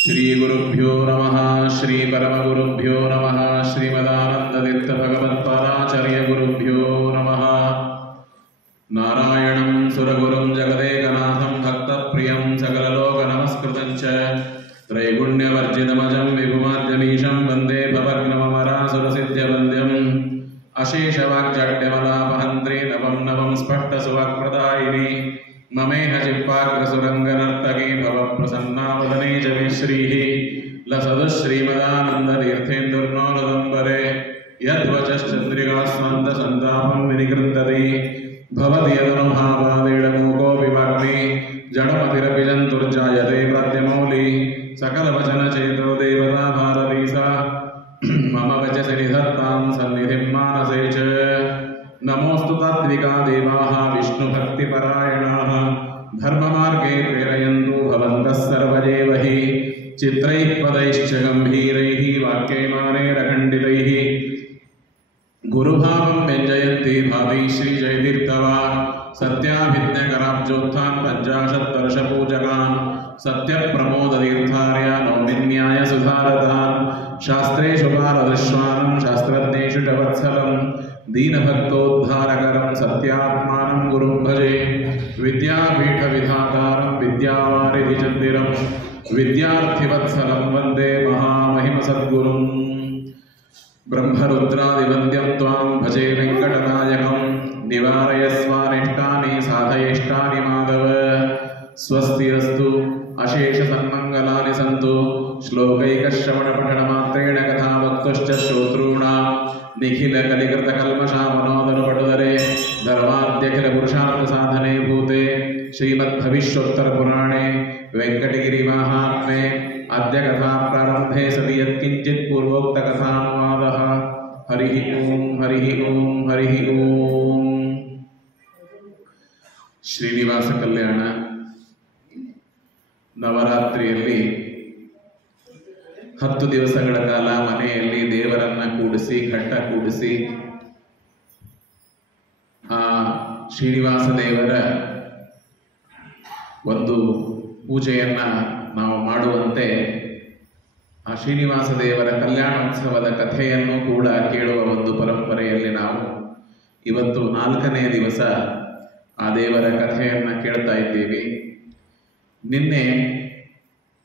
ಶ್ರೀ ಗುರುಭ್ಯೋ ನಮಃ. ಶ್ರೀ ಪರಮಗುರುಭ್ಯೋ ನಮಃ. ಶ್ರೀಮದಾನಂದತೀರ್ಥ ಭಗವತ್ಪಾದಾಚಾರ್ಯ ಗುರುಭ್ಯೋ ನಮಃ. ನಾರಾಯಣಂ ಸುರಗುರುಂ ಜಗದೇಕನಾಥಂ ಭಕ್ತಪ್ರಿಯಂ ಸಕಲಲೋಕ ನಮಸ್ಕೃತಂ ಚ ತ್ರೈಗುಣ್ಯವರ್ಜಿತಮಜಂ ವಿಭುಮಾದ್ಯಮೀಶಂ ವಂದೇ ಭವಗ್ನಮರಾಸುರಸಿದ್ಧ್ಯವಂದ್ಯಂ ಅಶೇಷವಾಗ್ಜಡ್ಯಮಲಾಪಹಂತ್ರಿ ನವಂ ನವಂ ಸ್ಪಷ್ಟಸುವಾಕ್ಪ್ರದಾಯಿನಿ ಮಮೇಹ ಜಿಹ್ವಾಗ್ರಸುರಂಗನರ್ತಕೀ ಭವಪ್ರಸನ್ನಾವದನೇ ಚ ವಿಶ್ರೀಃ ಲಸದು ಶ್ರೀಮದಾನಂದತೀರ್ಥೇಂದುರ್ನೋಲದಂಬರೆ ಯದ್ವಚಶ್ಚಂದ್ರಿಕಾಸ್ವಾಂತಸಂತಾಪಂ ವಿನಿಕೃಂತತಿ ಭವತಿ ಯದನುಭಾವಾದಿಡಮೂಕೋऽಪಿ ವಾಗ್ಮಿ ಜಡಮತಿರಪಿ ಜಂತುರ್ಜಾಯತೆ ಪ್ರಾದ್ಯಮೌಲಿ सकलवचनचेतो देवता भारती सा मम वचसि निधत्तां सन्निधिं मानसे च नमोऽस्तु तात्विका देवाः विष्णुभक्तिपरायणाः धर्ममार्गे प्रेरयन्तु भवन्तः सर्व एव हि चित्रैः पदैश्च गम्भीरैः वाक्यैमानेरखण्डितैः गुरुभावं व्यञ्जयन्ति भावी श्रीजयतीर्थवा सत्याभिज्ञकराब्जोत्थान् पञ्चाशत्वर्षपूजकान् सत्यप्रमोदतीर्थार्य नौमिन्याय सुधारतान् शास्त्रेषु पारदश्वानं शास्त्रज्ञेषु च वत्सलं दीनभक्तोद्धारकरं सत्यात्मानं गुरुं भजे विद्यापीठविधातारं विद्यावारिधिचन्दिरं विद्यार्थिवत्सलं वन्दे महामहिमसद्गुरुं ब्रह्मरुद्रादिवन्द्यं त्वां भजे वेङ्कटनायकं निवारयस्वानिष्टानि साधयेष्टानि माधव स्वस्ति अस्तु अशेष सन्मंगलानि सन्तु श्लोकैकश्रवणपठनमात्रेण कथा वक्तुश्च श्रोतॄणां निखिल कलिकृतकल्मषामनोदरपटुदरे धर्माद्यखिलपुरुषार्थसाधने भूते श्रीमद्भविष्योत्तरपुराणे वेङ्कटगिरिमाहात्म्ये अद्य कथाप्रारम्भे सति यत्किञ्चित् पूर्वोक्तकथानुवादः। हरिः ओं हरिः ओं हरिः ओं। ಶ್ರೀನಿವಾಸ ಕಲ್ಯಾಣ ನವರಾತ್ರಿಯಲ್ಲಿ 10 ದಿವಸಗಳ ಕಾಲ ಮನೆಯಲ್ಲಿ ದೇವರನ್ನ ಕೂಡಿಸಿ ಘಟ್ಟ ಕೂಡಿಸಿ ಆ ಶ್ರೀನಿವಾಸ ದೇವರ ಒಂದು ಪೂಜೆಯನ್ನ ನಾವು ಮಾಡುವಂತೆ ಆ ಶ್ರೀನಿವಾಸ ದೇವರ ಕಲ್ಯಾಣೋತ್ಸವದ ಕಥೆಯನ್ನು ಕೂಡ ಕೇಳುವ ಒಂದು ಪರಂಪರೆಯಲ್ಲಿ ನಾವು ಇವತ್ತು 4ನೇ ದಿವಸ ಆ ದೇವರ ಕಥೆಯನ್ನು ಕೇಳ್ತಾ ಇದ್ದೀವಿ. ನಿನ್ನೆ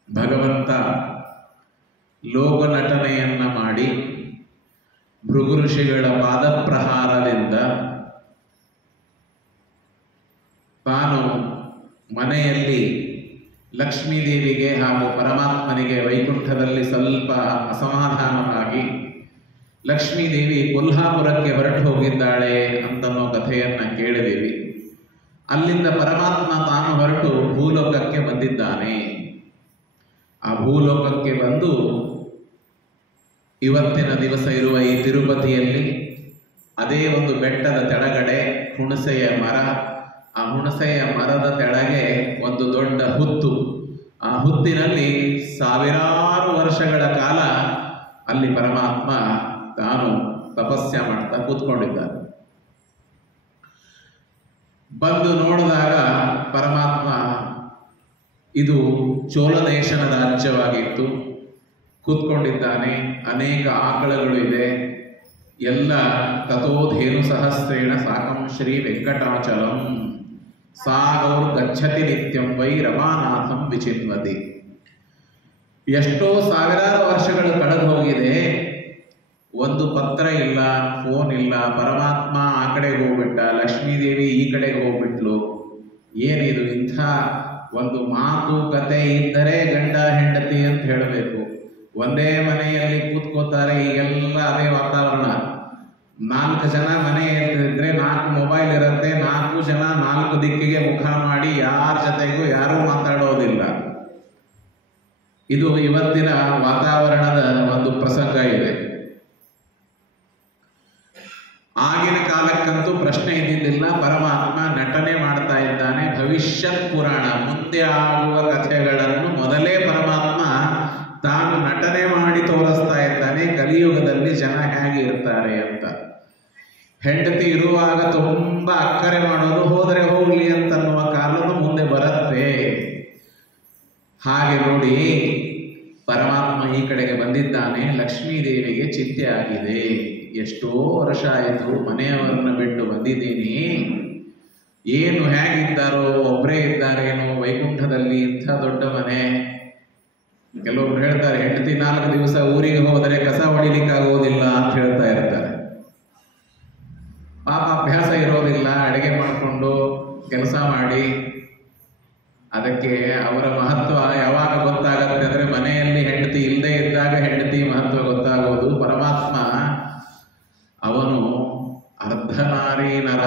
ಭಗವಂತ ಲೋಕನಟನೆಯನ್ನ ಮಾಡಿ ಭೃಗು ಋಷಿಗಳ ಪಾದಪ್ರಹಾರದಿಂದ ತಾನು ಮನೆಯಲ್ಲಿ ಲಕ್ಷ್ಮೀದೇವಿಗೆ ಹಾಗೂ ಪರಮಾತ್ಮನಿಗೆ ವೈಕುಂಠದಲ್ಲಿ ಸ್ವಲ್ಪ ಅಸಮಾಧಾನವಾಗಿ ಲಕ್ಷ್ಮೀದೇವಿ ಕೊಲ್ಹಾಪುರಕ್ಕೆ ಹೊರಟು ಹೋಗಿದ್ದಾಳೆ ಅಂತನೋ ಕಥೆಯನ್ನ ಕೇಳಿದ್ದೀವಿ. ಅಲ್ಲಿಂದ ಪರಮಾತ್ಮ ತಾನು ಹೊರಟು ಭೂಲೋಕಕ್ಕೆ ಬಂದಿದ್ದಾನೆ. ಆ ಭೂಲೋಕಕ್ಕೆ ಬಂದು ಇವತ್ತಿನ ದಿವಸ ಇರುವ ಈ ತಿರುಪತಿಯಲ್ಲಿ ಅದೇ ಒಂದು ಬೆಟ್ಟದ ತೆಳಗಡೆ ಹುಣಸೆಯ ಮರ, ಆ ಹುಣಸೆಯ ಮರದ ತೆಳಗೆ ಒಂದು ದೊಡ್ಡ ಹುತ್ತು, ಆ ಹುತ್ತಿನಲ್ಲಿ ಸಾವಿರಾರು ವರ್ಷಗಳ ಕಾಲ ಅಲ್ಲಿ ಪರಮಾತ್ಮ ತಾನು ತಪಸ್ಯ ಮಾಡ್ತಾ ಕೂತ್ಕೊಂಡಿದ್ದಾನೆ. ಬಂದು ನೋಡಿದಾಗ ಪರಮಾತ್ಮ ಇದು ಚೋಳದೇಶನ ರಾಜ್ಯವಾಗಿತ್ತು, ಕೂತ್ಕೊಂಡಿದ್ದಾನೆ. ಅನೇಕ ಆಕಳಗಳು ಇದೆ. ಎಲ್ಲ ತಥೋಧೇನು ಸಹಸ್ರೇಣ ಸಾಕಂ ಶ್ರೀ ವೆಂಕಟಾಚಲಂ ಸಾಗೌರ್ ಗಚ್ಚತಿ ನಿತ್ಯಂ ವೈ ರಮಾನಾಥಂ ವಿಚಿನ್ವತಿ. ಎಷ್ಟೋ ಸಾವಿರಾರು ವರ್ಷಗಳು ಕಳೆದು ಹೋಗಿದೆ, ಒಂದು ಪತ್ರ ಇಲ್ಲ, ಫೋನ್ ಇಲ್ಲ. ಪರಮಾತ್ಮ ಆ ಕಡೆಗೆ ಹೋಗ್ಬಿಟ್ಟ, ಲಕ್ಷ್ಮೀದೇವಿ ಈ ಕಡೆಗೆ ಹೋಗ್ಬಿಟ್ಲು. ಏನಿದು? ಇಂಥ ಒಂದು ಮಾತು ಕತೆ ಇದ್ದರೆ ಗಂಡ ಹೆಂಡತಿ ಅಂತ ಹೇಳಬೇಕು. ಒಂದೇ ಮನೆಯಲ್ಲಿ ಕೂತ್ಕೋತಾರೆ, ಈಗೆಲ್ಲ ಅದೇ ವಾತಾವರಣ. 4 ಜನ ಮನೆ ಇದ್ರೆ 4 ಮೊಬೈಲ್ ಇರುತ್ತೆ, 4 ಜನ 4 ದಿಕ್ಕಿಗೆ ಮುಖ ಮಾಡಿ ಯಾರ ಜೊತೆಗೂ ಯಾರೂ ಮಾತಾಡೋದಿಲ್ಲ. ಇದು ಇವತ್ತಿನ ವಾತಾವರಣದ ಒಂದು ಪ್ರಸಂಗ ಇದೆ. ಆಗಿನ ಕಾಲಕ್ಕಂತೂ ಪ್ರಶ್ನೆ ಇದ್ದಿದ್ದಿಲ್ಲ. ಪರಮಾತ್ಮ ನಟನೆ ಮಾಡ್ತಾ ಇದ್ದಾನೆ. ಭವಿಷ್ಯತ್ ಪುರಾಣ, ಮುಂದೆ ಆಗುವ ಕಥೆಗಳನ್ನು ಮೊದಲೇ ಪರಮಾತ್ಮ ತಾನು ನಟನೆ ಮಾಡಿ ತೋರಿಸ್ತಾ ಇದ್ದಾನೆ. ಕಲಿಯುಗದಲ್ಲಿ ಜನ ಹೇಗೆ ಇರ್ತಾರೆ ಅಂತ. ಹೆಂಡತಿ ಇರುವಾಗ ತುಂಬಾ ಅಕ್ಕರೆ ಮಾಡೋದು, ಹೋದರೆ ಹೋಗ್ಲಿ ಅಂತನ್ನುವ ಕಾಲದ ಮುಂದೆ ಬರುತ್ತೆ. ಹಾಗೆ ನೋಡಿ, ಪರಮಾತ್ಮ ಈ ಕಡೆಗೆ ಬಂದಿದ್ದಾನೆ. ಲಕ್ಷ್ಮೀದೇವಿಗೆ ಚಿಂತೆ ಆಗಿದೆ. ಎಷ್ಟೋ ವರ್ಷ ಆಯಿತು, ಮನೆಯವರನ್ನ ಬಿಟ್ಟು ಬಂದಿದ್ದೀನಿ, ಏನು ಹೇಗಿದ್ದಾರೋ, ಒಬ್ಬರೇ ಇದ್ದಾರೇನೋ ವೈಕುಂಠದಲ್ಲಿ, ಇಂಥ ದೊಡ್ಡ ಮನೆ. ಕೆಲವೊಬ್ರು ಹೇಳ್ತಾರೆ, ಹೆಂಡತಿ 4 ದಿವಸ ಊರಿಗೆ ಹೋದರೆ ಕಸ ಹೊಡಿಲಿಕ್ಕಾಗೋದಿಲ್ಲ ಅಂತ ಹೇಳ್ತಾ ಇರ್ತಾರೆ. ಪಾಪ ಅಭ್ಯಾಸ ಇರೋದಿಲ್ಲ, ಅಡುಗೆ ಮಾಡಿಕೊಂಡು ಕೆಲಸ ಮಾಡಿ. ಅದಕ್ಕೆ ಅವರ ಮಹತ್ವ ಯಾವಾಗ ಗೊತ್ತಾಗತ್ತೆ ಅಂದರೆ, ಮನೆಯಲ್ಲಿ ಹೆಂಡತಿ ಇಲ್ಲದೆ ಇದ್ದಾಗ ಹೆಂಡತಿ ಮಹತ್ವ ಗೊತ್ತಾಗೋದು. ಪರಮಾತ್ಮ ಅವನು ಅರ್ಧನಾರಿ ನರ.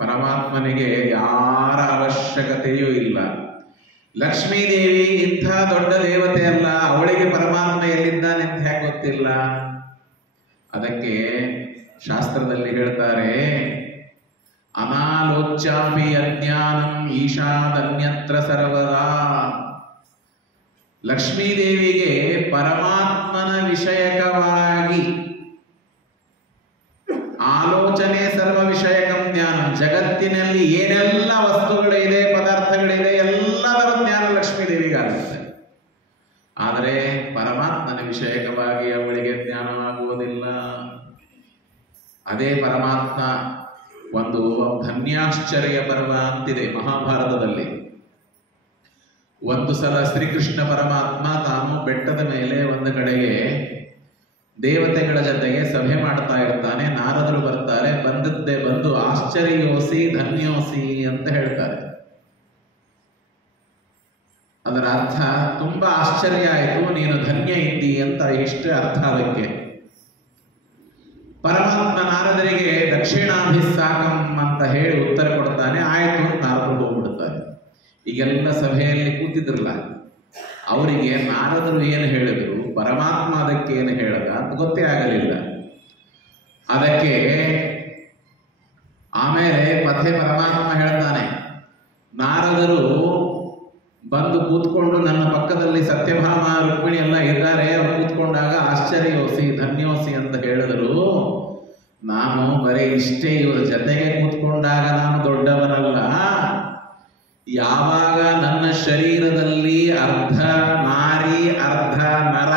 ಪರಮಾತ್ಮನಿಗೆ ಯಾರ ಅವಶ್ಯಕತೆಯೂ ಇಲ್ಲ. ಲಕ್ಷ್ಮೀದೇವಿ ಇಂಥ ದೊಡ್ಡ ದೇವತೆ ಅಲ್ಲ, ಅವಳಿಗೆ ಪರಮಾತ್ಮ ಎಲ್ಲಿದ್ದಾನೆ ಅಂತ ಹೇಗೆ ಗೊತ್ತಿಲ್ಲ. ಅದಕ್ಕೆ ಶಾಸ್ತ್ರದಲ್ಲಿ ಹೇಳ್ತಾರೆ, ಅನಾಲೋಚ್ಯಾಪಿ ಅಜ್ಞಾನಂ ಈಶಾದನ್ಯತ್ರ ಸರ್ವದಾ. ಲಕ್ಷ್ಮೀದೇವಿಗೆ ಪರಮಾತ್ಮನ ವಿಷಯಕವಾಗಿ ಆಲೋಚನೆ, ಸರ್ವ ವಿಷಯಕಂ ಜ್ಞಾನಂ. ಜಗತ್ತಿನಲ್ಲಿ ಏನೆಲ್ಲ ವಸ್ತುಗಳಿದೆ, ಪದಾರ್ಥಗಳಿದೆ, ಎಲ್ಲದರ ಜ್ಞಾನ ಲಕ್ಷ್ಮೀದೇವಿಗಾಗುತ್ತೆ. ಆದರೆ ಪರಮಾತ್ಮನ ವಿಷಯಕವಾಗಿ ಅವಳಿಗೆ ಜ್ಞಾನವಾಗುವುದಿಲ್ಲ. ಅದೇ ಪರಮಾತ್ಮ ಒಂದು ಧನ್ಯಾಶ್ಚರ್ಯ ಪರ್ವ ಅಂತಿದೆ ಮಹಾಭಾರತದಲ್ಲಿ. ಒಂದು ಸಲ ಶ್ರೀಕೃಷ್ಣ ಪರಮಾತ್ಮ ತಾನು ಬೆಟ್ಟದ ಮೇಲೆ ಒಂದು ಕಡೆಗೆ ದೇವತೆಗಳ ಜೊತೆಗೆ ಸಭೆ ಮಾಡ್ತಾ ಇರ್ತಾನೆ. ನಾರದರು ಬರ್ತಾರೆ. ಬಂದದ್ದೇ ಬಂದು ಆಶ್ಚರ್ಯೋಸಿ ಧನ್ಯೋಸಿ ಅಂತ ಹೇಳ್ತಾರೆ. ಅದರ ಅರ್ಥ ತುಂಬಾ ಆಶ್ಚರ್ಯ ಆಯಿತು, ನೀನು ಧನ್ಯ ಇದ್ದಿ ಅಂತ ಇಷ್ಟೇ ಅರ್ಥ. ಅದಕ್ಕೆ ಪರಮಾತ್ಮ ನಾರದರಿಗೆ ದಕ್ಷಿಣಾಭಿಸ್ಸಾಕಂ ಅಂತ ಹೇಳಿ ಉತ್ತರ ಕೊಡ್ತಾನೆ. ಆಯ್ತು, ನಾರದರು ಹೋಗ್ಬಿಡ್ತಾರೆ. ಈಗೆಲ್ಲ ಸಭೆಯಲ್ಲಿ ಕೂತಿದ್ರಲ್ಲ, ಅವರಿಗೆ ನಾರದರು ಏನು ಹೇಳಿದ್ರು, ಪರಮಾತ್ಮ ಅದಕ್ಕೆ ಏನು ಹೇಳದ ಅಂತ ಗೊತ್ತೇ ಆಗಲಿಲ್ಲ. ಅದಕ್ಕೆ ಆಮೇಲೆ ಮತ್ತೆ ಪರಮಾತ್ಮ ಹೇಳ್ತಾನೆ, ನಾರದರು ಬಂದು ಕೂತ್ಕೊಂಡು ನನ್ನ ಪಕ್ಕದಲ್ಲಿ ಸತ್ಯಭಾಮ ರುಕ್ಮಿಣಿ ಎಲ್ಲ ಇದ್ದಾರೆ, ಅವ್ರು ಕೂತ್ಕೊಂಡಾಗ ಆಶ್ಚರ್ಯೋಸಿ ಧನ್ಯೋಸಿ ಅಂತ ಹೇಳಿದ್ರು. ನಾನು ಬರೀ ಇಷ್ಟೇ, ಇವರ ಜೊತೆಗೆ ಕೂತ್ಕೊಂಡಾಗ ನಾನು ದೊಡ್ಡವನಲ್ಲ. ಯಾವಾಗ ನನ್ನ ಶರೀರದಲ್ಲಿ ಅರ್ಧ ನಾರಿ ಅರ್ಧ ನರ,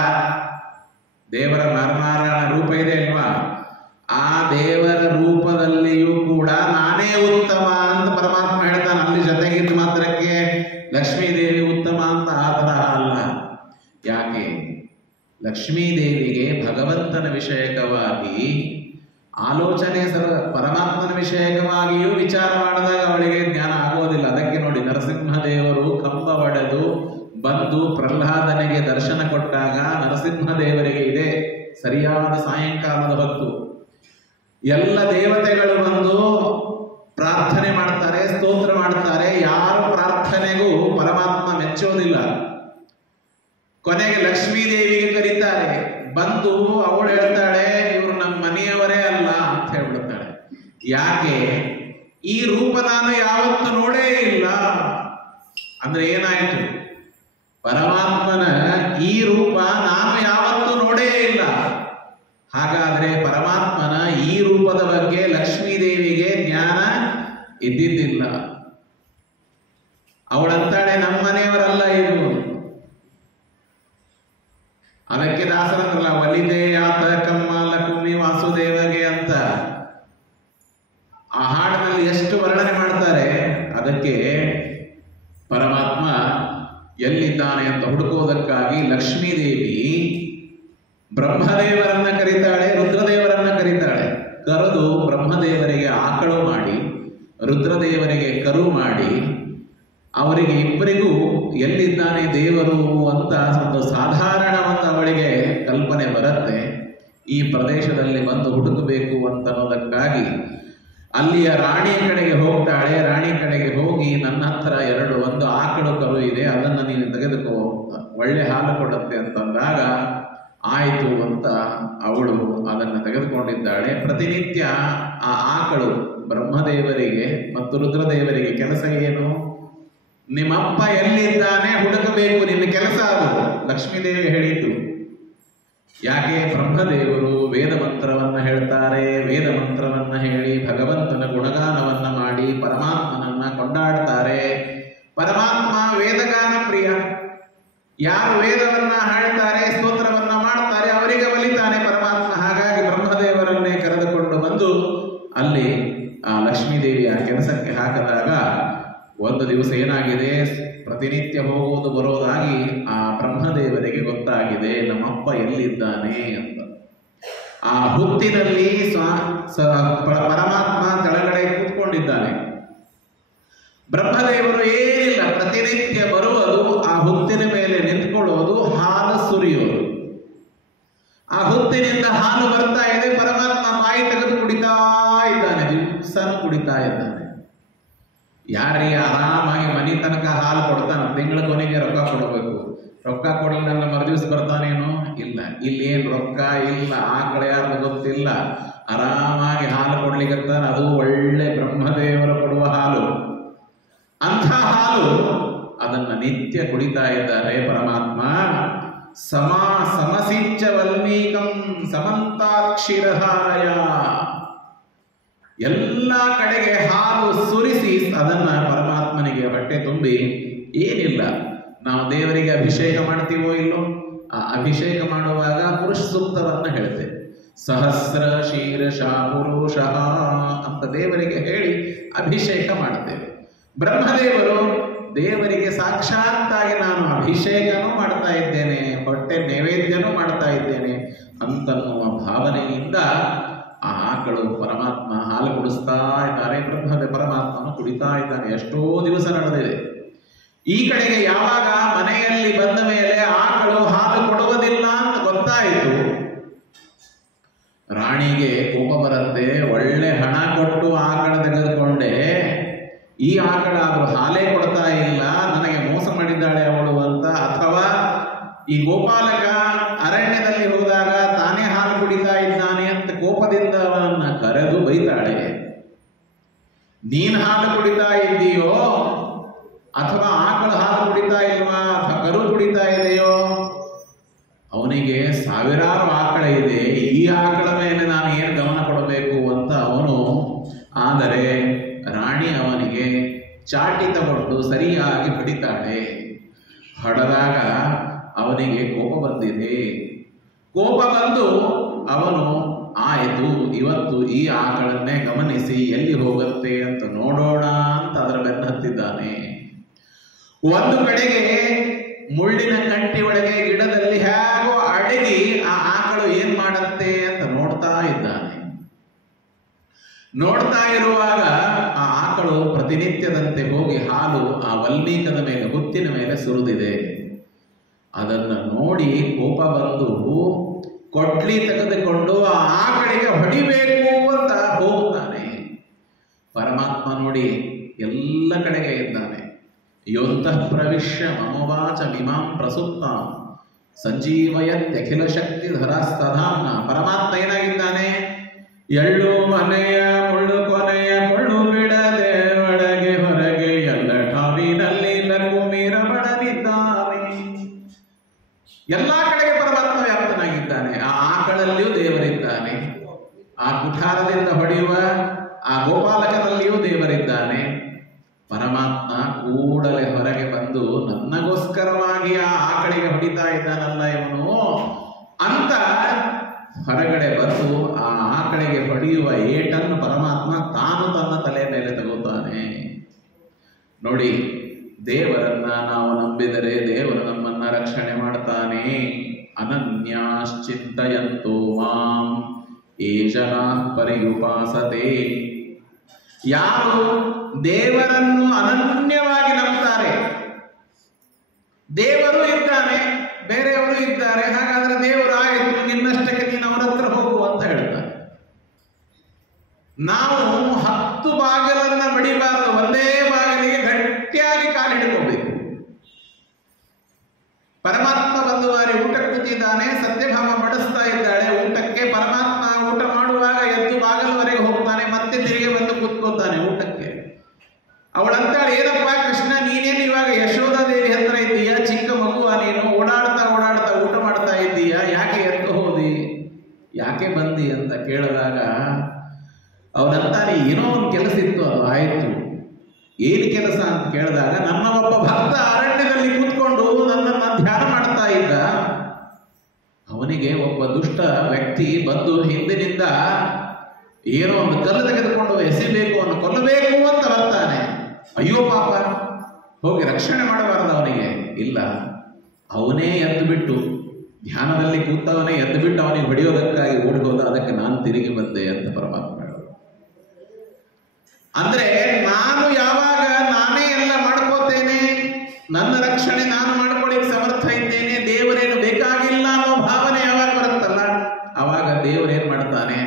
ದೇವರ ನರನಾರಾಯಣ ರೂಪ ಇದೆ ಅಲ್ವಾ, ಆ ದೇವರ ರೂಪದಲ್ಲಿಯೂ ಕೂಡ ನಾನೇ ಉತ್ತಮ ಅಂತ ಪರಮಾತ್ಮ ಹೇಳ್ತಾನೆ. ಅಲ್ಲಿ ಜೊತೆಗಿದ್ದ ಮಾತ್ರಕ್ಕೆ ಲಕ್ಷ್ಮೀದೇವಿ ಉತ್ತಮ ಅಂತ ಆ ತರಹ ಅಲ್ಲ. ಯಾಕೆ? ಲಕ್ಷ್ಮೀದೇವಿಗೆ ಭಗವಂತನ ವಿಷಯಕವಾಗಿ ಆಲೋಚನೆ ಪರಮಾತ್ಮನ ವಿಷಯಕವಾಗಿಯೂ ವಿಚಾರ ಮಾಡಿದಾಗ ಅವಳಿಗೆ ಜ್ಞಾನ ಆಗೋದಿಲ್ಲ. ಅದಕ್ಕೆ ನೋಡಿ, ನರಸಿಂಹದೇವರು ಕಂಬ ಒಡೆದು ಬಂದು ಪ್ರಹ್ಲಾದನಿಗೆ ದರ್ಶನ ಕೊಟ್ಟಾಗ ನರಸಿಂಹದೇವರಿಗೆ ಇದೆ ಸರಿಯಾದ ಸಾಯಂಕಾಲದ ಹೊತ್ತು ಎಲ್ಲ ದೇವತೆಗಳು ಬಂದು ಪ್ರಾರ್ಥನೆ ಮಾಡ್ತಾರೆ, ಸ್ತೋತ್ರ ಮಾಡ್ತಾರೆ. ಯಾರ ಪ್ರಾರ್ಥನೆಗೂ ಪರಮಾತ್ಮ ಮೆಚ್ಚೋದಿಲ್ಲ. ಕೊನೆಗೆ ಲಕ್ಷ್ಮೀದೇವಿಗೆ ಕರೀತಾರೆ. ಬಂದು ಅವಳು ಹೇಳ್ತಾಳೆ, ಇವರು ನಮ್ಮ ಮನೆಯವರೇ ಅಲ್ಲ ಅಂತ ಹೇಳ್ಬಿಡ್ತಾಳೆ. ಯಾಕೆ? ಈ ರೂಪ ನಾನು ಯಾವತ್ತೂ ನೋಡೇ ಇಲ್ಲ. ಅಂದ್ರೆ ಏನಾಯ್ತು? ಪರಮಾತ್ಮನ ಈ ರೂಪ ನಾನು ಯಾವತ್ತೂ ನೋಡೇ ಇಲ್ಲ. ಹಾಗಾದ್ರೆ ಪರಮಾತ್ಮನ ಈ ರೂಪದ ಬಗ್ಗೆ ಲಕ್ಷ್ಮೀದೇವಿಗೆ ಜ್ಞಾನ ಇದ್ದಿದ್ದಿಲ್ಲ. ಅವಳಂತಾಳೆ, ನಮ್ಮ ಮನೆಯವರಲ್ಲ ಇವರು. ಅದಕ್ಕೆ ದಾಸರಂದ್ರಲ್ಲ, ಒಲಿದೆ ಆತ ಕಮ್ಮ ಲಕ್ಷ್ಮಿ ವಾಸುದೇವಗೆ ಅಂತ ಆ ಹಾಡಿನಲ್ಲಿ ಎಷ್ಟು ವರ್ಣನೆ ಮಾಡ್ತಾರೆ. ಅದಕ್ಕೆ ಪರಮಾತ್ಮ ಎಲ್ಲಿದ್ದಾನೆ ಅಂತ ಹುಡುಕೋದಕ್ಕಾಗಿ ಲಕ್ಷ್ಮೀದೇವಿ ಬ್ರಹ್ಮದೇವರನ್ನ ಕರೀತಾಳೆ, ರುದ್ರದೇವರನ್ನ ಕರೀತಾಳೆ. ಕರೆದು ಬ್ರಹ್ಮದೇವರಿಗೆ ಆಕಳು ಮಾಡಿ, ರುದ್ರದೇವರಿಗೆ ಕರು ಮಾಡಿ, ಅವರಿಗೆ ಇಬ್ಬರಿಗೂ ಎಲ್ಲಿದ್ದಾನೆ ದೇವರು ಅಂತ ಒಂದು ಸಾಧಾರಣ ಒಂದು ಅವಳಿಗೆ ಕಲ್ಪನೆ ಬರುತ್ತೆ. ಈ ಪ್ರದೇಶದಲ್ಲಿ ಬಂದು ಹುಡುಕಬೇಕು ಅಂತನ್ನೋದಕ್ಕಾಗಿ ಅಲ್ಲಿಯ ರಾಣಿಯ ಕಡೆಗೆ ಹೋಗ್ತಾಳೆ. ರಾಣಿ ಕಡೆಗೆ ಹೋಗಿ, ನನ್ನ ಹತ್ರ ಒಂದು ಆಕಳು ಕರು ಇದೆ, ಅದನ್ನು ನೀನು ತೆಗೆದುಕೋ, ಒಳ್ಳೆ ಹಾಲು ಕೊಡುತ್ತೆ ಅಂತಂದಾಗ ಆಯಿತು ಅಂತ ಅವಳು ಅದನ್ನು ತೆಗೆದುಕೊಂಡಿದ್ದಾಳೆ. ಪ್ರತಿನಿತ್ಯ ಆ ಆಕಳು ಬ್ರಹ್ಮದೇವರಿಗೆ ಮತ್ತು ರುದ್ರದೇವರಿಗೆ ಕೆಲಸ ಏನು? ನಿಮ್ಮಪ್ಪ ಎಲ್ಲಿದ್ದಾನೆ ಹುಡುಕಬೇಕು, ನಿನ್ನ ಕೆಲಸ ಅದು. ಲಕ್ಷ್ಮೀದೇವಿ ಹೇಳಿತು. ಯಾಕೆ ಬ್ರಹ್ಮದೇವರು ವೇದ ಮಂತ್ರವನ್ನ ಹೇಳ್ತಾರೆ, ವೇದ ಮಂತ್ರವನ್ನ ಹೇಳಿ ಭಗವಂತನ ಗುಣಗಾನವನ್ನ ಮಾಡಿ ಪರಮಾತ್ಮನನ್ನ ಕೊಂಡಾಡ್ತಾರೆ. ಪರಮಾತ್ಮ ವೇದಗಾನ ಪ್ರಿಯ. ಯಾರು ವೇದವನ್ನ ಹಾಡ್ತಾರೆ, ಸ್ತೋತ್ರವನ್ನ ಮಾಡ್ತಾರೆ, ಅವರಿಗೆ ಒಲಿತಾನೆ ಪರಮಾತ್ಮ. ಹಾಗಾಗಿ ಬ್ರಹ್ಮದೇವರನ್ನೇ ಕರೆದುಕೊಂಡು ಬಂದು ಅಲ್ಲಿ ಆ ಲಕ್ಷ್ಮೀದೇವಿಯ ಕೆಲಸಕ್ಕೆ ಹಾಕಿದಾಗ ಒಂದು ದಿವಸ ಏನಾಗಿದೆ, ಪ್ರತಿನಿತ್ಯ ಹೋಗುವುದು ಬರೋದಾಗಿ ಆ ಬ್ರಹ್ಮದೇವರಿಗೆ ಗೊತ್ತಾಗಿದೆ ನಮ್ಮಪ್ಪ ಎಲ್ಲಿದ್ದಾನೆ ಅಂತ. ಆ ಹುತ್ತಿನಲ್ಲಿ ಪರಮಾತ್ಮ ಕೆಳಗಡೆ ಕೂತ್ಕೊಂಡಿದ್ದಾನೆ. ಬ್ರಹ್ಮದೇವರು ಏನಿಲ್ಲ, ಪ್ರತಿನಿತ್ಯ ಬರುವುದು, ಆ ಹುತ್ತಿನ ಮೇಲೆ ನಿಂತ್ಕೊಳ್ಳೋದು, ಹಾಲು ಸುರಿಯೋದು. ಆ ಹುತ್ತಿನಿಂದ ಹಾಲು ಬರ್ತಾ ಇದೆ, ಪರಮಾತ್ಮ ಬಾಯಿ ತೆಗೆದು ಕುಡಿತಾ ಇದ್ದಾನೆ, ದಿವಸನೂ ಕುಡಿತಾ ಇದ್ದಾನೆ. ಯಾರಿಗೆ ಆರಾಮಾಗಿ ಮನೆ ತನಕ ಹಾಲು ಕೊಡ್ತಾನೆ, ತಿಂಗಳ ಕೊನೆಗೆ ರೊಕ್ಕ ಕೊಡಬೇಕು. ರೊಕ್ಕ ಕೊಡಲಿಲ್ಲ ಮರುದಿವ್ಸ ಬರ್ತಾನೇನು? ಇಲ್ಲ. ಇಲ್ಲಿ ಏನು ರೊಕ್ಕ ಇಲ್ಲ, ಆಕಳ ಯಾರು ಗೊತ್ತಿಲ್ಲ, ಆರಾಮಾಗಿ ಹಾಲು ಕೊಡ್ಲಿಕ್ಕಂತಾನೆ. ಅದು ಒಳ್ಳೆ ಬ್ರಹ್ಮದೇವರು ಕೊಡುವ ಹಾಲು. ಅಂಥ ಹಾಲು ಅದನ್ನ ನಿತ್ಯ ಕುಡಿತಾ ಇದ್ದಾರೆ ಪರಮಾತ್ಮ. ಸಮಸಿಂಚ ವಲ್ಮೀಕಂ ಸಮಂತಾಕ್ಷಿರಹಾರಯ. ಎಲ್ಲ ಕಡೆಗೆ ಹಾಲು ಸುರಿಸಿ ಅದನ್ನ ಪರಮಾತ್ಮನಿಗೆ ಹೊಟ್ಟೆ ತುಂಬಿ, ಏನಿಲ್ಲ ನಾವು ದೇವರಿಗೆ ಅಭಿಷೇಕ ಮಾಡ್ತೀವೋ ಇಲ್ಲೋ, ಆ ಅಭಿಷೇಕ ಮಾಡುವಾಗ ಪುರುಷ ಸೂಕ್ತವನ್ನ ಹೇಳ್ತೇವೆ. ಸಹಸ್ರ ಶೀರ್ಷ ಪುರುಷ ಅಂತ ದೇವರಿಗೆ ಹೇಳಿ ಅಭಿಷೇಕ ಮಾಡ್ತೇವೆ. ಬ್ರಹ್ಮದೇವರು ದೇವರಿಗೆ ಸಾಕ್ಷಾತ್ತಾಗಿ ನಾನು ಅಭಿಷೇಕನೂ ಮಾಡ್ತಾ ಇದ್ದೇನೆ, ಹೊಟ್ಟೆ ನೈವೇದ್ಯನೂ ಮಾಡ್ತಾ ಇದ್ದೇನೆ ಅಂತನ್ನುವ ಭಾವನೆಯಿಂದ ಆ ಆಕಳು ಪರಮಾತ್ಮ ಹಾಲು ಕುಡಿಸ್ತಾ ಇದ್ದಾರೆ, ಪರಮಾತ್ಮನು ಕುಡಿತಾ ಇದ್ದಾನೆ. ಎಷ್ಟೋ ದಿವಸ ನಡೆದಿದೆ. ಈ ಕಡೆಗೆ ಯಾವಾಗ ಮನೆಯಲ್ಲಿ ಬಂದ ಮೇಲೆ ಆಕಳು ಹಾಲು ಕೊಡುವುದಿಲ್ಲ ಅಂತ ಗೊತ್ತಾಯಿತು, ರಾಣಿಗೆ ಕೋಪ ಬರುತ್ತೆ. ಒಳ್ಳೆ ಹಣ ಕೊಟ್ಟು ಆಕಳ ತೆಗೆದುಕೊಂಡೆ, ಈ ಆಕಳಾದ್ರೂ ಹಾಲೇ ಕೊಡ್ತಾ ಇಲ್ಲ, ನನಗೆ ಮೋಸ ಮಾಡಿದ್ದಾಳೆ ಅವಳು ಅಂತ. ಅಥವಾ ಈ ಗೋಪಾಲಕ ಅರಣ್ಯದಲ್ಲಿ ಹೋದಾಗ ತಾನೇ ಹಾಲು ಕುಡಿತಾ ಇದ್ದಾನೆ ಅಂತ ಕೋಪದಿಂದ ಅವನನ್ನ ಕರೆದು ಬೈತಾಳೆ. ನೀನ್ ಹಾಲು ಕುಡಿತಾ ಇದ್ದೀಯೋ ಅಥವಾ ಆಕಳ ಹಾಲು ಕುಡಿತಾ ಇಲ್ವಾ, ಅಥವಾ ಕರು ಕುಡಿತಾ ಇದೆಯೋ? ಅವನಿಗೆ ಸಾವಿರಾರು ಆಕಳ ಇದೆ, ಈ ಆಕಳ ಮೇಲೆ ನಾನು ಏನು ಗಮನ ಕೊಡಬೇಕು ಅಂತ ಅವನು. ಆದರೆ ರಾಣಿ ಅವನಿಗೆ ಚಾಟಿ ತಗೊಂಡು ಸರಿಯಾಗಿ ಹೊಡಿತಾಳೆ. ಹೊಡೆದಾಗ ಅವನಿಗೆ ಕೋಪ ಬಂದಿದೆ. ಕೋಪ ಬಂದು ಅವನು ಆಯಿತು, ಇವತ್ತು ಈ ಆಕಳನ್ನೇ ಗಮನಿಸಿ ಎಲ್ಲಿ ಹೋಗುತ್ತೆ ಅಂತ ನೋಡೋಣ ಅಂತ ಅದರ ಬೆನ್ನ ಹತ್ತಿದ್ದಾನೆ. ಒಂದು ಕಡೆಗೆ ಮುಳ್ಳಿನ ಕಂಟಿ ಒಳಗೆ ಗಿಡದಲ್ಲಿ ಹೇಗೋ ಅಡಗಿ ಆ ಆಕಳು ಏನ್ ಮಾಡುತ್ತೆ ಅಂತ ನೋಡ್ತಾ ಇದ್ದಾನೆ. ನೋಡ್ತಾ ಇರುವಾಗ ಆ ಆಕಳು ಪ್ರತಿನಿತ್ಯದಂತೆ ಹೋಗಿ ಹಾಲು ಆ ವಲ್ಮೀಕದ ಮೇಲೆ, ಹುತ್ತಿನ ಮೇಲೆ ಸುರಿದಿದೆ. ಅದನ್ನ ನೋಡಿ ಕೋಪ ಬಂದು ಕೊಡ್ಲಿ ತೆಗೆದುಕೊಂಡು ಆ ಆಕಳಿಗೆ ಹೊಡಿಬೇಕು ಅಂತ ಹೋಗುತ್ತಾನೆ. ಪರಮಾತ್ಮ ನೋಡಿ ಎಲ್ಲ ಕಡೆಗೆ ಇದ್ದಾನೆ. ಯೋಂತಃ ಪ್ರವಿಶ್ಯ ಮಮವಾಚ ವಿಮಾಂ ಪ್ರಸುಪ್ತಾಂ ಸಂಜೀವಯತ್ಯಖಿಲ ಶಕ್ತಿ ಧರಾಸ್ತಧಾಮ್ನ. ಪರಮಾತ್ಮ ಏನಾಗಿದ್ದಾನೆ? ಎಳ್ಳು ಮನೆಯ ಮುಳ್ಳು ಕೊನೆಯ ಮುಳ್ಳು ಬಿಡದೆ ಒಳಗೆ ಹೊರಗೆ ಎಲ್ಲ ಠಾವಿನಲ್ಲಿ ಲಘುಮಿ ರಮಣನಿದ್ದಾನೆ. ಎಲ್ಲಾ ಕಡೆಗೆ ಪರಮಾತ್ಮ ವ್ಯಾಪ್ತನಾಗಿದ್ದಾನೆ. ಆ ಆಕಳಲ್ಲಿಯೂ ದೇವರಿದ್ದಾನೆ, ಆ ಕುಠಾರದಿಂದ ಹೊಡೆಯುವ ಆ ಗೋಪಾಲಕನಲ್ಲಿಯೂ ದೇವರಿದ್ದಾನೆ. ಪರಮಾತ್ಮ ಕೂಡಲೇ ಹೊರಗೆ ಬಂದು ನನ್ನಗೋಸ್ಕರವಾಗಿ ಆ ಆಕಳಿಗೆ ಹೊಡಿತಾ ಇದ್ದಾನಲ್ಲ ಇವನು ಅಂತ ಹೊರಗಡೆ ಬಂದು ಆ ಆಕಳಿಗೆ ಹೊಡೆಯುವ ಏಟನ್ನು ಪರಮಾತ್ಮ ತಾನು ತನ್ನ ತಲೆ ಮೇಲೆ ತಗೋತಾನೆ. ನೋಡಿ, ದೇವರನ್ನ ನಾವು ನಂಬಿದರೆ ದೇವರು ನಮ್ಮನ್ನ ರಕ್ಷಣೆ ಮಾಡ್ತಾನೆ. ಅನನ್ಯಾಶ್ಚಿಂತಯಂತೋ ಮಾಂ ಯೇ ಜನಾಃ ಪರ್ಯುಪಾಸತೆ. ಯಾರು ದೇವರನ್ನು ಅನನ್ಯವಾಗಿ ನಂಬ್ತಾರೆ, ದೇವರು ಇದ್ದಾನೆ, ಬೇರೆಯವರು ಇದ್ದಾರೆ, ಹಾಗಾದ್ರೆ ದೇವರು ಆಯಿತು, ನಿನ್ನಷ್ಟಕ್ಕೆ ನೀನು ಅವರ ಹತ್ರ ಹೋಗು ಅಂತ ಹೇಳ್ತಾರೆ. ನಾವು 10 ಬಾಗಿಲನ್ನ ಬಡಿಬಾರದು, ಒಂದೇ ಬಾಗಿಲಿಗೆ ಗಟ್ಟಿಯಾಗಿ ಕಾಲಿಡ್ಕೋಬೇಕು. ಪರಮಾತ್ಮ ಒಂದು ಬಾರಿ ಊಟಕ್ಕೆ ಕೂತಿದ್ದಾನೆ, ಸತ್ಯಭಾಮ ಬಡಿಸ್ತಾ ಇದ್ದಾಳೆ ಊಟಕ್ಕೆ. ಪರಮಾತ್ಮ ಊಟ ಮಾಡುವಾಗ ಎದ್ದು ಬಾಗಿಲವರೆಗೆ ಹೋಗ್ತಾನೆ, ಮತ್ತೆ ತಿರುಗಿ ಬಂದು ಕೂತ್ಕೋತಾನೆ ಊಟಕ್ಕೆ. ಅವಳಂತಾಳೆ, ಏನಪ್ಪ ಕೃಷ್ಣ, ನೀನೇನು ಇವಾಗ ಯಶೋಧಾ ದೇವಿ ಹತ್ರ ಇದ್ದೀಯಾ? ಚಿಕ್ಕ ಮಗುವ ನೀನು, ಓಡಾಡ್ತಾ ಓಡಾಡ್ತಾ ಊಟ ಮಾಡ್ತಾ ಇದ್ದೀಯಾ? ಯಾಕೆ ಎದ್ದು ಕೇಳಿದಾಗ ಅವನಂತಾನೆ ಏನೋ ಒಂದು ಕೆಲಸ ಇತ್ತು, ಅದು ಆಯಿತು. ಏನು ಕೆಲಸ ಅಂತ ಕೇಳಿದಾಗ, ನನ್ನ ಒಬ್ಬ ಭಕ್ತ ಅರಣ್ಯದಲ್ಲಿ ಕೂತ್ಕೊಂಡು ನನ್ನನ್ನು ಧ್ಯಾನ ಮಾಡ್ತಾ ಇದ್ದ. ಅವನಿಗೆ ಒಬ್ಬ ದುಷ್ಟ ವ್ಯಕ್ತಿ ಬಂದು ಹಿಂದಿನಿಂದ ಏನೋ ಒಂದು ಕಲ್ಲು ತೆಗೆದುಕೊಂಡು ಎಸಿಬೇಕು, ಅವನು ಕೊಲ್ಲಬೇಕು ಅಂತ ಬರ್ತಾನೆ. ಅಯ್ಯೋ ಪಾಪ, ಹೋಗಿ ರಕ್ಷಣೆ ಮಾಡಬಾರದು ಅವನಿಗೆ. ಇಲ್ಲ, ಅವನೇ ಎದ್ದು ಬಿಟ್ಟು, ಧ್ಯಾನದಲ್ಲಿ ಕೂತವನೇ ಎದ್ದು ಬಿಟ್ಟು ಅವನಿಗೆ ಹೊಡೆಯೋದಕ್ಕಾಗಿ ಓಡಿ ಹೋದ. ಅದಕ್ಕೆ ನಾನು ತಿರುಗಿ ಬಂದೆ ಅಂತ ಪರಮಾತ್ಮ ಹೇಳೋದು. ಅಂದ್ರೆ ನಾನು ಯಾವಾಗ ನಾನೇ ಎಲ್ಲ ಮಾಡ್ಕೋತೇನೆ, ನನ್ನ ರಕ್ಷಣೆ ನಾನು ಮಾಡ್ಕೊಳ್ಳಿಕ್ಕೆ ಸಮರ್ಥ ಇದ್ದೇನೆ, ದೇವರೇನು ಬೇಕಾಗಿಲ್ಲ ಅನ್ನೋ ಭಾವನೆ ಯಾವಾಗ ಬರುತ್ತಲ್ಲ, ಆವಾಗ ದೇವರೇನ್ ಮಾಡ್ತಾನೆ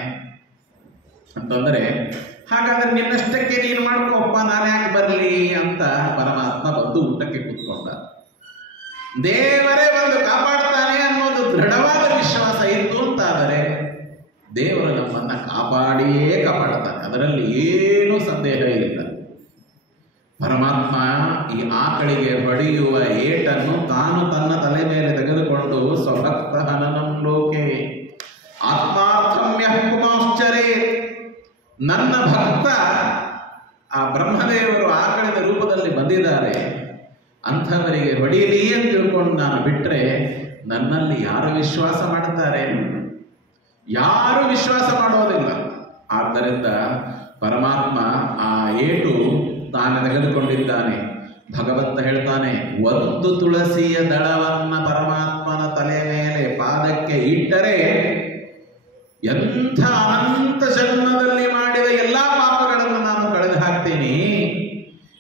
ಅಂತಂದ್ರೆ, ಹಾಗಾದ್ರೆ ನಿನ್ನಷ್ಟಕ್ಕೆ ನೀನು ಮಾಡ್ಕೋಪ್ಪ, ನಾನು ಯಾಕೆ ಬರಲಿ ಅಂತ ಪರಮಾತ್ಮ ಬಂದು ಊಟಕ್ಕೆ ಕೂತ್ಕೊಂಡ. ದೇವರೇ ಬಂದು ಕಾಪಾಡ್ತಾನೆ ಅನ್ನೋದು ದೃಢವಾದ ವಿಶ್ವಾಸ ಇತ್ತು ಅಂತಾದರೆ ದೇವರು ನಮ್ಮನ್ನ ಕಾಪಾಡಿಯೇ ಕಾಪಾಡ್ತಾನೆ, ಅದರಲ್ಲಿ ಏನೂ ಸಂದೇಹ ಇಲ್ಲ. ಪರಮಾತ್ಮ ಈ ಆಕಳಿಗೆ ಹೊಡೆಯುವ ಏಟನ್ನು ತಾನು ತನ್ನ ತಲೆ ಮೇಲೆ ತೆಗೆದುಕೊಂಡು ಸ್ವಭಕ್ತ ಹನನಂ ಲೋಕೆ ಆತ್ಮಾರ್ಥಮ್ಯಃ ಪುಮಾಶ್ಚರೇ, ನನ್ನ ಭಕ್ತ ಆ ಬ್ರಹ್ಮದೇವರು ಆಕಳಿನ ರೂಪದಲ್ಲಿ ಬಂದಿದ್ದಾರೆ, ಅಂಥವರಿಗೆ ಹೊಡೆಯಲಿ ಅಂತ ತಿಳ್ಕೊಂಡು ನಾನು ಬಿಟ್ಟರೆ ನನ್ನಲ್ಲಿ ಯಾರು ವಿಶ್ವಾಸ ಮಾಡುತ್ತಾರೆ? ಯಾರು ವಿಶ್ವಾಸ ಮಾಡೋದಿಲ್ಲ. ಆದ್ದರಿಂದ ಪರಮಾತ್ಮ ಆ ಏಟು ತಾನು ತೆಗೆದುಕೊಂಡಿದ್ದಾನೆ. ಭಗವಂತ ಹೇಳ್ತಾನೆ, ಒಂದು ತುಳಸಿಯ ದಳವನ್ನ ಪರಮಾತ್ಮನ ತಲೆ ಮೇಲೆ ಪಾದಕ್ಕೆ ಇಟ್ಟರೆ ಎಂಥ ಅನಂತ ಜನ್ಮದಲ್ಲಿ ಮಾಡಿದ ಎಲ್ಲಾ ಪಾಪಗಳನ್ನು ನಾನು ಕಳೆದು ಹಾಕ್ತೇನೆ.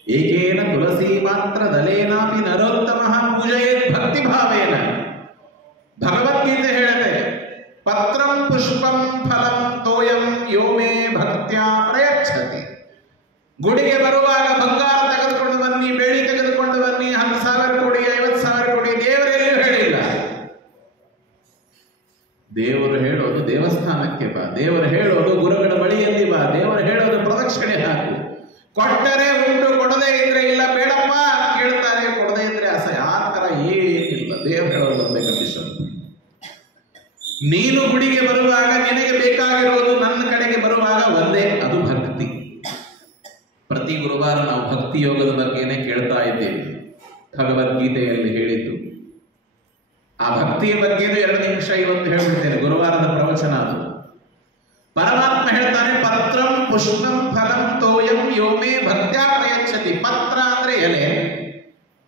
ಏಕೇನ ತುಳಸಿ ಮಾತ್ರ ದಲೇನಾಪಿ ನರೋತ್ತಮ ಪೂಜೆಯೇತ್ ಭಕ್ತಿ ಭಾವೇನ. ಭಗವದ್ಗೀತೆ ಹೇಳುತ್ತೆ, ಪತ್ರಂ ಪುಷ್ಪಂ ಫಲಂ ತೋಯಂ ಯೋ ಮೇ ಭಕ್ತ್ಯಾ ಪ್ರಯಚ್ಛತಿ. ಗುಡಿಗೆ ಬರುವಾಗ ಬಂಗಾರ ತೆಗೆದುಕೊಂಡು ಬನ್ನಿ, ಬೆಳ್ಳಿ ತೆಗೆದುಕೊಂಡು ಬನ್ನಿ, 10,000 ಕೊಡಿ, 50,000 ಕೊಡಿ, ದೇವರೆಲ್ಲೂ ಹೇಳಿಲ್ಲ. ದೇವರು ಹೇಳೋದು ದೇವಸ್ಥಾನಕ್ಕೆ ಬಾ, ದೇವರು ಹೇಳೋದು ಗುರುಗಳ ಬಳಿಯಲ್ಲಿ ಬಾ, ದೇವರು ಹೇಳೋದು ಪ್ರದಕ್ಷಿಣೆ ಹಾಕು. ಕೊಟ್ಟರೆ ಉಂಟು, ಕೊಡದೇ ಇದ್ರೆ ಇಲ್ಲ, ಬೇಡಪ್ಪ ಕೇಳ್ತಾರೆ, ಕೊಡದೇ ಇದ್ರೆ ಅಸಹ್ಯ. ಆ ಥರ ಏನಿಲ್ಲ. ದೇವರು ಹೇಳೋದು ಒಂದೇ ಕಂಡೀಷನ್, ನೀನು ಗುಡಿಗೆ ಬರುವಾಗ ನಿನಗೆ ಬೇಕಾಗಿರೋದು ನನ್ನ ಕಡೆಗೆ ಬರುವಾಗ ಒಂದೇ, ಅದು ಭಕ್ತಿ. ಪ್ರತಿ ಗುರುವಾರ ನಾವು ಭಕ್ತಿ ಯೋಗದ ಬಗ್ಗೆನೇ ಕೇಳ್ತಾ ಇದ್ದೇವೆ. ಭಗವದ್ಗೀತೆಯಲ್ಲಿ ಹೇಳಿದ್ದು ಆ ಭಕ್ತಿಯ ಬಗ್ಗೆನೂ 2 ನಿಮಿಷ ಇವತ್ತು ಹೇಳ್ಬಿಡ್ತೇನೆ. ಗುರುವಾರದ ಪ್ರವಚನ ಅದು. ಪರಮಾತ್ಮ ಹೇಳ್ತಾನೆ, ಪತ್ರಂ ಪುಷ್ಪಂ ಫಲಂ ತೋಯಂ ಯೋ ಮೇ ಭಕ್ತ್ಯಾ ಪ್ರಯಚ್ಛತಿ. ಪತ್ರ ಅಂದ್ರೆ ಎಲೆ,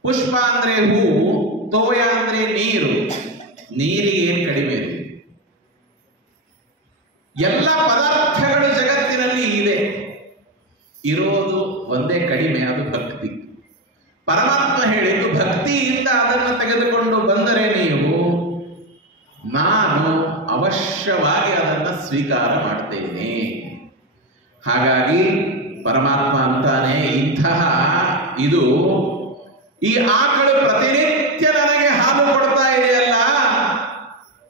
ಪುಷ್ಪ ಅಂದ್ರೆ ಹೂವು, ತೋಯ ಅಂದ್ರೆ ನೀರು. ನೀರಿಗೆ ಏನು ಕಡಿಮೆ ಇದೆ? ಎಲ್ಲ ಪದಾರ್ಥಗಳು ಜಗತ್ತಿನಲ್ಲಿ ಇದೆ, ಇರೋದು ಒಂದೇ ಕಡಿಮೆ, ಅದು ಭಕ್ತಿ. ಪರಮಾತ್ಮ ಹೇಳಿದ್ದು, ಭಕ್ತಿಯಿಂದ ಅದನ್ನು ತೆಗೆದುಕೊಂಡು ಬಂದರೆ ನೀವು, ನಾನು ಅವಶ್ಯವಾಗಿ ಅದನ್ನು ಸ್ವೀಕಾರ ಮಾಡ್ತೇನೆ. ಹಾಗಾಗಿ ಪರಮಾತ್ಮ ಅಂತಾನೆ, ಇಂತಹ ಇದು ಈ ಆಕಳು ಪ್ರತಿನಿತ್ಯ ನನಗೆ ಹಾಲು ಕೊಡ್ತಾ ಇದೆಯಲ್ಲ,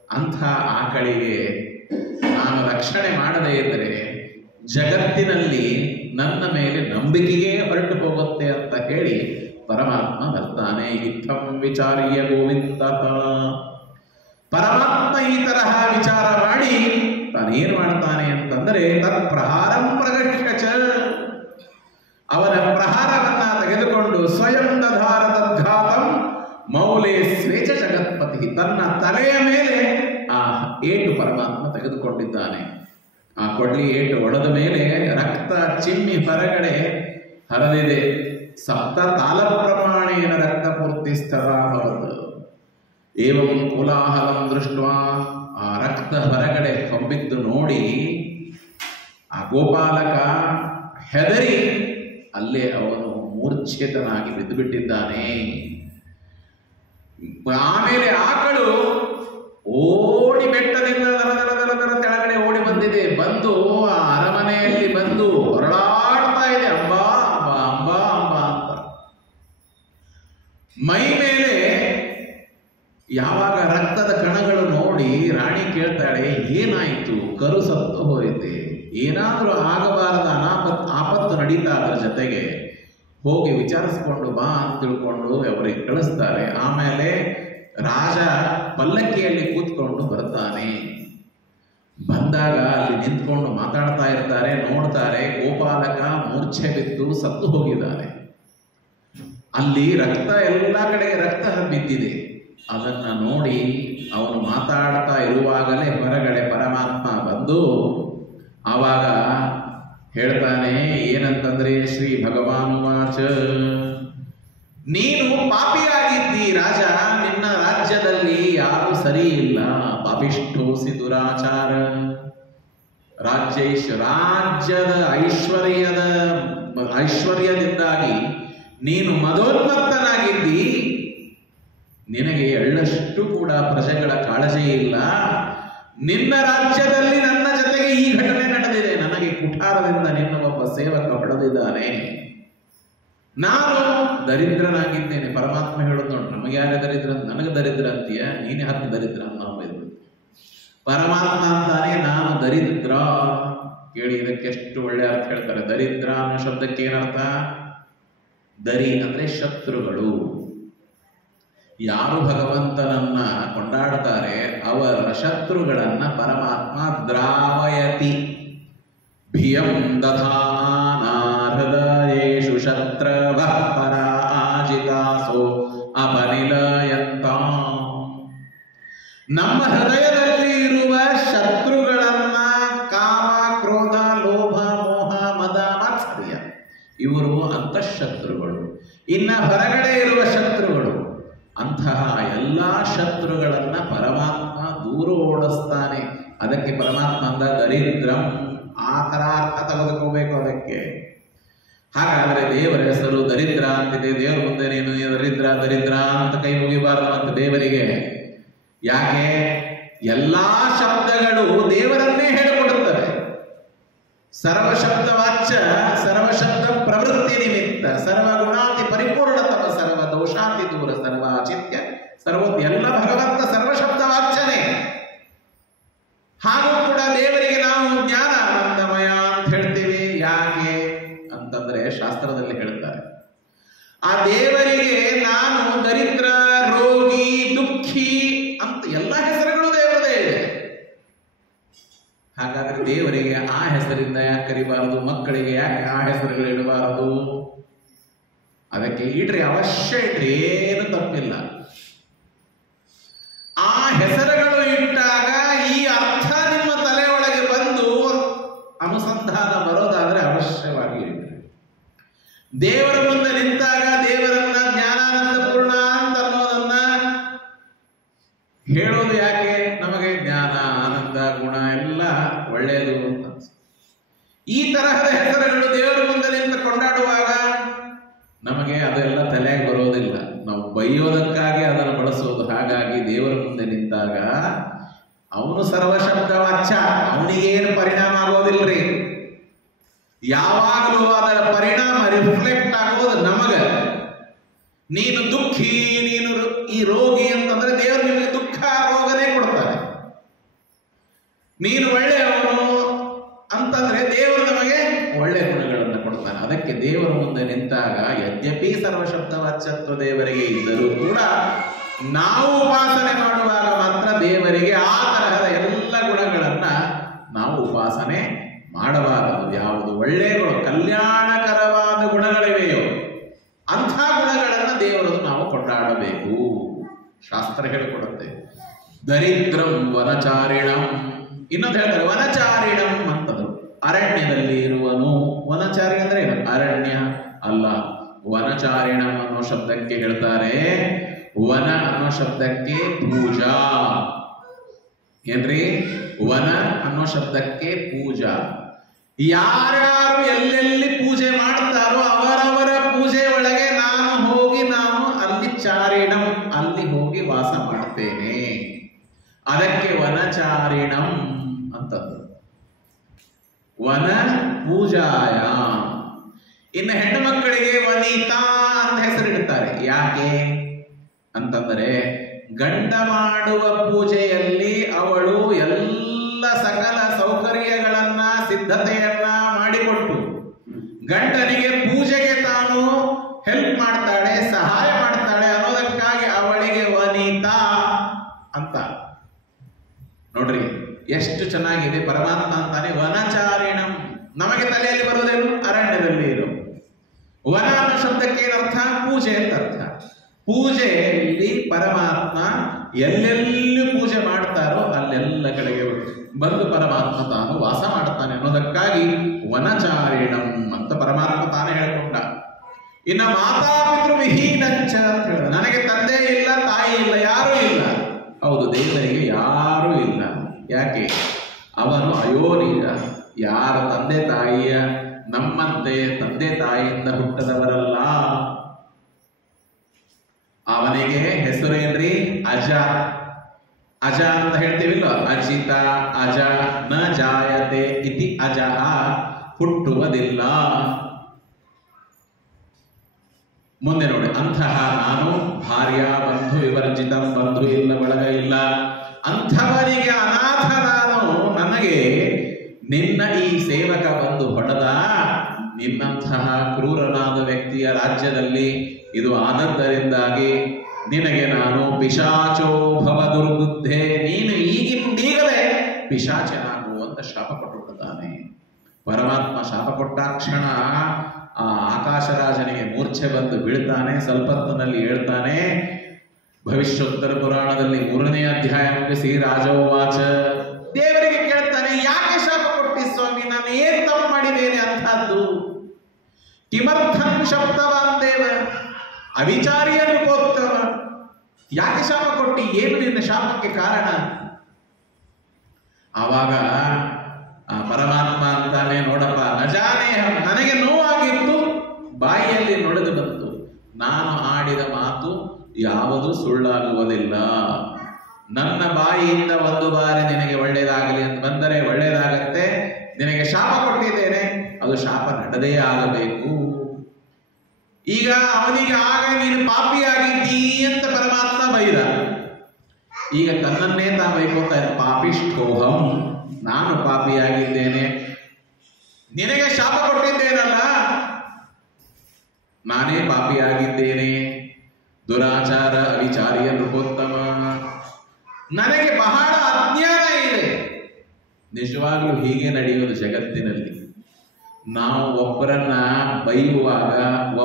ಅಂಥ ಆಕಳಿಗೆ ನಾನು ರಕ್ಷಣೆ ಮಾಡದೇ ಇದ್ದರೆ ಜಗತ್ತಿನಲ್ಲಿ ನನ್ನ ಮೇಲೆ ನಂಬಿಕೆಯೇ ಹೊರಟು ಹೋಗುತ್ತೆ ಅಂತ ಹೇಳಿ ಪರಮಾತ್ಮ ಬರ್ತಾನೆ. ಇತ್ತಂ ವಿಚಾರ್ಯ ಗೋವಿಂದ. ಪರಮಾತ್ಮ ಈ ತರಹ ವಿಚಾರ ಮಾಡಿ ತಾನೇನು ಮಾಡ್ತಾನೆ ಅಂತಂದರೆ, ತತ್ ಪ್ರಹಾರಂ ಪ್ರಗಟ್ಯ, ಅವನ ಪ್ರಹಾರವನ್ನ ತೆಗೆದುಕೊಂಡು ಸ್ವಯಂ ದಧಾರ ತದ್ಘಾತಂ ಮೌಲೆ ಸ್ವೇಚ ಜಗತ್ಪತಿ, ತನ್ನ ತಲೆಯ ಮೇಲೆ ಆ ಏಟು ಪರಮಾತ್ಮ ತೆಗೆದುಕೊಂಡಿದ್ದಾನೆ. ಆ ಕೊಡ್ಲಿ ಏಟು ಒಡೆದ ಮೇಲೆ ರಕ್ತ ಚಿಮ್ಮಿ ಹೊರಗಡೆ ಹರಿದಿದೆ. ಸಪ್ತ ತಾಲ ಪ್ರಮಾಣೇನ ರಕ್ತ ಪೂರ್ತಿ ಸ್ಥಳಾಭವತ್. ಏವಂ ಕೋಲಾಹಲಂ ದೃಷ್ಟ, ಆ ರಕ್ತ ಹೊರಗಡೆ ಹೊಂಬಿದ್ದು ನೋಡಿ ಆ ಗೋಪಾಲಕ ಹೆದರಿ ಅಲ್ಲೇ ಅವನು ಮೂರ್ಛಿತನಾಗಿ ಬಿದ್ದು ಬಿಟ್ಟಿದ್ದಾನೆ. ಆಮೇಲೆ ಆಕಳು ಓಡಿ ಬೆಟ್ಟದಿಂದ ದರ ಕೆಳಗಡೆ ಓಡಿ ಬಂದಿದೆ. ಬಂದು ಆ ಅರಮನೆಯಲ್ಲಿ ಬಂದು ಹೊರಳಾಡ್ತಾ ಇದೆ, ಅಂಬಾ ಅಂಬಾ ಅಂಬಾ ಅಂಬಾ ಅಂತ. ಮೈ ಮೇಲೆ ಯಾವಾಗ ರಕ್ತದ ಕಣಗಳು ನೋಡಿ ರಾಣಿ ಕೇಳ್ತಾಳೆ, ಏನಾಯಿತು? ಕರು ಸತ್ತು ಹೋಯಿತೆ, ಏನಾದರೂ ಆಗಬಾರದ ಆಪತ್ತು ನಡೀತಾ ಅದರ ಜೊತೆಗೆ, ಹೋಗಿ ವಿಚಾರಿಸ್ಕೊಂಡು ಬಾ ಅಂತ ತಿಳ್ಕೊಂಡು ಅವರಿಗೆ ಕಳಿಸ್ತಾರೆ. ಆಮೇಲೆ ರಾಜ ಪಲ್ಲಕ್ಕಿಯಲ್ಲಿ ಕೂತ್ಕೊಂಡು ಬರ್ತಾನೆ. ಬಂದಾಗ ಅಲ್ಲಿ ನಿಂತ್ಕೊಂಡು ಮಾತಾಡ್ತಾ ಇರ್ತಾರೆ, ನೋಡ್ತಾರೆ ಗೋಪಾಲಕ ಮೂರ್ಛೆ ಬಿದ್ದು ಸತ್ತು ಹೋಗಿದ್ದಾರೆ. ಅಲ್ಲಿ ರಕ್ತ, ಎಲ್ಲ ಕಡೆಗೆ ರಕ್ತ ಬಿದ್ದಿದೆ. ಅದನ್ನ ನೋಡಿ ಅವನು ಮಾತಾಡ್ತಾ ಇರುವಾಗಲೇ ಹೊರಗಡೆ ಪರಮಾತ್ಮ ಬಂದು ಆವಾಗ ಹೇಳ್ತಾನೆ, ಏನಂತಂದ್ರೆ ಶ್ರೀ ಭಗವಾನ್ ವಾಚ, ನೀನು ಪಾಪಿಯಾಗಿದ್ದಿ ರಾಜ, ನಿನ್ನ ರಾಜ್ಯದಲ್ಲಿ ಯಾರು ಸರಿ ಇಲ್ಲ, ಪಾಪಿಷ್ಠೋಸಿ ದುರಾಚಾರ. ರಾಜ್ಯದ ಐಶ್ವರ್ಯದಿಂದಾಗಿ ನೀನು ಮದೋನ್ಮತ್ತನಾಗಿದ್ದಿ, ನಿನಗೆ ಎಳ್ಳಷ್ಟು ಕೂಡ ಪ್ರಜೆಗಳ ಕಾಳಜಿ ಇಲ್ಲ. ನಿನ್ನ ರಾಜ್ಯದಲ್ಲಿ ನನ್ನ ಜೊತೆಗೆ ಈ ಘಟನೆ ನಡೆದಿದೆ, ನನಗೆ ಕುಠಾರದಿಂದ ನಿನ್ನ ಒಬ್ಬ ಸೇವಕ ಹೊಡೆದಿದ್ದಾನೆ, ನಾನು ದರಿದ್ರನಾಗಿದ್ದೇನೆ. ಪರಮಾತ್ಮ ಹೇಳೋದು ನೋಡಿ, ನಮಗೆ ಯಾರೇ ದರಿದ್ರ, ನನಗೆ ದರಿದ್ರ ಅಂತೀಯ, ನೀನೇ ಹತ್ತು ದರಿದ್ರ ನಾವು ಪರಮಾತ್ಮ ಅಂತಾನೆ ನಾನು ದರಿದ್ರ. ಕೇಳಿ, ಇದಕ್ಕೆ ಎಷ್ಟು ಒಳ್ಳೆ ಅರ್ಥ ಹೇಳ್ತಾರೆ. ದರಿದ್ರ ಅನ್ನೋ ಶಬ್ದಕ್ಕೆ ಏನರ್ಥ? ದರಿ ಅಂದ್ರೆ ಶತ್ರುಗಳು. ಯಾರು ಭಗವಂತನನ್ನ ಕೊಂಡಾಡ್ತಾರೆ ಅವರ ಶತ್ರುಗಳನ್ನ ಪರಮಾತ್ಮ ದ್ರಾವಯತಿ. ಭಿಯಂ ದಧಾನಾ ಹೃದಯೇಷು ಶತ್ರವಃ ಪರಾಜಿತಾಸೋ ಅಪನಿಲಯಂತಾಂ. ನಮ್ಮ ಹೃದಯದಲ್ಲಿ ಇರುವ ಶತ್ರುಗಳನ್ನ ಕಾಮ, ಕ್ರೋಧ, ಲೋಭ, ಮೋಹ, ಮದ, ಮಾತ್ಸರ್ಯ, ಇವರು ಅಂತಃಶತ್ರುಗಳು. ಇನ್ನ ಹೊರಗಡೆ ಇರುವ ಶತ್ರುಗಳು, ಅಂತಹ ಎಲ್ಲ ಶತ್ರುಗಳನ್ನ ಪರಮಾತ್ಮ ದೂರ ಓಡಿಸ್ತಾನೆ. ಅದಕ್ಕೆ ಪರಮಾತ್ಮ ಅಂದ ದರಿದ್ರಂ. ಆ ಥರ ಅರ್ಥ ತೆಗೆದುಕೋಬೇಕು ಅದಕ್ಕೆ. ಹಾಗಾದ್ರೆ ದೇವರ ಹೆಸರು ದರಿದ್ರ ಅಂತಿದೆ. ದೇವರ ಮುಂದೆ ನೀನು ದರಿದ್ರ ದರಿದ್ರ ಅಂತ ಕೈ ಮುಗಿಬಾರದು ಅಂತ ದೇವರಿಗೆ. ಯಾಕೆ? ಎಲ್ಲಾ ಶಬ್ದಗಳು ದೇವರನ್ನೇ ಹೇಳಿಕೊಡುತ್ತವೆ. ಸರ್ವಶಬ್ದ ವಾಚ್ಯ, ಸರ್ವಶಬ್ದ ಪ್ರವೃತ್ತಿ ನಿಮಿತ್ತ, ಸರ್ವಗುಣಾತಿ ಪರಿಪೂರ್ಣತಮ, ಸರ್ವ ದೋಷಾತಿ ದೂರ, ಸರ್ವಾಚಿತ್ಯ ಸರ್ವ, ಎಲ್ಲ ಭಗವಂತ ಸರ್ವಶಬ್ದ ವಾಚ್ಯನೇ. ಹಾಗೂ ಕೂಡ ದೇವರಿಗೆ ನಾವು ಜ್ಞಾನ ಆನಂದಮಯ ಅಂತ ಹೇಳ್ತೀವಿ. ಯಾಕೆ ಅಂತಂದ್ರೆ ಶಾಸ್ತ್ರದಲ್ಲಿ ಹೇಳ್ತಾರೆ, ಆ ದೇವರಿಗೆ ನಾನು ದರಿದ್ರ, ರೋಗಿ, ದುಃಖಿ ಅಂತ ಎಲ್ಲ ಹೆಸರುಗಳು ದೇವರದೇ ಇದೆ. ಹಾಗಾದ್ರೆ ದೇವರಿಗೆ ಆ ಹೆಸರಿಂದ ಯಾಕೆ ಕರಿಬಾರದು? ಮಕ್ಕಳಿಗೆ ಯಾಕೆ ಆ ಹೆಸರುಗಳು ಇಡಬಾರದು? ಅದಕ್ಕೆ ಇಡ್ರಿ, ಅವಶ್ಯ ಇಡ್ರಿ, ಏನು ತಪ್ಪಿಲ್ಲ. ಆ ಹೆಸರುಗಳು ಇಟ್ಟಾಗ ಈ ಅರ್ಥ ನಿಮ್ಮ ತಲೆ ಒಳಗೆ ಬಂದು ಅನುಸಂಧಾನ ಬರೋದಾದ್ರೆ ಅವಶ್ಯವಾಗಿ ಇಡ್ರಿ. ದೇವರ ಮುಂದೆ ನಿಂತಾಗ ದೇವರನ್ನ ಜ್ಞಾನಾನಂದ ಪೂರ್ಣ ಅಂತ ಅನ್ನೋದನ್ನ ಹೇಳೋದು ಯಾಕೆ? ನಮಗೆ ಜ್ಞಾನ, ಆನಂದ, ಗುಣ ಎಲ್ಲ ಒಳ್ಳೆಯದು ಅಂತ. ಈ ತರಹದ ಹೆಸರುಗಳು ದೇವರ ಮುಂದೆ ನಿಂತು ಕೊಂಡಾಡುವಾಗ ನಮಗೆ ಅದೆಲ್ಲ ತಲೆಗೆ ಬರೋದಿಲ್ಲ. ನಾವು ಬೈಯೋದಕ್ಕಾಗಿ ಅದನ್ನು ಬಳಸೋದು. ಹಾಗಾಗಿ ದೇವರ ಮುಂದೆ ನಿಂತಾಗ ಅವನು ಸರ್ವಶಬ್ದ ವಾಚ್ಯ, ಅವನಿಗೇನು ಪರಿಣಾಮ ಆಗೋದಿಲ್ರಿ. ಯಾವಾಗಲೂ ಅದರ ಪರಿಣಾಮ ರಿಫ್ಲೆಕ್ಟ್ ಆಗೋದು ನಮಗ. ನೀನು ದುಃಖಿ, ನೀನು ಈ ರೋಗಿ ಅಂತಂದ್ರೆ ದೇವರು ನಿಮಗೆ ದುಃಖ, ರೋಗನೇ ಕೊಡ್ತಾನೆ. ನೀನು ಒಳ್ಳೆಯವನು ಅಂತಂದ್ರೆ ದೇವರು ನಮಗೆ ಒಳ್ಳೆ ಗುಣಗಳನ್ನು ಕೊಡ್ತಾನೆ. ಅದಕ್ಕೆ ದೇವರ ಮುಂದೆ ನಿಂತಾಗ ಯದ್ಯಪಿ ಸರ್ವಶಬ್ದ ವಾಚ್ಯತ್ವ ದೇವರಿಗೆ ಇದ್ದರೂ ಕೂಡ ನಾವು ಉಪಾಸನೆ ಮಾಡುವಾಗ ಮಾತ್ರ ದೇವರಿಗೆ ಆ ತರಹದ ಎಲ್ಲ ಗುಣಗಳನ್ನ ನಾವು ಉಪಾಸನೆ ಮಾಡಬಾರದು. ಯಾವುದು ಒಳ್ಳೆಯ ಗುಣ, ಕಲ್ಯಾಣಕರವಾದ ಗುಣಗಳಿವೆಯೋ ಅಂಥ ಗುಣಗಳನ್ನು ದೇವರನ್ನು ನಾವು ಕೊಂಡಾಡಬೇಕು. ಶಾಸ್ತ್ರ ಹೇಳಿಕೊಡುತ್ತೆ. ದರಿದ್ರಂ ವನಚಾರಿಣಂ. ಇನ್ನೊಂದು ಹೇಳ್ತಾರೆ ವನಚಾರಿಣಂ ಅಂತಂದ್ರು. ಅರಣ್ಯದಲ್ಲಿ ಇರುವನು. ವನಚಾರಿ ಅಂದ್ರೆ ಏನು? ಅರಣ್ಯ ಅಲ್ಲ. ವನಚಾರಿಣಂ ಅನ್ನೋ ಶಬ್ದಕ್ಕೆ ಹೇಳ್ತಾರೆ, ವನ ಅನ್ನೋ ಶಬ್ದಕ್ಕೆ ಪೂಜಾ. ಏನ್ರಿ? ವನ ಅನ್ನೋ ಶಬ್ದಕ್ಕೆ ಪೂಜಾ. ಯಾರ್ಯಾರು ಎಲ್ಲೆಲ್ಲಿ ಪೂಜೆ ಮಾಡ್ತಾರೋ ಅವರವರ ಪೂಜೆ ಒಳಗೆ ನಾನು ಅಲ್ಲಿ ಚಾರಿಣಂ, ಅಲ್ಲಿ ಹೋಗಿ ವಾಸ ಮಾಡ್ತೇನೆ. ಅದಕ್ಕೆ ವನಚಾರಿಣಂ ಅಂತಂದ್ರು. ವನ ಪೂಜಾಯ. ಇನ್ನು ಹೆಣ್ಣು ಮಕ್ಕಳಿಗೆ ವನಿತಾ ಅಂತ ಹೆಸರಿಡ್ತಾರೆ. ಯಾಕೆ ಅಂತಂದರೆ ಗಂಡ ಮಾಡುವ ಪೂಜೆಯಲ್ಲಿ ಅವಳು ಎಲ್ಲ ಸಕಲ ಸೌಕರ್ಯಗಳನ್ನ, ಸಿದ್ಧತೆಯನ್ನ ಮಾಡಿಕೊಟ್ಟು ಗಂಡನಿಗೆ ಪೂಜೆಗೆ ತಾನು ಹೆಲ್ಪ್ ಮಾಡ್ತಾಳೆ, ಸಹಾಯ ಮಾಡ್ತಾಳೆ ಅನ್ನೋದಕ್ಕಾಗಿ ಅವಳಿಗೆ ವನಿತಾ ಅಂತ. ನೋಡ್ರಿ ಎಷ್ಟು ಚೆನ್ನಾಗಿದೆ. ಪರಮಾತ್ಮ ಅಂತಾನೆ ವನಚಾರಿಣಂ. ನಮಗೆ ತಲೆಯಲ್ಲಿ ಬರುವುದೇನು? ಅರಣ್ಯದಲ್ಲಿ ಇರು. ವನ ಅನ್ನೋ ಶಬ್ದಕ್ಕೆ ಏನರ್ಥ? ಪೂಜೆ ಅಂತ ಅರ್ಥ. ಪೂಜೆಯಲ್ಲಿ ಪರಮಾತ್ಮ ಎಲ್ಲೆಲ್ಲಿ ಪೂಜೆ ಮಾಡ್ತಾರೋ ಅಲ್ಲೆಲ್ಲ ಕಡೆಗೆ ಬಂದು ಪರಮಾತ್ಮ ತಾನು ವಾಸ ಮಾಡ್ತಾನೆ ಅನ್ನೋದಕ್ಕಾಗಿ ವನಚಾರಿಣಂ ಅಂತ ಪರಮಾತ್ಮ ತಾನೇ ಹೇಳ್ಕೊಂಡ. ಇನ್ನು ಮಾತಾಪಿತೃ ವಿಹೀನಂಚ ಅಂತ ಹೇಳಿದ. ನನಗೆ ತಂದೆ ಇಲ್ಲ, ತಾಯಿ ಇಲ್ಲ, ಯಾರೂ ಇಲ್ಲ. ಹೌದು, ದೇವರಿಗೆ ಯಾರೂ ಇಲ್ಲ. ಯಾಕೆ? ಅವನು ಅಯೋನಿಜ. ಯಾರ ತಂದೆ ತಾಯಿಯ ನಮ್ಮಂತೆ ತಂದೆ ತಾಯಿಯಿಂದ ಹುಟ್ಟದವರಲ್ಲ. ಅವನಿಗೆ ಹೆಸರೇನ್ರಿ? ಅಜ. ಅಜ ಅಂತ ಹೇಳ್ತೀವಿಲ್ಲ, ಅಜಿತ ಅಜ ನ ಜಾಯತೆ ಇತಿ ಅಜ, ಹುಟ್ಟುವುದಿಲ್ಲ. ಮುಂದೆ ನೋಡಿ, ಅಂತಹ ನಾನು ಭಾರ್ಯ ಬಂಧು ವಿವರ್ಜಿತ, ಬಂಧು ಇಲ್ಲ, ಬಳಗ ಇಲ್ಲ, ಅಂಥವರಿಗೆ ಅನಾಥ ನಾನು. ನನಗೆ ನಿನ್ನ ಈ ಸೇವಕ ಬಂದು ಹೊಡೆದ, ನಿನ್ನಂತಹ ಕ್ರೂರನಾದ ವ್ಯಕ್ತಿಯ ರಾಜ್ಯದಲ್ಲಿ ಇದು ಆದದ್ದರಿಂದಾಗಿ ನಿನಗೆ ನಾನು ಪಿಶಾಚೋ ಭವ ದುರ್ಬುದ್ಧೆ, ನೀನು ಈಗಿಂದೀಗಲೇ ಪಿಶಾಚನಾಗುವಂತ ಶಾಪ ಕೊಟ್ಟುಬಿಡ್ತಾನೆ. ಪರಮಾತ್ಮ ಶಾಪ ಕೊಟ್ಟಾಕ್ಷಣ ಆ ಆಕಾಶರಾಜನಿಗೆ ಮೂರ್ಛೆ ಬಂದು ಬೀಳ್ತಾನೆ. ಸ್ವಲ್ಪ ಹೊತ್ತಿನಲ್ಲಿ ಹೇಳ್ತಾನೆ. ಭವಿಷ್ಯೋತ್ತರ ಪುರಾಣದಲ್ಲಿ 3ನೇ ಅಧ್ಯಾಯ ಮುಗಿಸಿ ರಾಜೋವಾಚ ದೇವರಿಗೆ ಕೇಳ್ತಾನೆ, ಯಾಕೆ ಶಾಪ ಕೊಟ್ಟಿ ಸ್ವಾಮಿ? ನಾನು ಏನ್ ತಪ್ಪು ಮಾಡಿದ್ದೇನೆ ಅಂತದ್ದು? ಕಿಮರ್ಥಂ ಶಬ್ದವಾನ್ ದೇವ ಅವಿಚಾರಿಯ ರೂಪೋತ್ತಮ, ಯಾಕೆ ಶಾಪ ಕೊಟ್ಟಿ? ಏನು ನಿನ್ನ ಶಾಪಕ್ಕೆ ಕಾರಣ? ಆವಾಗ ಆ ಪರಮಾತ್ಮ ಅಂತಾನೆ, ನೋಡಪ್ಪ ನಜಾನೇಹಂ, ನನಗೆ ನೋವಾಗಿತ್ತು, ಬಾಯಿಯಲ್ಲಿ ನುಡಿದು ಬಂತು. ನಾನು ಆಡಿದ ಮಾತು ಯಾವುದು ಸುಳ್ಳಾಗುವುದಿಲ್ಲ. ನನ್ನ ಬಾಯಿಯಿಂದ ಒಂದು ಬಾರಿ ನಿನಗೆ ಒಳ್ಳೆಯದಾಗಲಿ ಅಂತ ಬಂದರೆ ಒಳ್ಳೆಯದಾಗತ್ತೆ. ನಿನಗೆ ಶಾಪ ಕೊಟ್ಟಿದ್ದೇನೆ, ಅದು ಶಾಪ ನಡೆದೇ ಆಗಬೇಕು. ಈಗ ಅವನಿಗೆ ಆಗ ನೀನು ಪಾಪಿಯಾಗಿದ್ದೀ ಅಂತ ಪರಮಾತ್ಮ ಬೈದ. ಈಗ ತನ್ನನ್ನೇ ತಾ ಬೈಕೋತ, ಪಾಪಿಷ್ಠೋಹಂ, ನಾನು ಪಾಪಿಯಾಗಿದ್ದೇನೆ, ನಿನಗೆ ಶಾಪ ಕೊಟ್ಟಿದ್ದೇನಲ್ಲ, ನಾನೇ ಪಾಪಿಯಾಗಿದ್ದೇನೆ. ದುರಾಚಾರ ಅವಿಚಾರಿಯ ನೃಪೋತ್ತಮ, ನನಗೆ ಬಹಳ ಅಜ್ಞಾನ ಇದೆ. ನಿಜವಾಗ್ಲೂ ಹೀಗೆ ನಡೆಯುವುದು ಜಗತ್ತಿನಲ್ಲಿ. ನಾವು ಒಬ್ಬರನ್ನ ಬೈಯುವಾಗ,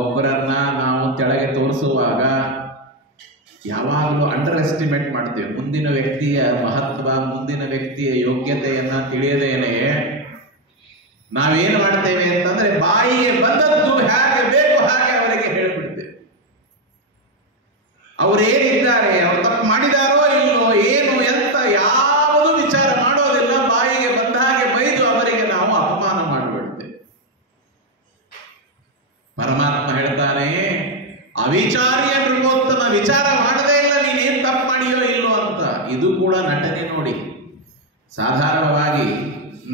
ಒಬ್ಬರನ್ನ ನಾವು ಕೆಳಗೆ ತೋರಿಸುವಾಗ ಯಾವಾಗಲೂ ಅಂಡರ್ ಎಸ್ಟಿಮೇಟ್ ಮಾಡ್ತೇವೆ. ಮುಂದಿನ ವ್ಯಕ್ತಿಯ ಮಹತ್ವ, ಮುಂದಿನ ವ್ಯಕ್ತಿಯ ಯೋಗ್ಯತೆಯನ್ನ ತಿಳಿಯದೇನೆ ನಾವೇನು ಮಾಡ್ತೇವೆ ಅಂತಂದ್ರೆ ಬಾಯಿಗೆ ಬಂದದ್ದು ಹೇಗೆ ಬೇಕು ಹಾಗೆ ಅವರಿಗೆ ಹೇಳಿಬಿಡ್ತೇವೆ. ಅವರೇನಿದ್ದಾರೆ, ಅವ್ರು ತಪ್ಪು ಮಾಡಿದಾರೋ ಇಲ್ಲೋ, ಏನು ಎಂತ ಯಾವುದು ವಿಚಾರ ಮಾಡೋದಿಲ್ಲ. ಬಾಯಿಗೆ ಬಂದ ಹಾಗೆ ಬೈದು ಅವರಿಗೆ ನಾವು ಅಪಮಾನ ಮಾಡಿಬಿಡ್ತೇವೆ. ಪರಮಾತ್ಮ ಹೇಳ್ತಾನೆ, ಅವಿಚಾರಿಯ ನೃಪೋತ್ತಮ, ವಿಚಾರ ಮಾಡದೇ ಇಲ್ಲ ನೀನೇನ್ ತಪ್ಪು ಮಾಡಿಯೋ ಇಲ್ಲೋ ಅಂತ. ಇದು ಕೂಡ ನಟನೆ ನೋಡಿ. ಸಾಧಾರಣವಾಗಿ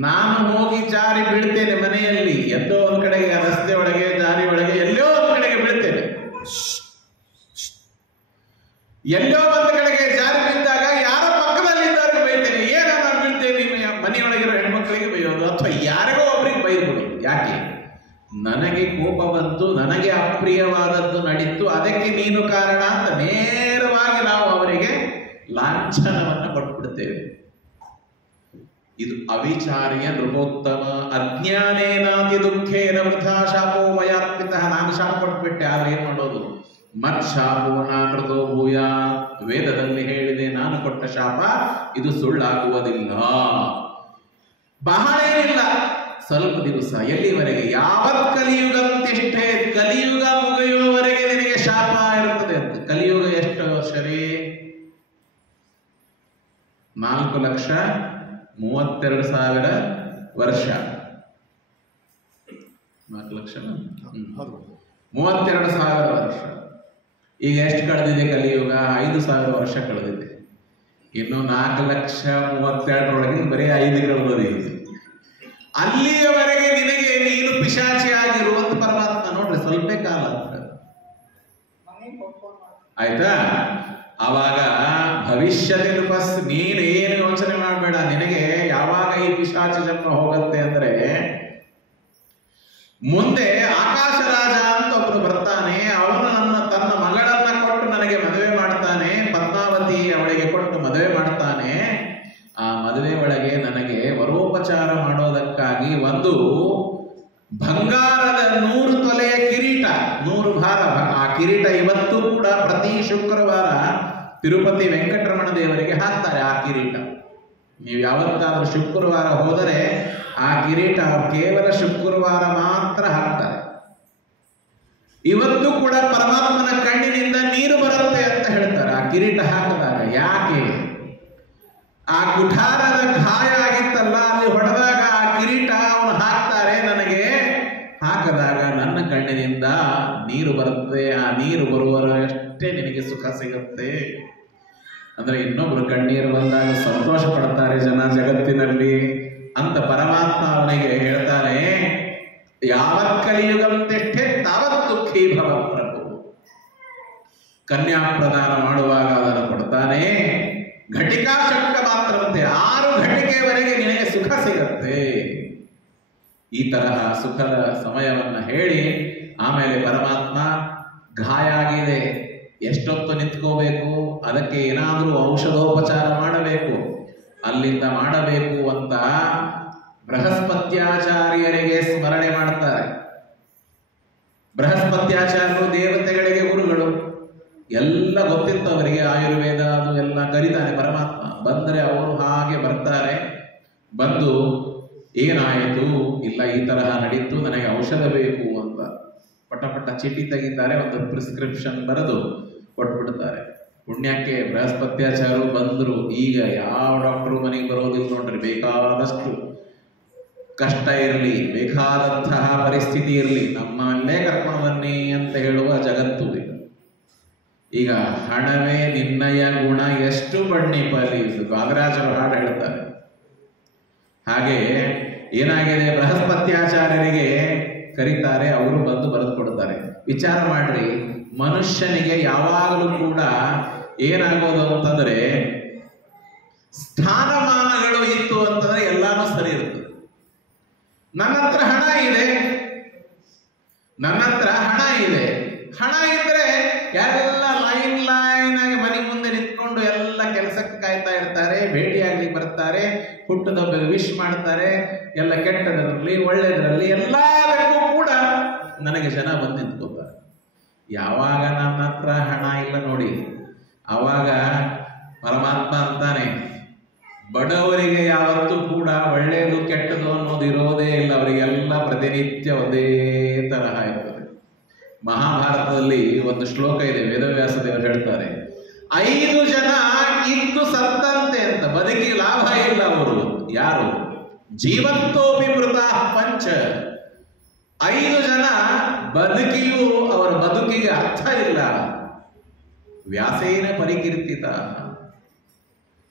ನಾನು ಹೋಗಿ ಜಾರಿ ಬೀಳ್ತೇನೆ ಮನೆಯಲ್ಲಿ, ಎಲ್ಲೋ ಒಂದ್ ಕಡೆಗೆ ರಸ್ತೆ ಒಳಗೆ, ಜಾರಿ ಒಳಗೆ, ಎಲ್ಲೋ ಒಂದ್ ಕಡೆಗೆ ಬೀಳ್ತೇನೆ. ಎಲ್ಲೋ ಒಂದು ಕಡೆಗೆ ಜಾರಿ ಬಿದ್ದಾಗ ಯಾರೋ ಪಕ್ಕದಲ್ಲಿದ್ದವ್ರಿಗೆ ಬೈತೇನೆ. ಏನೋ ನಾನು ಬೀಳ್ತೇನೆ, ನಿಮ್ಮ ಮನೆಯೊಳಗಿರೋ ಹೆಣ್ಮಕ್ಳಿಗೆ ಬೈಯೋದು, ಅಥವಾ ಯಾರಿಗೋ ಒಬ್ರಿಗೆ ಬೈದ್ಬಿಡು. ಯಾಕೆ? ನನಗೆ ಕೋಪ ಬಂತು, ನನಗೆ ಅಪ್ರಿಯವಾದದ್ದು ನಡೀತು, ಅದಕ್ಕೆ ನೀನು ಕಾರಣ ಅಂತ ನೇರವಾಗಿ ನಾವು ಅವರಿಗೆ ಲಾಂಛನವನ್ನು ಕೊಟ್ಬಿಡ್ತೇವೆ. ಇದು ಅವಿಚಾರ್ಯ ನೃಪೋತ್ತಮ. ಅಜ್ಞಾನೇನಾತಿ ದುಃಖೇನ ವೃಥಾ ಶಾಪೋ ಮಯಾರ್ಪಿತ. ನಾನು ಶಾಪ ಕೊಟ್ಬಿಟ್ಟೆ, ಆದ್ರೆ ಏನ್ ಮಾಡೋದು? ಮತ್ ಶಾಪೋ ನಾನೃತೋ ಭೂಯ. ವೇದದಲ್ಲಿ ಹೇಳಿದೆ, ನಾನು ಕೊಟ್ಟ ಶಾಪ ಇದು ಸುಳ್ಳಾಗುವುದಿಲ್ಲ. ಬಹಳ ಏನಿಲ್ಲ, ಸ್ವಲ್ಪ ದಿವಸ. ಎಲ್ಲಿವರೆಗೆ? ಯಾವತ್ ಕಲಿಯುಗಂತಿಷ್ಟೇ, ಕಲಿಯುಗ ಮುಗಿಯುವವರೆಗೆ ನಿನಗೆ ಶಾಪ ಇರುತ್ತದೆ ಅಂತ. ಕಲಿಯುಗ ಎಷ್ಟು ವರ್ಷ ರೀ? 4,32,000 ವರ್ಷ. 4,32,000 ವರ್ಷ. ಈಗ ಎಷ್ಟು ಕಳೆದಿದೆ ಕಲಿಯುಗ? 5,000 ವರ್ಷ ಕಳೆದಿದೆ. ಇನ್ನು 4,32,000 ಬರೀ 5 ಕಳೆದಿದೆ. ಅಲ್ಲಿಯವರೆಗೆ ನಿನಗೆ ನೀನು ಪಿಶಾಚಿ ಆಗಿರುವಂತ ಪರಮಾತ್ಮ ನೋಡ್ರಿ, ಸ್ವಲ್ಪ ಕಾಲ ಆಯ್ತಾ? ಅವಾಗ ಭವಿಷ್ಯದ ನೀನೇನು ಯೋಚನೆ ಮಾಡಬೇಡ. ನಿನಗೆ ಯಾವಾಗ ಈ ಪಿಶಾಚಿ ಜನ್ಮ ಹೋಗುತ್ತೆ ಅಂದ್ರೆ, ಮುಂದೆ ಆಕಾಶ ರಾಜ ಅಂತ ಒಬ್ರು ಬರ್ತಾನೆ. ಅವನು ತನ್ನ ಮಗಳನ್ನ ಕೊಟ್ಟು ನನಗೆ ಮದುವೆ ಮಾಡ್ತಾನೆ. ಪದ್ಮಾವತಿ ಅವಳಿಗೆ ಕೊಟ್ಟು ಮದುವೆ ಮಾಡ್ತಾನೆ. ಆ ಮದುವೆ ಒಳಗೆ ನನಗೆ ವರೋಪಚಾರ ಮಾಡೋದಕ್ಕಾಗಿ ಒಂದು ಬಂಗಾರದ 100 ತೊಲೆಯ ಕಿರೀಟ, 100 ಭಾರ. ಆ ಕಿರೀಟ ಇವತ್ತು ಕೂಡ ಪ್ರತಿ ಶುಕ್ರವಾರ ತಿರುಪತಿ ವೆಂಕಟರಮಣ ದೇವರಿಗೆ ಹಾಕ್ತಾರೆ. ಆ ಕಿರೀಟ ನೀವು ಯಾವತ್ತಾದ್ರೂ ಶುಕ್ರವಾರ ಹೋದರೆ ಆ ಕಿರೀಟ ಕೇವಲ ಶುಕ್ರವಾರ ಮಾತ್ರ ಹಾಕ್ತಾರೆ. ಇವತ್ತು ಕೂಡ ಪರಮಾತ್ಮನ ಕಣ್ಣಿನಿಂದ ನೀರು ಬರುತ್ತೆ ಅಂತ ಹೇಳ್ತಾರೆ ಆ ಕಿರೀಟ ಹಾಕಿದಾಗ. ಯಾಕೆ? ಆ ಕುಠಾರದ ಗಾಯ ಆಗಿತ್ತಲ್ಲ, ಅಲ್ಲಿ ಹೊಡೆದಾಗ ಆ ಕಿರೀಟ ಅವನು ಹಾಕ್ತಾರೆ ನನಗೆ. ಹಾಕಿದಾಗ ನನ್ನ ಕಣ್ಣಿನಿಂದ ನೀರು ಬರುತ್ತದೆ. ಆ ನೀರು ಬರುವಷ್ಟೇ ನಿನಗೆ ಸುಖ ಸಿಗುತ್ತೆ. ಅಂದ್ರೆ ಇನ್ನೊಬ್ರು ಕಣ್ಣೀರು ಬಂದಾಗ ಸಂತೋಷ ಪಡ್ತಾರೆ ಜನ ಜಗತ್ತಿನಲ್ಲಿ ಅಂತ ಪರಮಾತ್ಮ ಅವನಿಗೆ ಹೇಳ್ತಾನೆ. ಯಾವತ್ ಕಲಿಯುಗಂ ತಿಷ್ಠೆ ತಾವತ್ ದುಃಖಿ ಭವ ಪ್ರಭು. ಕನ್ಯಾ ಪ್ರದಾನ ಮಾಡುವಾಗ ಅದನ್ನು ಕೊಡ್ತಾನೆ. ಘಟಿಕಾ ಶಕ್ತ ಮಾತ್ರವಂತೆ 6 ಘಟಿಕೆವರೆಗೆ ನಿನಗೆ ಸುಖ ಸಿಗತ್ತೆ. ಈ ತರಹ ಸುಖದ ಸಮಯವನ್ನ ಹೇಳಿ ಆಮೇಲೆ ಪರಮಾತ್ಮ ಗಾಯ ಆಗಿದೆ, ಎಷ್ಟೊತ್ತು ನಿಂತ್ಕೋಬೇಕು, ಅದಕ್ಕೆ ಏನಾದರೂ ಔಷಧೋಪಚಾರ ಮಾಡಬೇಕು, ಅಲ್ಲಿಂದ ಮಾಡಬೇಕು ಅಂತ ಬೃಹಸ್ಪತ್ಯಾಚಾರ್ಯರಿಗೆ ಸ್ಮರಣೆ ಮಾಡ್ತಾರೆ. ಬೃಹಸ್ಪತ್ಯಾಚಾರ್ಯರು ದೇವತೆಗಳಿಗೆ ಗುರುಗಳು, ಎಲ್ಲ ಗೊತ್ತಿತ್ತು ಅವರಿಗೆ. ಆಯುರ್ವೇದ ಅದು ಎಲ್ಲ ಕರೀತಾನೆ ಪರಮಾತ್ಮ. ಬಂದರೆ ಅವರು ಹಾಗೆ ಬರ್ತಾರೆ. ಬಂದು ಏನಾಯಿತು? ಇಲ್ಲ ಈ ತರಹ ನಡೀತು, ನನಗೆ ಔಷಧ ಬೇಕು ಅಂತ ಪಟ ಚೀಟಿ ತೆಗಿತಾರೆ, ಒಂದು ಪ್ರಿಸ್ಕ್ರಿಪ್ಷನ್ ಬರೆದು ಕೊಟ್ಬಿಡ್ತಾರೆ. ಪುಣ್ಯಕ್ಕೆ ಬೃಹಸ್ಪತ್ಯಾಚಾರ್ಯರು ಬಂದರು. ಈಗ ಯಾವ ಡಾಕ್ಟರು ಮನೆಗೆ ಬರೋದಿಲ್ಲ ನೋಡ್ರಿ. ಬೇಕಾದಷ್ಟು ಕಷ್ಟ ಇರಲಿ, ಬೇಕಾದಂತಹ ಪರಿಸ್ಥಿತಿ ಇರಲಿ, ನಮ್ಮಲ್ಲೇ ಕರ್ಕೊಂಡು ಬನ್ನಿ ಅಂತ ಹೇಳುವ ಜಗತ್ತು ಈಗ. ಹಣವೇ ನಿನ್ನಯ ಗುಣ ಎಷ್ಟು ಬಣ್ಣಿಪಲಿ, ಗಾದರಾಜರು ಹಾಡು ಹೇಳ್ತಾರೆ. ಹಾಗೆ ಏನಾಗಿದೆ, ಬೃಹಸ್ಪತ್ಯಾಚಾರ್ಯರಿಗೆ ಕರೀತಾರೆ, ಅವರು ಬಂದು ಬರೆದು ಕೊಡ್ತಾರೆ. ವಿಚಾರ ಮಾಡ್ರಿ, ಮನುಷ್ಯನಿಗೆ ಯಾವಾಗಲೂ ಕೂಡ ಏನಾಗೋದು ಅಂತಂದ್ರೆ ಸ್ಥಾನಮಾನಗಳು ಇತ್ತು ಅಂತಂದ್ರೆ ಎಲ್ಲಾನು ಸರಿ ಇರುತ್ತೆ. ನನ್ನ ಹತ್ರ ಹಣ ಇದೆ, ಹಣ ಇದ್ರೆ ಎಲ್ಲ ಲೈನ್ ಆಗಿ ಮನೆ ಮುಂದೆ ನಿಂತ್ಕೊಂಡು ಎಲ್ಲ ಕೆಲಸಕ್ಕೆ ಕಾಯ್ತಾ ಇರ್ತಾರೆ, ಭೇಟಿಯಾಗ್ಲಿ ಬರ್ತಾರೆ, ಹುಟ್ಟುದಬ್ಬಗೆ ವಿಶ್ ಮಾಡ್ತಾರೆ, ಎಲ್ಲ ಕೆಟ್ಟದರಲ್ಲಿ ಒಳ್ಳೆಯದರಲ್ಲಿ ಎಲ್ಲದಕ್ಕೂ ಕೂಡ ನನಗೆ ಜನ ಬಂದು ನಿಂತ್ಕೋತಾರೆ. ಯಾವಾಗ ನನ್ನ ಹತ್ರ ಹಣ ಇಲ್ಲ ನೋಡಿ, ಆವಾಗ ಪರಮಾತ್ಮ ಅಂತಾನೆ, ಬಡವರಿಗೆ ಯಾವತ್ತೂ ಕೂಡ ಒಳ್ಳೆಯದು ಕೆಟ್ಟದು ಅನ್ನೋದು ಇರೋದೇ ಇಲ್ಲ. ಅವರಿಗೆಲ್ಲ ಪ್ರತಿನಿತ್ಯ ಒಂದೇ ತರಹ ಇರ್ತದೆ. ಮಹಾಭಾರತದಲ್ಲಿ ಒಂದು ಶ್ಲೋಕ ಇದೆ, ವೇದವ್ಯಾಸ ದೇವರು ಹೇಳ್ತಾರೆ, 5 ಜನ ಇದ್ದು ಸತ್ತಂತೆ ಅಂತ, ಬದುಕಿ ಲಾಭ ಇಲ್ಲ ಅವರು. ಯಾರು? ಜೀವಂತೋಪಿ ಮೃತ ಪಂಚ. 5 ಜನ ಬದುಕಿಯೂ ಅವರ ಬದುಕಿಗೆ ಅರ್ಥ ಇಲ್ಲ. ವ್ಯಾಸೇನ ಪರಿಕೀರ್ತಿತ.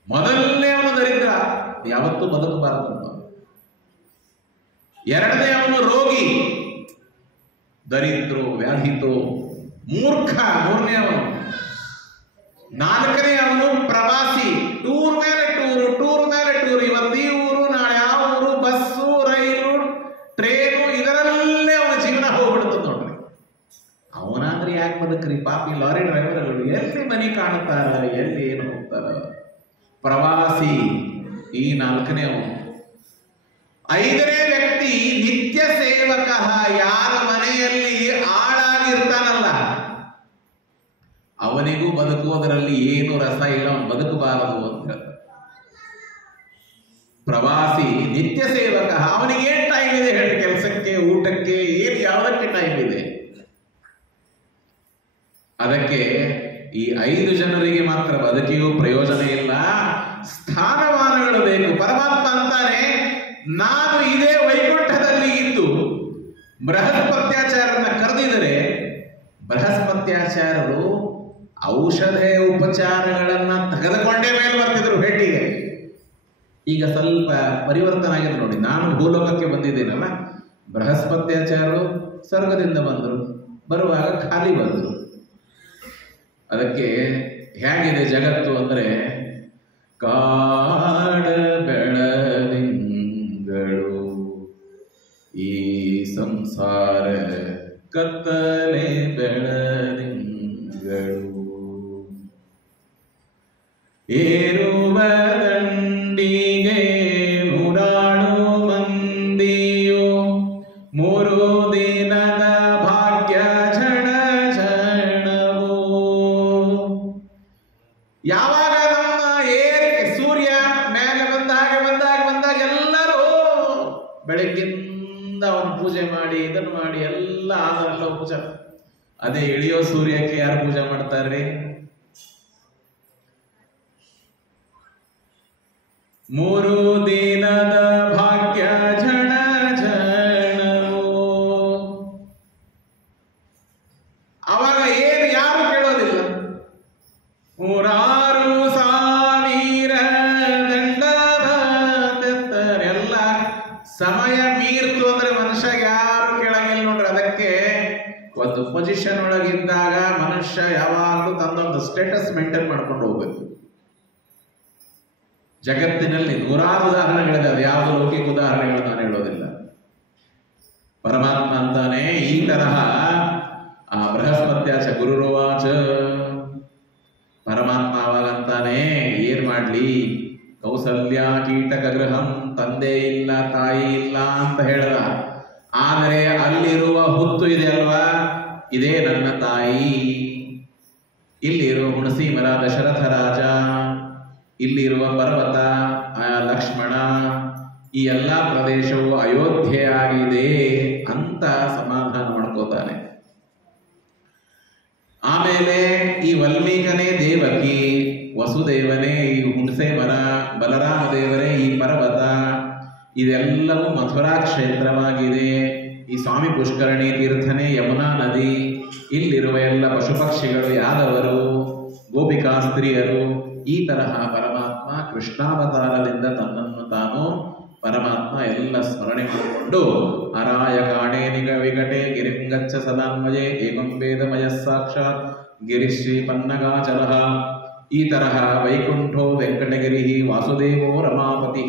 ಮೊದಲನೇ ಅವನು ದರಿದ್ರ, ಯಾವತ್ತೂ ಬದುಕಬಾರದು. 2ನೇ ಅವನು ರೋಗಿ, ದರಿದ್ರೋ ವ್ಯಾಧಿತೋ ಮೂರ್ಖ 3ನೇ ಅವನು. 4ನೇ ಅವನು ಪ್ರವಾಸಿ, ಟೂರ್ ಮೇಲೆ ಟೂರ್. ಇವತ್ತು ಈ ಊರು, ನಾಳೆ ಆ ಊರು, ಬಸ್ಸು, ರೈಲು, ಟ್ರೇನು, ಇದರಲ್ಲೇ ಅವನ ಜೀವನ ಹೋಗ್ಬಿಡ್ತದೆ ನೋಡ್ರಿ. ಅವನಾದ್ರೆ ಯಾಕೆ ಬದುಕ್ರಿ? ಪಾಪಿ ಲಾರಿ ಡ್ರೈವರ್ಗಳು ಎಲ್ಲಿ ಮನೆ ಕಾಣುತ್ತಾರ, ಎಲ್ಲಿ ಏನು ಹೋಗ್ತಾರ? ಪ್ರವಾಸಿ ಈ 4ನೇ ಅವನು. 5ನೇ ವ್ಯಕ್ತಿ ನಿತ್ಯ ಸೇವಕ. ಯಾರ ಮನೆಯಲ್ಲಿ ಆಳಾಗಿರ್ತಾನಲ್ಲ ಅವನಿಗೂ ಬದುಕುವುದರಲ್ಲಿ ಏನು ರಸ ಇಲ್ಲ, ಅವನು ಬದುಕಬಾರದು ಅಂತ. ಪ್ರವಾಸಿ ನಿತ್ಯ ಸೇವಕ, ಅವನಿಗೆ ಏನ್ ಟೈಮ್ ಇದೆ ಹೇಳಿ? ಕೆಲಸಕ್ಕೆ, ಊಟಕ್ಕೆ, ಏನು ಯಾವುದಕ್ಕೆ ಟೈಮ್ ಇದೆ? ಅದಕ್ಕೆ ಈ 5 ಜನರಿಗೆ ಮಾತ್ರ ಬದುಕಿಯೂ ಪ್ರಯೋಜನ ಇಲ್ಲ, ಸ್ಥಾನಮಾನಗಳು ಬೇಕು. ಪರಮಾತ್ಮ ಅಂತಾನೆ, ನಾನು ಇದೇ ವೈಕುಂಠದಲ್ಲಿ ಇದ್ದು ಬೃಹಸ್ಪತ್ಯಾಚಾರ್ಯರನ್ನ ಕರೆದಿದರೆ ಬೃಹಸ್ಪತ್ಯಾಚಾರ್ಯರು ಔಷಧ ಉಪಚಾರಗಳನ್ನ ತೆಗೆದುಕೊಂಡೇ ಮೇಲೆ ಬರ್ತಿದ್ರು ಭೇಟಿಗೆ. ಈಗ ಸ್ವಲ್ಪ ಪರಿವರ್ತನೆ ಆಗಿದೆ ನೋಡಿ. ನಾನು ಭೂಲೋಕಕ್ಕೆ ಬಂದಿದ್ದೇನಲ್ಲ, ಬೃಹಸ್ಪತ್ಯಾಚಾರ್ಯರು ಸ್ವರ್ಗದಿಂದ ಬಂದರು, ಬರುವಾಗ ಖಾಲಿ ಬಂದರು. ಅದಕ್ಕೆ ಹೇಗಿದೆ ಜಗತ್ತು ಅಂದ್ರೆ, ಕಾಡ ಬೆಳದಿಂಗಳು ಈ ಸಂಸಾರ ಕತ್ತಲೆ ಬೆಳದಿಂಗಳು, ಏರುವ ದಂಡಿಗೆ ದಿನದ ಭಾಗ್ಯ ಝಣ ಝಣವೋ. ಯಾವಾಗ ನಮ್ಮ ಸೂರ್ಯ ಮೇಲೆ ಬಂದಾಗ ಎಲ್ಲರೂ ಬೆಳಗ್ಗಿಂದ ಅವನು ಪೂಜೆ ಮಾಡಿ ಇದನ್ನು ಮಾಡಿ ಎಲ್ಲ ಆದರೆಲ್ಲ ಪೂಜೆ. ಅದೇ ಇಳಿಯೋ ಸೂರ್ಯಕ್ಕೆ ಯಾರು ಪೂಜೆ ಮಾಡ್ತಾರ್ರಿ? 3 ದಿನದ ಭಾಗ್ಯ ಝಣ ಝಣವೋ. ಅವಾಗ ಯಾರು ಕೇಳೋದಿಲ್ಲ. 3,000 ದಂಡವತ್ತೆತ್ತಾರೆ. ಎಲ್ಲ ಸಮಯ ಮೀರ್ತು ಅಂದ್ರೆ ಮನುಷ್ಯ ಯಾರು ಕೇಳಂಗಿಲ್ಲ ನೋಡ್ರಿ. ಅದಕ್ಕೆ ಒಂದು ಪೊಸಿಷನ್ ಒಳಗಿದ್ದಾಗ ಮನುಷ್ಯ ಯಾವಾಗಲೂ ತನ್ನೊಂದು ಸ್ಟೇಟಸ್ ಮೇಂಟೈನ್ ಮಾಡ್ಕೊಂಡು ಹೋಗ್ಬೇಕು. ಜಗತ್ತಿನಲ್ಲಿ 100 ಉದಾಹರಣೆಗಳಿದೆ. ಅದು ಯಾವುದು ಲೌಕಿಕ ಉದಾಹರಣೆಗಳು ನಾನು ಹೇಳೋದಿಲ್ಲ. ಪರಮಾತ್ಮ ಅಂತಾನೆ ಈ ತರಹ ಬೃಹಸ್ಪತ್ಯಾಚ ಗುರುರುವಾಚ. ಪರಮಾತ್ಮ ಅವಾಗ ಅಂತಾನೆ ಏನ್ ಮಾಡ್ಲಿ, ಕೌಸಲ್ಯ ಕೀಟಕ ಗೃಹಂ, ತಂದೆ ಇಲ್ಲ ತಾಯಿ ಇಲ್ಲ ಅಂತ ಹೇಳ್ದ. ಆದರೆ ಅಲ್ಲಿರುವ ಹುತ್ತು ಇದೆ ಅಲ್ವಾ, ಇದೇ ನನ್ನ ತಾಯಿ. ಇಲ್ಲಿರುವ ಹುಣಸಿ ಮರ ದಶರಥ ರಾಜ, ಇಲ್ಲಿರುವ ಪರ್ವತ ಲಕ್ಷ್ಮಣ, ಈ ಎಲ್ಲ ಪ್ರದೇಶವು ಅಯೋಧ್ಯೆಯಾಗಿದೆ ಅಂತ ಸಮಾಧಾನ ಮಾಡ್ಕೋತಾನೆ. ಆಮೇಲೆ ಈ ವಾಲ್ಮೀಕನೇ ದೇವಕಿ, ವಸುದೇವನೇ ಈ ಹುಣಸೆ ಮರ, ಬಲರಾಮ ದೇವರೇ ಈ ಪರ್ವತ, ಇದೆಲ್ಲವೂ ಮಥುರಾ ಕ್ಷೇತ್ರವಾಗಿದೆ. ಈ ಸ್ವಾಮಿ ಪುಷ್ಕರಣಿ ತೀರ್ಥನೇ ಯಮುನಾ ನದಿ. ಇಲ್ಲಿರುವ ಎಲ್ಲ ಪಶು ಪಕ್ಷಿಗಳು ಯಾದವರು, ಗೋಪಿಕಾ ಸ್ತ್ರೀಯರು. ಈ ತರಹ ಪರಮಾತ್ಮ ಕೃಷ್ಣಾವತಾರದಿಂದ ತನ್ನನ್ನು ತಾನು ಪರಮಾತ್ಮ ಎಲ್ಲ ಸ್ಮರಣೆ ಮಾಡಿಕೊಂಡು ಅರಾಯ ಕಾಣೆ ವಿಘಟೆ ಗಿರಿಂಗಚ್ಚ ಸದಾನ್ವಯೇ ಏವಂ ವೇದಮಯ ಸಾಕ್ಷಾತ್ ಗಿರಿಶ್ರೀ ಪನ್ನಗಾಚಲ. ಈ ತರಹ ವೈಕುಂಠೋ ವೆಂಕಟಗಿರಿ ವಾಸುದೇವೋ ರಮಾಪತಿ.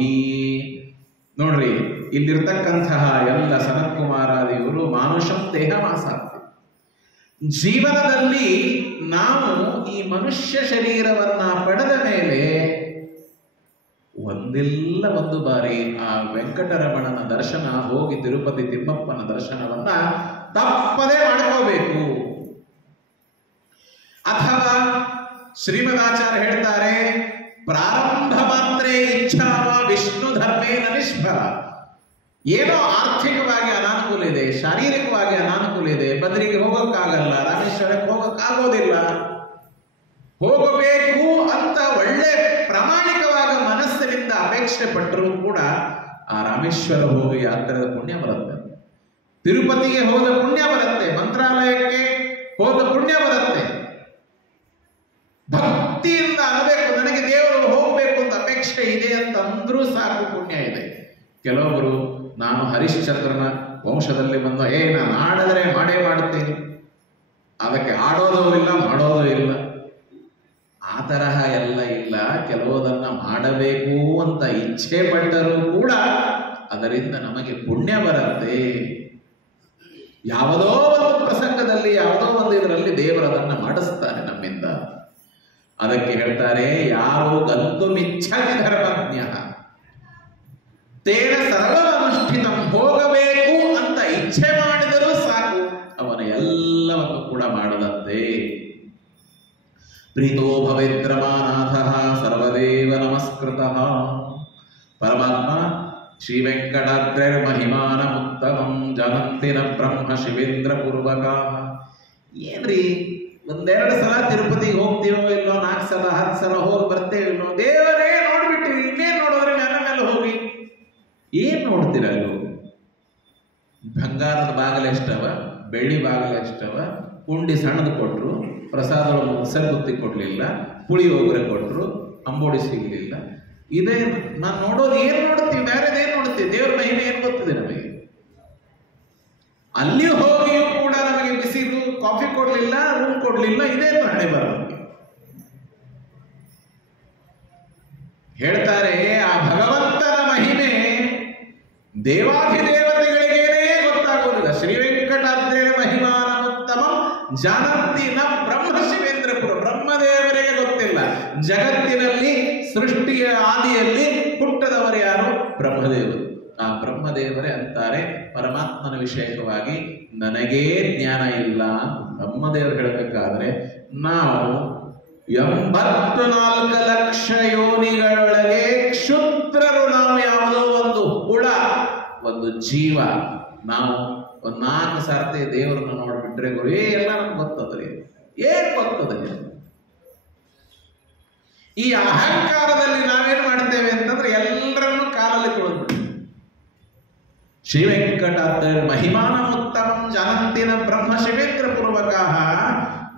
ನೋಡ್ರಿ, ಇಲ್ಲಿರ್ತಕ್ಕಂತಹ ಎಲ್ಲ ಸನತ್ ಕುಮಾರಾದಿಗಳು ಮಾನುಷಂ ದೇಹವಾಸ. ಜೀವನದಲ್ಲಿ ನಾವು ಈ ಮನುಷ್ಯ ಶರೀರವನ್ನ ಪಡೆದ ಮೇಲೆ ಒಂದಿಲ್ಲ ಒಂದು ಬಾರಿ ಆ ವೆಂಕಟರಮಣನ ದರ್ಶನ, ಹೋಗಿ ತಿರುಪತಿ ತಿಮ್ಮಪ್ಪನ ದರ್ಶನವನ್ನ ತಪ್ಪದೇ ಮಾಡ್ಕೋಬೇಕು. ಅಥವಾ ಶ್ರೀಮದಾಚಾರ್ಯ ಹೇಳ್ತಾರೆ, ಪ್ರಾರಂಭ ಮಾತ್ರ ಇಚ್ಛಾವ ವಿಷ್ಣು ಧರ್ಮೇನ ನಿಷ್ಫಲ. ಏನೋ ಆರ್ಥಿಕವಾಗಿ ಅನಾನುಕೂಲ ಇದೆ, ಶಾರೀರಿಕವಾಗಿ ಅನಾನುಕೂಲ ಇದೆ, ಬದರಿಗೆ ಹೋಗಕ್ಕಾಗಲ್ಲ, ರಾಮೇಶ್ವರಕ್ಕೆ ಹೋಗಕ್ಕಾಗೋದಿಲ್ಲ, ಹೋಗಬೇಕು ಅಂತ ಒಳ್ಳೆ ಪ್ರಾಮಾಣಿಕವಾದ ಮನಸ್ಸಿನಿಂದ ಅಪೇಕ್ಷೆ ಪಟ್ಟರೂ ಕೂಡ ಆ ರಾಮೇಶ್ವರ ಹೋಗಿ ಯಾತ್ರೆದ ಪುಣ್ಯ ಬರುತ್ತೆ, ತಿರುಪತಿಗೆ ಹೋದ ಪುಣ್ಯ ಬರುತ್ತೆ, ಮಂತ್ರಾಲಯಕ್ಕೆ ಹೋದ ಪುಣ್ಯ ಬರುತ್ತೆ. ಭಕ್ತಿಯಿಂದ ಅನ್ನಬೇಕು, ನನಗೆ ದೇವರು ಹೋಗ್ಬೇಕು ಅಂತ ಅಪೇಕ್ಷೆ ಇದೆ ಅಂತ ಅಂದ್ರೂ ಸಾಕು, ಪುಣ್ಯ ಇದೆ. ಕೆಲವೊಬ್ಬರು ನಾನು ಹರಿಶ್ಚಂದ್ರನ ವಂಶದಲ್ಲಿ ಬಂದ, ನಾನು ಆಡಿದ್ರೆ ಮಾಡೇ ಮಾಡುತ್ತೇನೆ, ಅದಕ್ಕೆ ಆಡೋದು ಇಲ್ಲ ಮಾಡೋದು ಇಲ್ಲ, ಆ ತರಹ ಎಲ್ಲ ಇಲ್ಲ. ಕೆಲವುದನ್ನ ಮಾಡಬೇಕು ಅಂತ ಇಚ್ಛೆ ಪಟ್ಟರೂ ಕೂಡ ಅದರಿಂದ ನಮಗೆ ಪುಣ್ಯ ಬರುತ್ತೆ. ಯಾವುದೋ ಒಂದು ಪ್ರಸಂಗದಲ್ಲಿ, ಯಾವುದೋ ಒಂದು ಇದರಲ್ಲಿ ದೇವರದನ್ನ ಮಾಡಿಸ್ತಾನೆ ನಮ್ಮಿಂದ. ಅದಕ್ಕೆ ಹೇಳ್ತಾರೆ, ಯಾರು ಗಂತುಮಿಚ್ಛತಿ ಧರ್ಮಜ್ಞ ತೇನ ಸರ್ವಮನುಷ್ಠಿತ. ಹೋಗಬೇಕು ಅಂತ ಇಚ್ಛೆ ಮಾಡಿದರೂ ಸಾಕು, ಅವನ ಎಲ್ಲವನ್ನು ಕೂಡ ಮಾಡದಂತೆ. ಪ್ರೀತೋ ಭವೇದ್ರಮಾನಾಥ ಸರ್ವದೇವ ನಮಸ್ಕೃತಃ. ಪರಮಾತ್ಮ ಶ್ರೀ ವೆಂಕಟಾದ್ರೈರ್ಮಹಿಮಾನ ಉತ್ತಮಂ ಜನಂತಿ ನ ಬ್ರಹ್ಮ ಶಿವೇಂದ್ರ ಪೂರ್ವಕ. ಏನ್ರಿ, 1-2 ಸಲ ತಿರುಪತಿಗೆ ಹೋಗ್ತೀವೋ ಇಲ್ಲೋ, 4 ಸಲ 10 ಸಲ ಹೋಗಿ ಬರ್ತೇವೆ ಇಲ್ಲೋ, ದೇವರೇ ನೋಡ್ಬಿಟ್ಟಿವಿ, ಇನ್ನೇನ್ ನೋಡೋದ್ರೆ ನನ್ನ ಮೇಲೆ ಹೋಗಿ ಏನ್ ನೋಡ್ತೀರ? ಅಲ್ಲೋ ಬಂಗಾರದ ಬಾಗಿಲು ಎಷ್ಟವ, ಬೆಳ್ಳಿ ಬಾಗಿಲು ಎಷ್ಟವ, ಕುಂಡಿ ಸಣ್ಣದು ಕೊಟ್ರು, ಪ್ರಸಾದ ಸಬ್ಬುತ್ತಿ ಕೊಡ್ಲಿಲ್ಲ, ಪುಳಿಯೋಗರೆ ಕೊಟ್ರು, ಅಂಬೋಡಿ ಸಿಗ್ಲಿಲ್ಲ. ಇದೇ ನಾನು ನೋಡೋದು. ಏನ್ ನೋಡ್ತೀವಿ? ಬೇರೆದೇನ್ ನೋಡ್ತೀವಿ? ದೇವ್ರ ಮಹಿಮೆ ಏನ್ ಗೊತ್ತಿದೆ ನಮಗೆ? ಅಲ್ಲಿ ಹೋಗಿಯೂ ಕೂಡ ನಮಗೆ ಬಿಸಿದು ಕಾಫಿ ಕೊಡ್ಲಿಲ್ಲ, ರೂಮ್ ಕೊಡ್ಲಿಲ್ಲ, ಇದೇ ಹಣೆ ಬರೋದು. ಹೇಳ್ತಾರೆ, ಆ ಭಗವಂತನ ಮಹಿಮೆ ದೇವಾಧಿದೇವತೆಗಳಿಗೇನೇ ಗೊತ್ತಾಗೋದಿಲ್ಲ. ಶ್ರೀ ವೆಂಕಟಾದ್ರಿಯ ಮಹಿಮಾನ ಉತ್ತಮ ಜಾನಂತಿ ನ ಬ್ರಹ್ಮ ಶಿವೇಂದ್ರಪುರ. ಬ್ರಹ್ಮದೇವರಿಗೆ ಗೊತ್ತಿಲ್ಲ. ಜಗತ್ತಿನಲ್ಲಿ ಸೃಷ್ಟಿಯ ಆದಿಯಲ್ಲಿ ಹುಟ್ಟದವರು ಯಾರು? ಬ್ರಹ್ಮದೇವರು. ಆ ಬ್ರಹ್ಮ ಬ್ರಹ್ಮದೇವರೇ ಅಂತಾರೆ ಪರಮಾತ್ಮನ ವಿಷಯಕವಾಗಿ, ನನಗೇ ಜ್ಞಾನ ಇಲ್ಲ. ಬ್ರಹ್ಮದೇವರು ಹೇಳಬೇಕಾದ್ರೆ ನಾವು 84 ಲಕ್ಷ ಯೋನಿಗಳೊಳಗೆ ಕ್ಷುದ್ರರು, ನಾವು ಯಾವುದೋ ಒಂದು ಹುಳ, ಒಂದು ಜೀವ. ನಾವು ಒಂದು 4 ಸರ್ತಿ ದೇವರನ್ನು ನೋಡ್ಬಿಟ್ರೆ ಗುರು ಎಲ್ಲ ನಮ್ಗೆ ಗೊತ್ತದ್ರಿ. ಏನ್ ಗೊತ್ತದ್ರಿ? ಈ ಅಹಂಕಾರದಲ್ಲಿ ನಾವೇನು ಮಾಡ್ತೇವೆ ಅಂತಂದ್ರೆ ಎಲ್ಲರನ್ನು ಕಾಲಲ್ಲಿ ತೊಳೆದ್ಬಿಡ್ತೀವಿ. ಶ್ರೀ ವೆಂಕಟಾದ್ರಿ ಮಹಿಮಾನ ಉತ್ತಮಂ ಜನಂತಿನ ಬ್ರಹ್ಮ ಶಿವೇಂದ್ರ ಪೂರ್ವಕ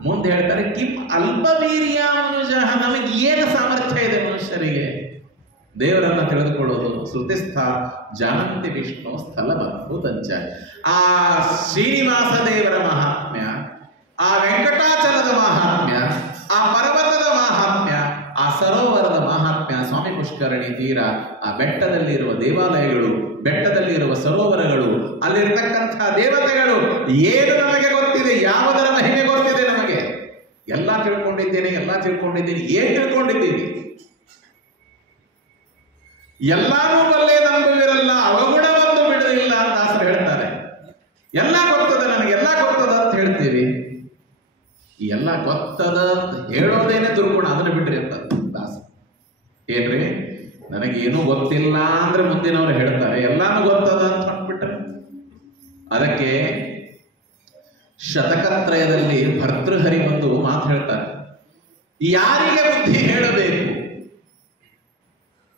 ಮುಂದೆ ಹೇಳ್ತಾರೆ, ಕಿಂ ಅಲ್ಪವೀರ್ಯ ಮನುಜ. ನಮಗೆ ಏನು ಸಾಮರ್ಥ್ಯ ಇದೆ ಮನುಷ್ಯರಿಗೆ ದೇವರನ್ನ ತಿಳಿದುಕೊಳ್ಳೋದು? ಶ್ರುತಿಸ್ಥ ಜಾನಂತಿ ವಿಷ್ಣು ಸ್ಥಳಮದ್ಭುತಂಚ. ಆ ಶ್ರೀನಿವಾಸ ದೇವರ ಮಹಾತ್ಮ್ಯ, ಆ ವೆಂಕಟಾಚಲದ ಮಹಾತ್ಮ್ಯ, ಆ ಪರ್ವತದ ಮಹಾತ್ಮ್ಯ, ಆ ಸರೋವರದ ಮಹಾತ್ಮ್ಯ, ಸ್ವಾಮಿ ಪುಷ್ಕರಣಿ ತೀರ, ಆ ಬೆಟ್ಟದಲ್ಲಿರುವ ದೇವಾಲಯಗಳು, ಬೆಟ್ಟದಲ್ಲಿರುವ ಸರೋವರಗಳು, ಅಲ್ಲಿರ್ತಕ್ಕಂಥ ದೇವತೆಗಳು, ಏನು ನಮಗೆ ಗೊತ್ತಿದೆ? ಯಾವುದರ ಮಹಿಮೆ ಗೊತ್ತಿದೆ ನಮಗೆ? ಎಲ್ಲ ತಿಳ್ಕೊಂಡಿದ್ದೇನೆ. ಏನ್ ತಿಳ್ಕೊಂಡಿದ್ದೀನಿ? ಎಲ್ಲಾನು ಬಲ್ಲೆ ನಂಬುವಿರಲ್ಲ, ಅವಗುಣವನ್ನು ಬಿಡಲಿಲ್ಲ ಅಂತ ದಾಸರು ಹೇಳ್ತಾರೆ. ಎಲ್ಲ ಗೊತ್ತದ ನನಗೆ, ಎಲ್ಲ ಗೊತ್ತದ ಅಂತ ಹೇಳ್ತೀವಿ. ಈ ಎಲ್ಲ ಗೊತ್ತದ ಅಂತ ಹೇಳೋದೇನೆ ದುರ್ಗುಣ, ಅದನ್ನ ಬಿಡ್ರಿ ಅಂತ ದಾಸರು. ಏನ್ರಿ, ನನಗೇನು ಗೊತ್ತಿಲ್ಲ ಅಂದ್ರೆ ಮುಂದಿನವರು ಹೇಳ್ತಾರೆ ಎಲ್ಲಾನು ಗೊತ್ತದ ಅಂತ ಅಂದ್ಬಿಟ್ರೆ. ಅದಕ್ಕೆ ಶತಕತ್ರಯದಲ್ಲಿ ಭರ್ತೃಹರಿ ಒಂದು ಮಾತು ಹೇಳ್ತಾರೆ, ಯಾರಿಗೆ ಬುದ್ಧಿ ಹೇಳಬೇಕು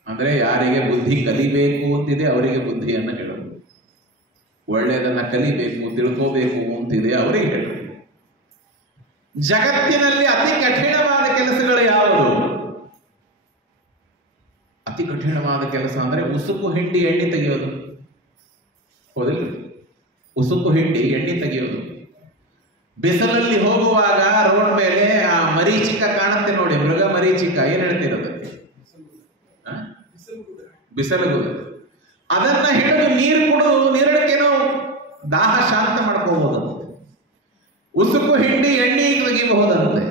ಅಂದ್ರೆ ಯಾರಿಗೆ ಬುದ್ಧಿ ಕಲಿಬೇಕು ಅಂತಿದೆ ಅವರಿಗೆ ಬುದ್ಧಿಯನ್ನು ಹೇಳಬೇಕು, ಒಳ್ಳೆಯದನ್ನ ಕಲಿಬೇಕು ತಿಳ್ಕೋಬೇಕು ಅಂತಿದೆ ಅವರಿಗೆ ಹೇಳಬೇಕು. ಜಗತ್ತಿನಲ್ಲಿ ಅತಿ ಕಠಿಣವಾದ ಕೆಲಸಗಳು ಯಾವುದು? ಅತಿ ಕಠಿಣವಾದ ಕೆಲಸ ಅಂದ್ರೆ ಉಸುಕು ಹಿಂಡಿ ಎಣ್ಣೆ ತೆಗೆಯೋದು. ಹೌದಿಲ್ಲ? ಉಸುಕು ಹಿಂಡಿ ಎಣ್ಣೆ ತೆಗೆಯೋದು. ಬಿಸಿಲಲ್ಲಿ ಹೋಗುವಾಗ ರೋಡ್ ಮೇಲೆ ಆ ಮರೀಚಿಕ ಕಾಣುತ್ತೆ ನೋಡಿ, ಮೃಗ ಮರೀಚಿಕ, ಏನ್ ಹೇಳ್ತಿರೋದು? ಬಿಸಿಲುಗುದು. ಅದನ್ನ ಹಿಡಿದು ನೀರು ಕುಡಿದು ನೀರಡಿಕೆನೋ ದಾಹ ಶಾಂತ ಮಾಡ್ಕೋಬಹುದು. ಉಸುಕು ಹಿಂಡಿ ಎಣ್ಣೆ ತೆಗಿಬಹುದಂತೆ.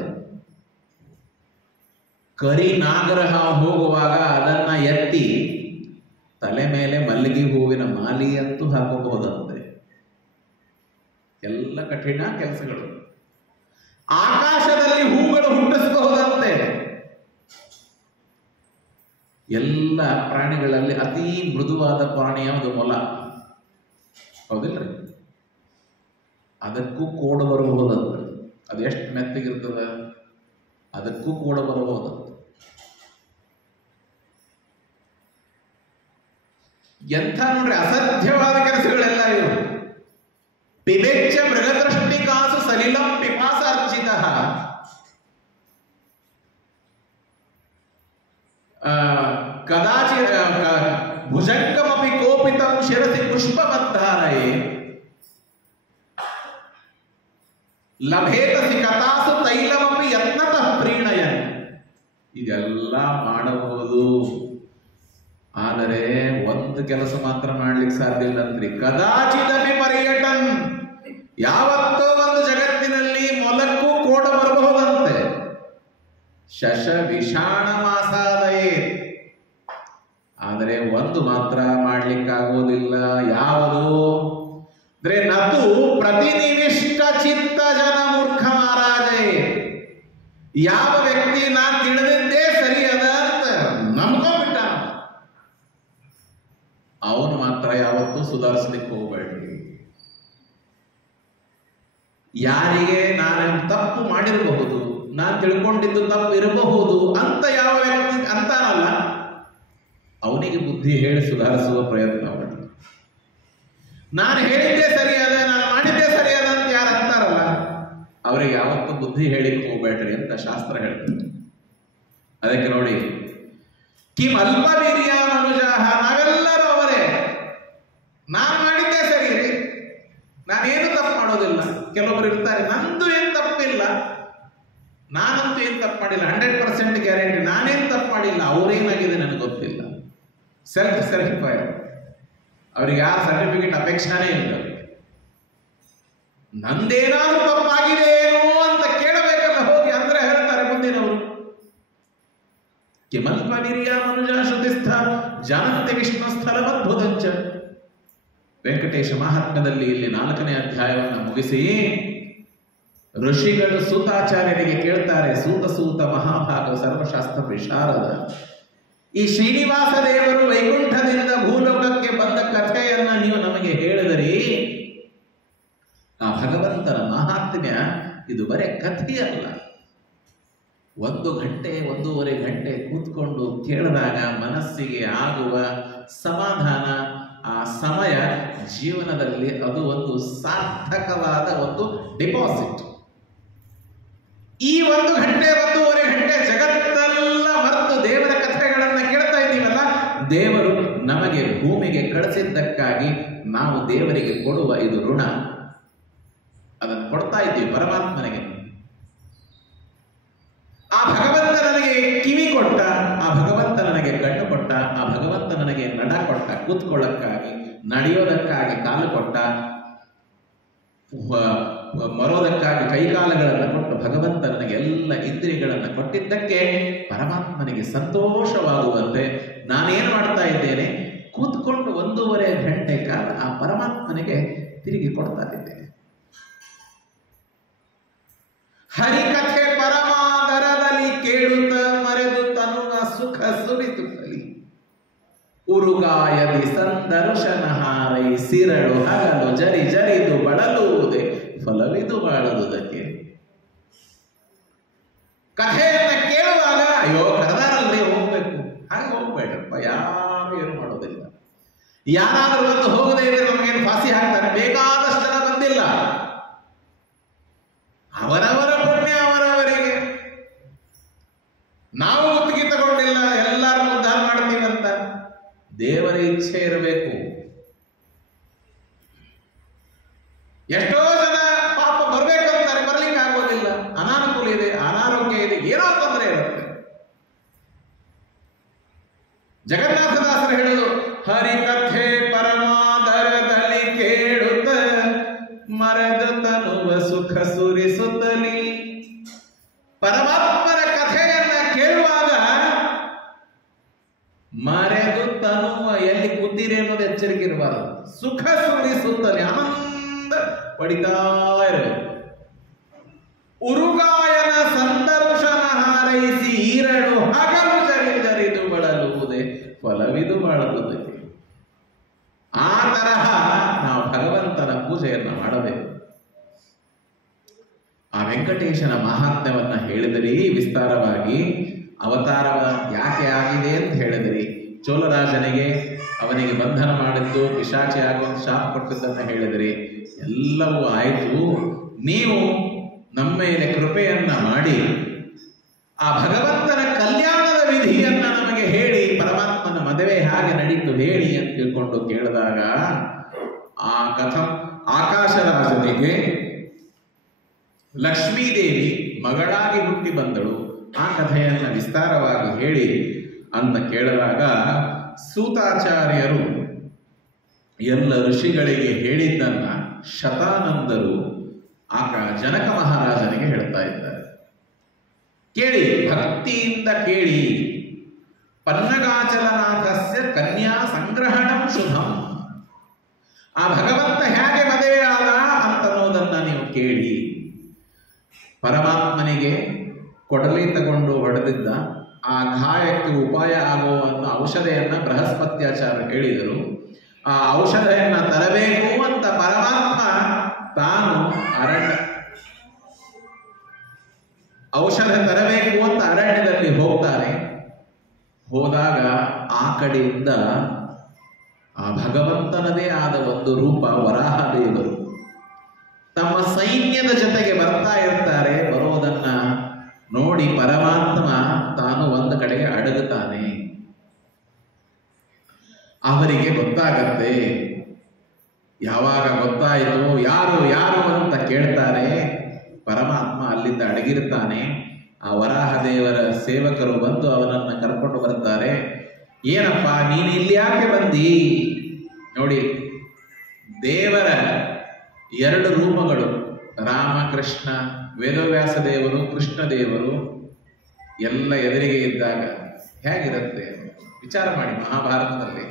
ಕರಿ ನಾಗರ ಹಾವು ಹೋಗುವಾಗ ಅದನ್ನ ಎತ್ತಿ ತಲೆ ಮೇಲೆ ಮಲ್ಲಿಗೆ ಹೂವಿನ ಮಾಲಿ ಅಂತೂ ಹಾಕಬಹುದಂತೆ. ಎಲ್ಲ ಕಠಿಣ ಕೆಲಸಗಳು. ಆಕಾಶದಲ್ಲಿ ಹೂಗಳು ಹುಟ್ಟಿಸಬಹುದಂತೆ. ಎಲ್ಲ ಪ್ರಾಣಿಗಳಲ್ಲಿ ಅತಿ ಮೃದುವಾದ ಪ್ರಾಣಿ ಯಾವುದು? ಮೊಲ. ಹೌದಿಲ್ರಿ? ಅದಕ್ಕೂ ಕೋಡ ಬರಬಹುದಂತ. ಅದು ಎಷ್ಟು ಮೆತ್ತಗಿರ್ತದ, ಅದಕ್ಕೂ ಕೋಡ ಬರಬಹುದಂತ. ಎಂಥ ನೋಡ್ರಿ ಅಸಾಧ್ಯವಾದ ಕೆಲಸಗಳೆಲ್ಲ ಇವು. ಪಿಬೇಚ್ಚ ಮೃಗದೃಷ್ಟಿ ಕಾಸು ಸಲಿಲಂ ಪಿಪಾಸಾರ್ಜಿತ ಕದಾಚಿತ್ ಭುಜಂಗಮಪಿ ಕೋಪಿತಂ ಶಿರಸಿ ಪುಷ್ಪಮದ್ಧಾರಯೇ ಲಭೇತಸಿ ಕಥಾಸು ತೈಲಮಪಿ ಯತ್ನತಃ ಪ್ರೀಣಯನ್. ಇದೆಲ್ಲ ಮಾಡಬಹುದು, ಆದರೆ ಒಂದು ಕೆಲಸ ಮಾತ್ರ ಮಾಡ್ಲಿಕ್ಕೆ ಸಾಧ್ಯ ಇಲ್ಲ ಅಂದ್ರಿ. ಕದಾಚಿದಪಿ ಪರ್ಯಟನ್. ಯಾವತ್ತೋ ಒಂದು ಜಗತ್ತಿನಲ್ಲಿ ಮೊಲಕ್ಕೂ ಕೋಡ ಬರಬಹುದಂತೆ. ಶಶ ವಿಷಾಣ ಮಾಸಾದಯೇ. ಆದರೆ ಒಂದು ಮಾತ್ರ ಮಾಡ್ಲಿಕ್ಕಾಗೋದಿಲ್ಲ. ಯಾವುದು ಅಂದ್ರೆ ನತು ಪ್ರತಿನಿವಿಷ್ಟ ಚಿತ್ತ ಜನ ಮೂರ್ಖ ಮಹಾರಾಜೇ. ಯಾವ ವ್ಯಕ್ತಿ ನಾ ತಿಳಿದಿದ್ದೇ ಸರಿಯದ ಅಂತ ನಂಬ್ಕೊಂಡ್ಬಿಟ್ಟ, ಅವನು ಮಾತ್ರ ಯಾವತ್ತೂ ಸುಧಾರಿಸ್ಲಿಕ್ಕೆ ಹೋಗಬೇಡ್ರಿ. ಯಾರಿಗೆ ನಾನು ತಪ್ಪು ಮಾಡಿರಬಹುದು, ನಾನು ತಿಳ್ಕೊಂಡಿದ್ದು ತಪ್ಪು ಇರಬಹುದು ಅಂತ ಯಾವ ವ್ಯಕ್ತಿ ಅಂತಾನಲ್ಲ, ಅವನಿಗೆ ಬುದ್ಧಿ ಹೇಳಿ ಸುಧಾರಿಸುವ ಪ್ರಯತ್ನ ಮಾಡಿ. ನಾನು ಹೇಳಿದ್ದೇ ಸರಿಯಾದ, ನಾನು ಮಾಡಿದ್ದೇ ಸರಿಯಾದ ಅಂತ ಯಾರು ಅಂತಾರಲ್ಲ, ಅವರಿಗೆ ಯಾವತ್ತೂ ಬುದ್ಧಿ ಹೇಳಿಕ್ಕೆ ಹೋಗ್ಬೇಡ್ರಿ ಅಂತ ಶಾಸ್ತ್ರ ಹೇಳ್ತಾರೆ. ಅದಕ್ಕೆ ನೋಡಿ, ಕಿಂ ಅಲ್ಪವೀರ್ಯ ಮನುಜಾಹ. ನಾವೆಲ್ಲರೂ ಅವರೇ. ನಾನು ಮಾಡಿದ್ದೇ ಸರಿ ರೀ, ನಾನೇನು ತಪ್ಪು ಮಾಡೋದಿಲ್ಲ. ಕೆಲವೊಬ್ರು ಇರ್ತಾರೆ, ನಂದು ಏನು ತಪ್ಪಿಲ್ಲ, ನಾನಂತೂ ಏನು ತಪ್ಪು ಮಾಡಿಲ್ಲ, 100% ಗ್ಯಾರಂಟಿ, ನಾನೇನು ತಪ್ಪು ಮಾಡಿಲ್ಲ, ಅವ್ರೇನಾಗಿದೆ ನನಗೆ ಗೊತ್ತಿಲ್ಲ. Self certified. ಅವ್ರಿಗೆ ಯಾವ ಸರ್ಟಿಫಿಕೇಟ್ ಅಪೇಕ್ಷಾನೇ ಇಲ್ಲ. ನಂದೇನಾದ್ರೂ ತಪ್ಪಾಗಿದೆ ಏನೋ ಅಂತ ಕೇಳಬೇಕಲ್ಲ ಹೋಗಿ, ಅಂದ್ರೆ ಹೇಳ್ತಾರೆ ಮುಂದಿನವರು. ಕಿಮಲ್ಪ ನಿರ್ಯ ಮನುಜ ಶ್ರುತಿಸ್ಥ ಜಾನಂತಿ ವಿಷ್ಣು ಸ್ಥಳಮದ್ಭುತಂಚ. ವೆಂಕಟೇಶ ಮಹಾತ್ಮ್ಯದಲ್ಲಿ ಇಲ್ಲಿ 4ನೇ ಅಧ್ಯಾಯವನ್ನು ಮುಗಿಸಿ ಋಷಿಗಳು ಸೂತಾಚಾರ್ಯರಿಗೆ ಕೇಳ್ತಾರೆ, ಸೂತ ಮಹಾಭಾಗ ಸರ್ವಶಾಸ್ತ್ರ ವಿಶಾರದ, ಈ ಶ್ರೀನಿವಾಸ ದೇವರು ವೈಕುಂಠದಿಂದ ಭೂಲೋಕಕ್ಕೆ ಬಂದ ಕಥೆಯನ್ನ ನೀವು ನಮಗೆ ಹೇಳಿದರಿ, ಆ ಭಗವಂತನ ಮಹಾತ್ಮ್ಯ ಇದು ಬರೇ ಕಥೆಯಲ್ಲ. 1 ಗಂಟೆ 1.5 ಗಂಟೆ ಕೂತ್ಕೊಂಡು ಕೇಳಿದಾಗ ಮನಸ್ಸಿಗೆ ಆಗುವ ಸಮಾಧಾನ, ಆ ಸಮಯ ಜೀವನದಲ್ಲಿ ಅದು ಒಂದು ಸಾರ್ಥಕವಾದ ಒಂದು ಡಿಪಾಸಿಟ್. ಈ 1 ಗಂಟೆ 1.5 ಗಂಟೆ ಜಗತ್ತೆಲ್ಲ ಮರೆತು ದೇವರ ಕಥೆಗಳನ್ನ ಕೇಳ್ತಾ ಇದ್ದೀವಲ್ಲ, ದೇವರು ನಮಗೆ ಭೂಮಿಗೆ ಕಳಿಸಿದ್ದಕ್ಕಾಗಿ ನಾವು ದೇವರಿಗೆ ಕೊಡುವ ಇದು ಋಣ. ಅದನ್ನು ಕೊಡ್ತಾ ಇದ್ದೀವಿ ಪರಮಾತ್ಮನಿಗೆ. ಆ ಭಗವಂತ ನನಗೆ ಕಿವಿ ಕೊಟ್ಟ, ಆ ಭಗವಂತ ನನಗೆ ಕಣ್ಣು ಕೊಟ್ಟ, ಆ ಭಗವಂತ ನನಗೆ ನಡ ಕೊಟ್ಟ, ಕೂತ್ಕೊಳ್ಳಕ್ಕಾಗಿ, ನಡೆಯೋದಕ್ಕಾಗಿ ಕಾಲು ಕೊಟ್ಟ, ಮರೋದಕ್ಕಾಗಿ ಕೈಕಾಲಗಳನ್ನು ಕೊಟ್ಟು ಭಗವಂತ ನನಗೆ ಎಲ್ಲ ಇಂದ್ರಿಯಗಳನ್ನು ಕೊಟ್ಟಿದ್ದಕ್ಕೆ ಪರಮಾತ್ಮನಿಗೆ ಸಂತೋಷವಾಗುವಂತೆ ನಾನೇನು ಮಾಡ್ತಾ ಇದ್ದೇನೆ, ಕೂತ್ಕೊಂಡು 1.5 ಗಂಟೆ ಕಾಲ ಆ ಪರಮಾತ್ಮನಿಗೆ ತಿರುಗಿ ಕೊಡ್ತಾ ಇದ್ದೇನೆ. ಹರಿಕಥೆ ಪರಮಾದರದಲ್ಲಿ ಕೇಳುತ್ತ ಮರೆದು ತನುವ ಸುಖ ಸುರಿಸುತ್ತಲಿ, ಉರುಗಾಯದಿ ಸಂದರ್ಶನ ಹಾರೈ ಸಿರಳು ಹಗಲು ಜರಿ ಜರಿದು ಬಳಲುವುದೇ ಫಲವಿದು ಬಾಳುವುದಕ್ಕೆ. ಕಥೆಯನ್ನ ಕೇಳುವಾಗ ಅಯ್ಯೋ ಕರೆದಾರಲ್ಲಿ ಹೋಗ್ಬೇಕು, ಹಾಗೆ ಹೋಗ್ಬೇಡ್ರಪ್ಪ, ಯಾರು ಏನು ಮಾಡೋದಿಲ್ಲ. ಯಾರಾದ್ರೂ ಒಂದು ಹೋಗದೇ ಇದ್ರೆ ನಮಗೇನು ಫಾಸಿ ಹಾಕ್ತಾರೆ? ಬೇಕಾದಷ್ಟು ಜನ ಬಂದಿಲ್ಲ, ಅವರವರ ಪುಣ್ಯ ಅವರವರಿಗೆ. ನಾವು ಒಪ್ಪಿಗೆ ತಗೊಂಡಿಲ್ಲ, ಎಲ್ಲರನ್ನು ಉದ್ಧಾರ ಮಾಡ್ತೀವಂತ. ದೇವರ ಇಚ್ಛೆ ಇರಬೇಕು. ಎಷ್ಟೋ ಜನ ಪಾಪ ಬರ್ಬೇಕಂತಾರೆ, ಬರ್ಲಿಕ್ಕೆ ಆಗೋದಿಲ್ಲ, ಅನಾನುಕೂಲ ಇದೆ, ಅನಾರೋಗ್ಯ ಇದೆ, ಏನೋ ತೊಂದರೆ ಇರುತ್ತೆ. ಜಗನ್ನಾಥದಾಸರು ಹೇಳುದು, ಹರಿಕಥೆ ಪರಮಾದರದಲ್ಲಿ ಕೇಳುತ್ತ ಮರೆದು ತನುವ ಸುಖ ಸುರಿಸುತ್ತಲಿ. ಪರಮಾತ್ಮನ ಕಥೆಯನ್ನ ಕೇಳುವಾಗ ಮರೆದು ತನುವ, ಎಲ್ಲಿ ಕೂತೀರಿ ಅನ್ನೋದು ಎಚ್ಚರಿಕೆ ಇರಬಾರದು. ಸುಖ ಸುರಿಸುತ್ತಲಿ, ಆನಂದ ಪಡಿತಾ ಇರಬೇಕು. ಉರುಗಾಯನ ಸಂದರ್ಶನ ಹಾರೈಸಿ ಈರಳು ಹಗಲು ಜರಿದು ಬಳಲುವುದೇ ಫಲವಿದು ಬಾಳುವುದಕ್ಕೆ. ಆ ತರಹ ನಾವು ಭಗವಂತನ ಪೂಜೆಯನ್ನು ಮಾಡಬೇಕು. ಆ ವೆಂಕಟೇಶನ ಮಹಾತ್ಮ್ಯವನ್ನ ಹೇಳಿದಿರಿ ವಿಸ್ತಾರವಾಗಿ. ಅವತಾರ ಯಾಕೆ ಆಗಿದೆ ಅಂತ ಹೇಳಿದಿರಿ. ಚೋಳರಾಜನಿಗೆ ಅವನಿಗೆ ಬಂಧನ ಮಾಡಿದ್ದು, ಪಿಶಾಚಿ ಆಗುವಂತ ಶಾಪ ಕೊಟ್ಟಿದ್ದನ್ನು ಹೇಳಿದಿರಿ. ಎಲ್ಲವೂ ಆಯಿತು. ನೀವು ನಮ್ಮ ಮೇಲೆ ಕೃಪೆಯನ್ನ ಮಾಡಿ ಆ ಭಗವಂತನ ಕಲ್ಯಾಣದ ವಿಧಿಯನ್ನ ನಮಗೆ ಹೇಳಿ, ಪರಮಾತ್ಮನ ಮದುವೆ ಹಾಗೆ ನಡೀತು ಹೇಳಿ ಅಂತ ತಿಳ್ಕೊಂಡು ಕೇಳಿದಾಗ ಆ ಆಕಾಶರಾಜನಿಗೆ ಲಕ್ಷ್ಮೀದೇವಿ ಮಗಳಾಗಿ ಹುಟ್ಟಿ ಬಂದಳು. ಆ ಕಥೆಯನ್ನ ವಿಸ್ತಾರವಾಗಿ ಹೇಳಿ ಅಂತ ಕೇಳಿದಾಗ ಸೂತಾಚಾರ್ಯರು ಎಲ್ಲ ಋಷಿಗಳಿಗೆ ಹೇಳಿದ್ದನ್ನ ಶತಾನಂದರು ಜನಕ ಮಹಾರಾಜನಿಗೆ ಹೇಳ್ತಾ ಇದ್ದಾರೆ. ಕೇಳಿ, ಭಕ್ತಿಯಿಂದ ಕೇಳಿ. ಪನ್ನಗಾಚಲನಾಥಸ್ಯ ಕನ್ಯಾ ಸಂಗ್ರಹಣಂ ಶುಭಂ. ಆ ಭಗವಂತ ಹೇಗೆ ಮದುವೆ ಆದ ಅಂತನ್ನೋದನ್ನ ನೀವು ಕೇಳಿ. ಪರಮಾತ್ಮನಿಗೆ ಕೊಡಲಿ ತಗೊಂಡು ಹೊಡೆದಿದ್ದ ಆ ಗಾಯಕ್ಕೆ ಉಪಾಯ ಆಗುವಂತ ಔಷಧಿಯನ್ನ ಬೃಹಸ್ಪತ್ಯಾಚಾರ್ಯ ಹೇಳಿದರು. ಆ ಔಷಧಿಯನ್ನ ತರಬೇಕು ಅಂತ ಪರಮಾತ್ಮ ತಾನು ಔಷಧ ತರಬೇಕು ಅಂತ ಅರಣ್ಯದಲ್ಲಿ ಹೋಗ್ತಾರೆ. ಹೋದಾಗ ಆ ಕಡೆಯಿಂದ ಆ ಭಗವಂತನದೇ ಆದ ಒಂದು ರೂಪ ವರಾಹ ದೇವರು ತಮ್ಮ ಸೈನ್ಯದ ಜೊತೆಗೆ ಬರ್ತಾ ಇರ್ತಾರೆ. ಬರೋದನ್ನ ನೋಡಿ ಪರಮಾತ್ಮ ತಾನು ಒಂದು ಕಡೆಗೆ ಅಡಗುತ್ತಾನೆ. ಅವರಿಗೆ ಗೊತ್ತಾಗತ್ತೆ. ಯಾವಾಗ ಗೊತ್ತಾಯಿತು, ಯಾರು ಯಾರು ಅಂತ ಕೇಳ್ತಾರೆ. ಪರಮಾತ್ಮ ಅಲ್ಲಿಂದ ಅಡಗಿರ್ತಾನೆ. ಆ ವರಾಹ ದೇವರ ಸೇವಕರು ಬಂದು ಅವನನ್ನು ಕರ್ಕೊಂಡು ಬರ್ತಾರೆ. ಏನಪ್ಪ ನೀನು ಇಲ್ಲಿ ಯಾಕೆ ಬಂದಿ? ನೋಡಿ, ದೇವರ 2 ರೂಪಗಳು, ರಾಮಕೃಷ್ಣ, ವೇದವ್ಯಾಸ ದೇವರು, ಕೃಷ್ಣ ದೇವರು ಎಲ್ಲ ಎದುರಿಗೆ ಇದ್ದಾಗ ಹೇಗಿರುತ್ತೆ ವಿಚಾರ ಮಾಡಿ. ಮಹಾಭಾರತದಲ್ಲಿ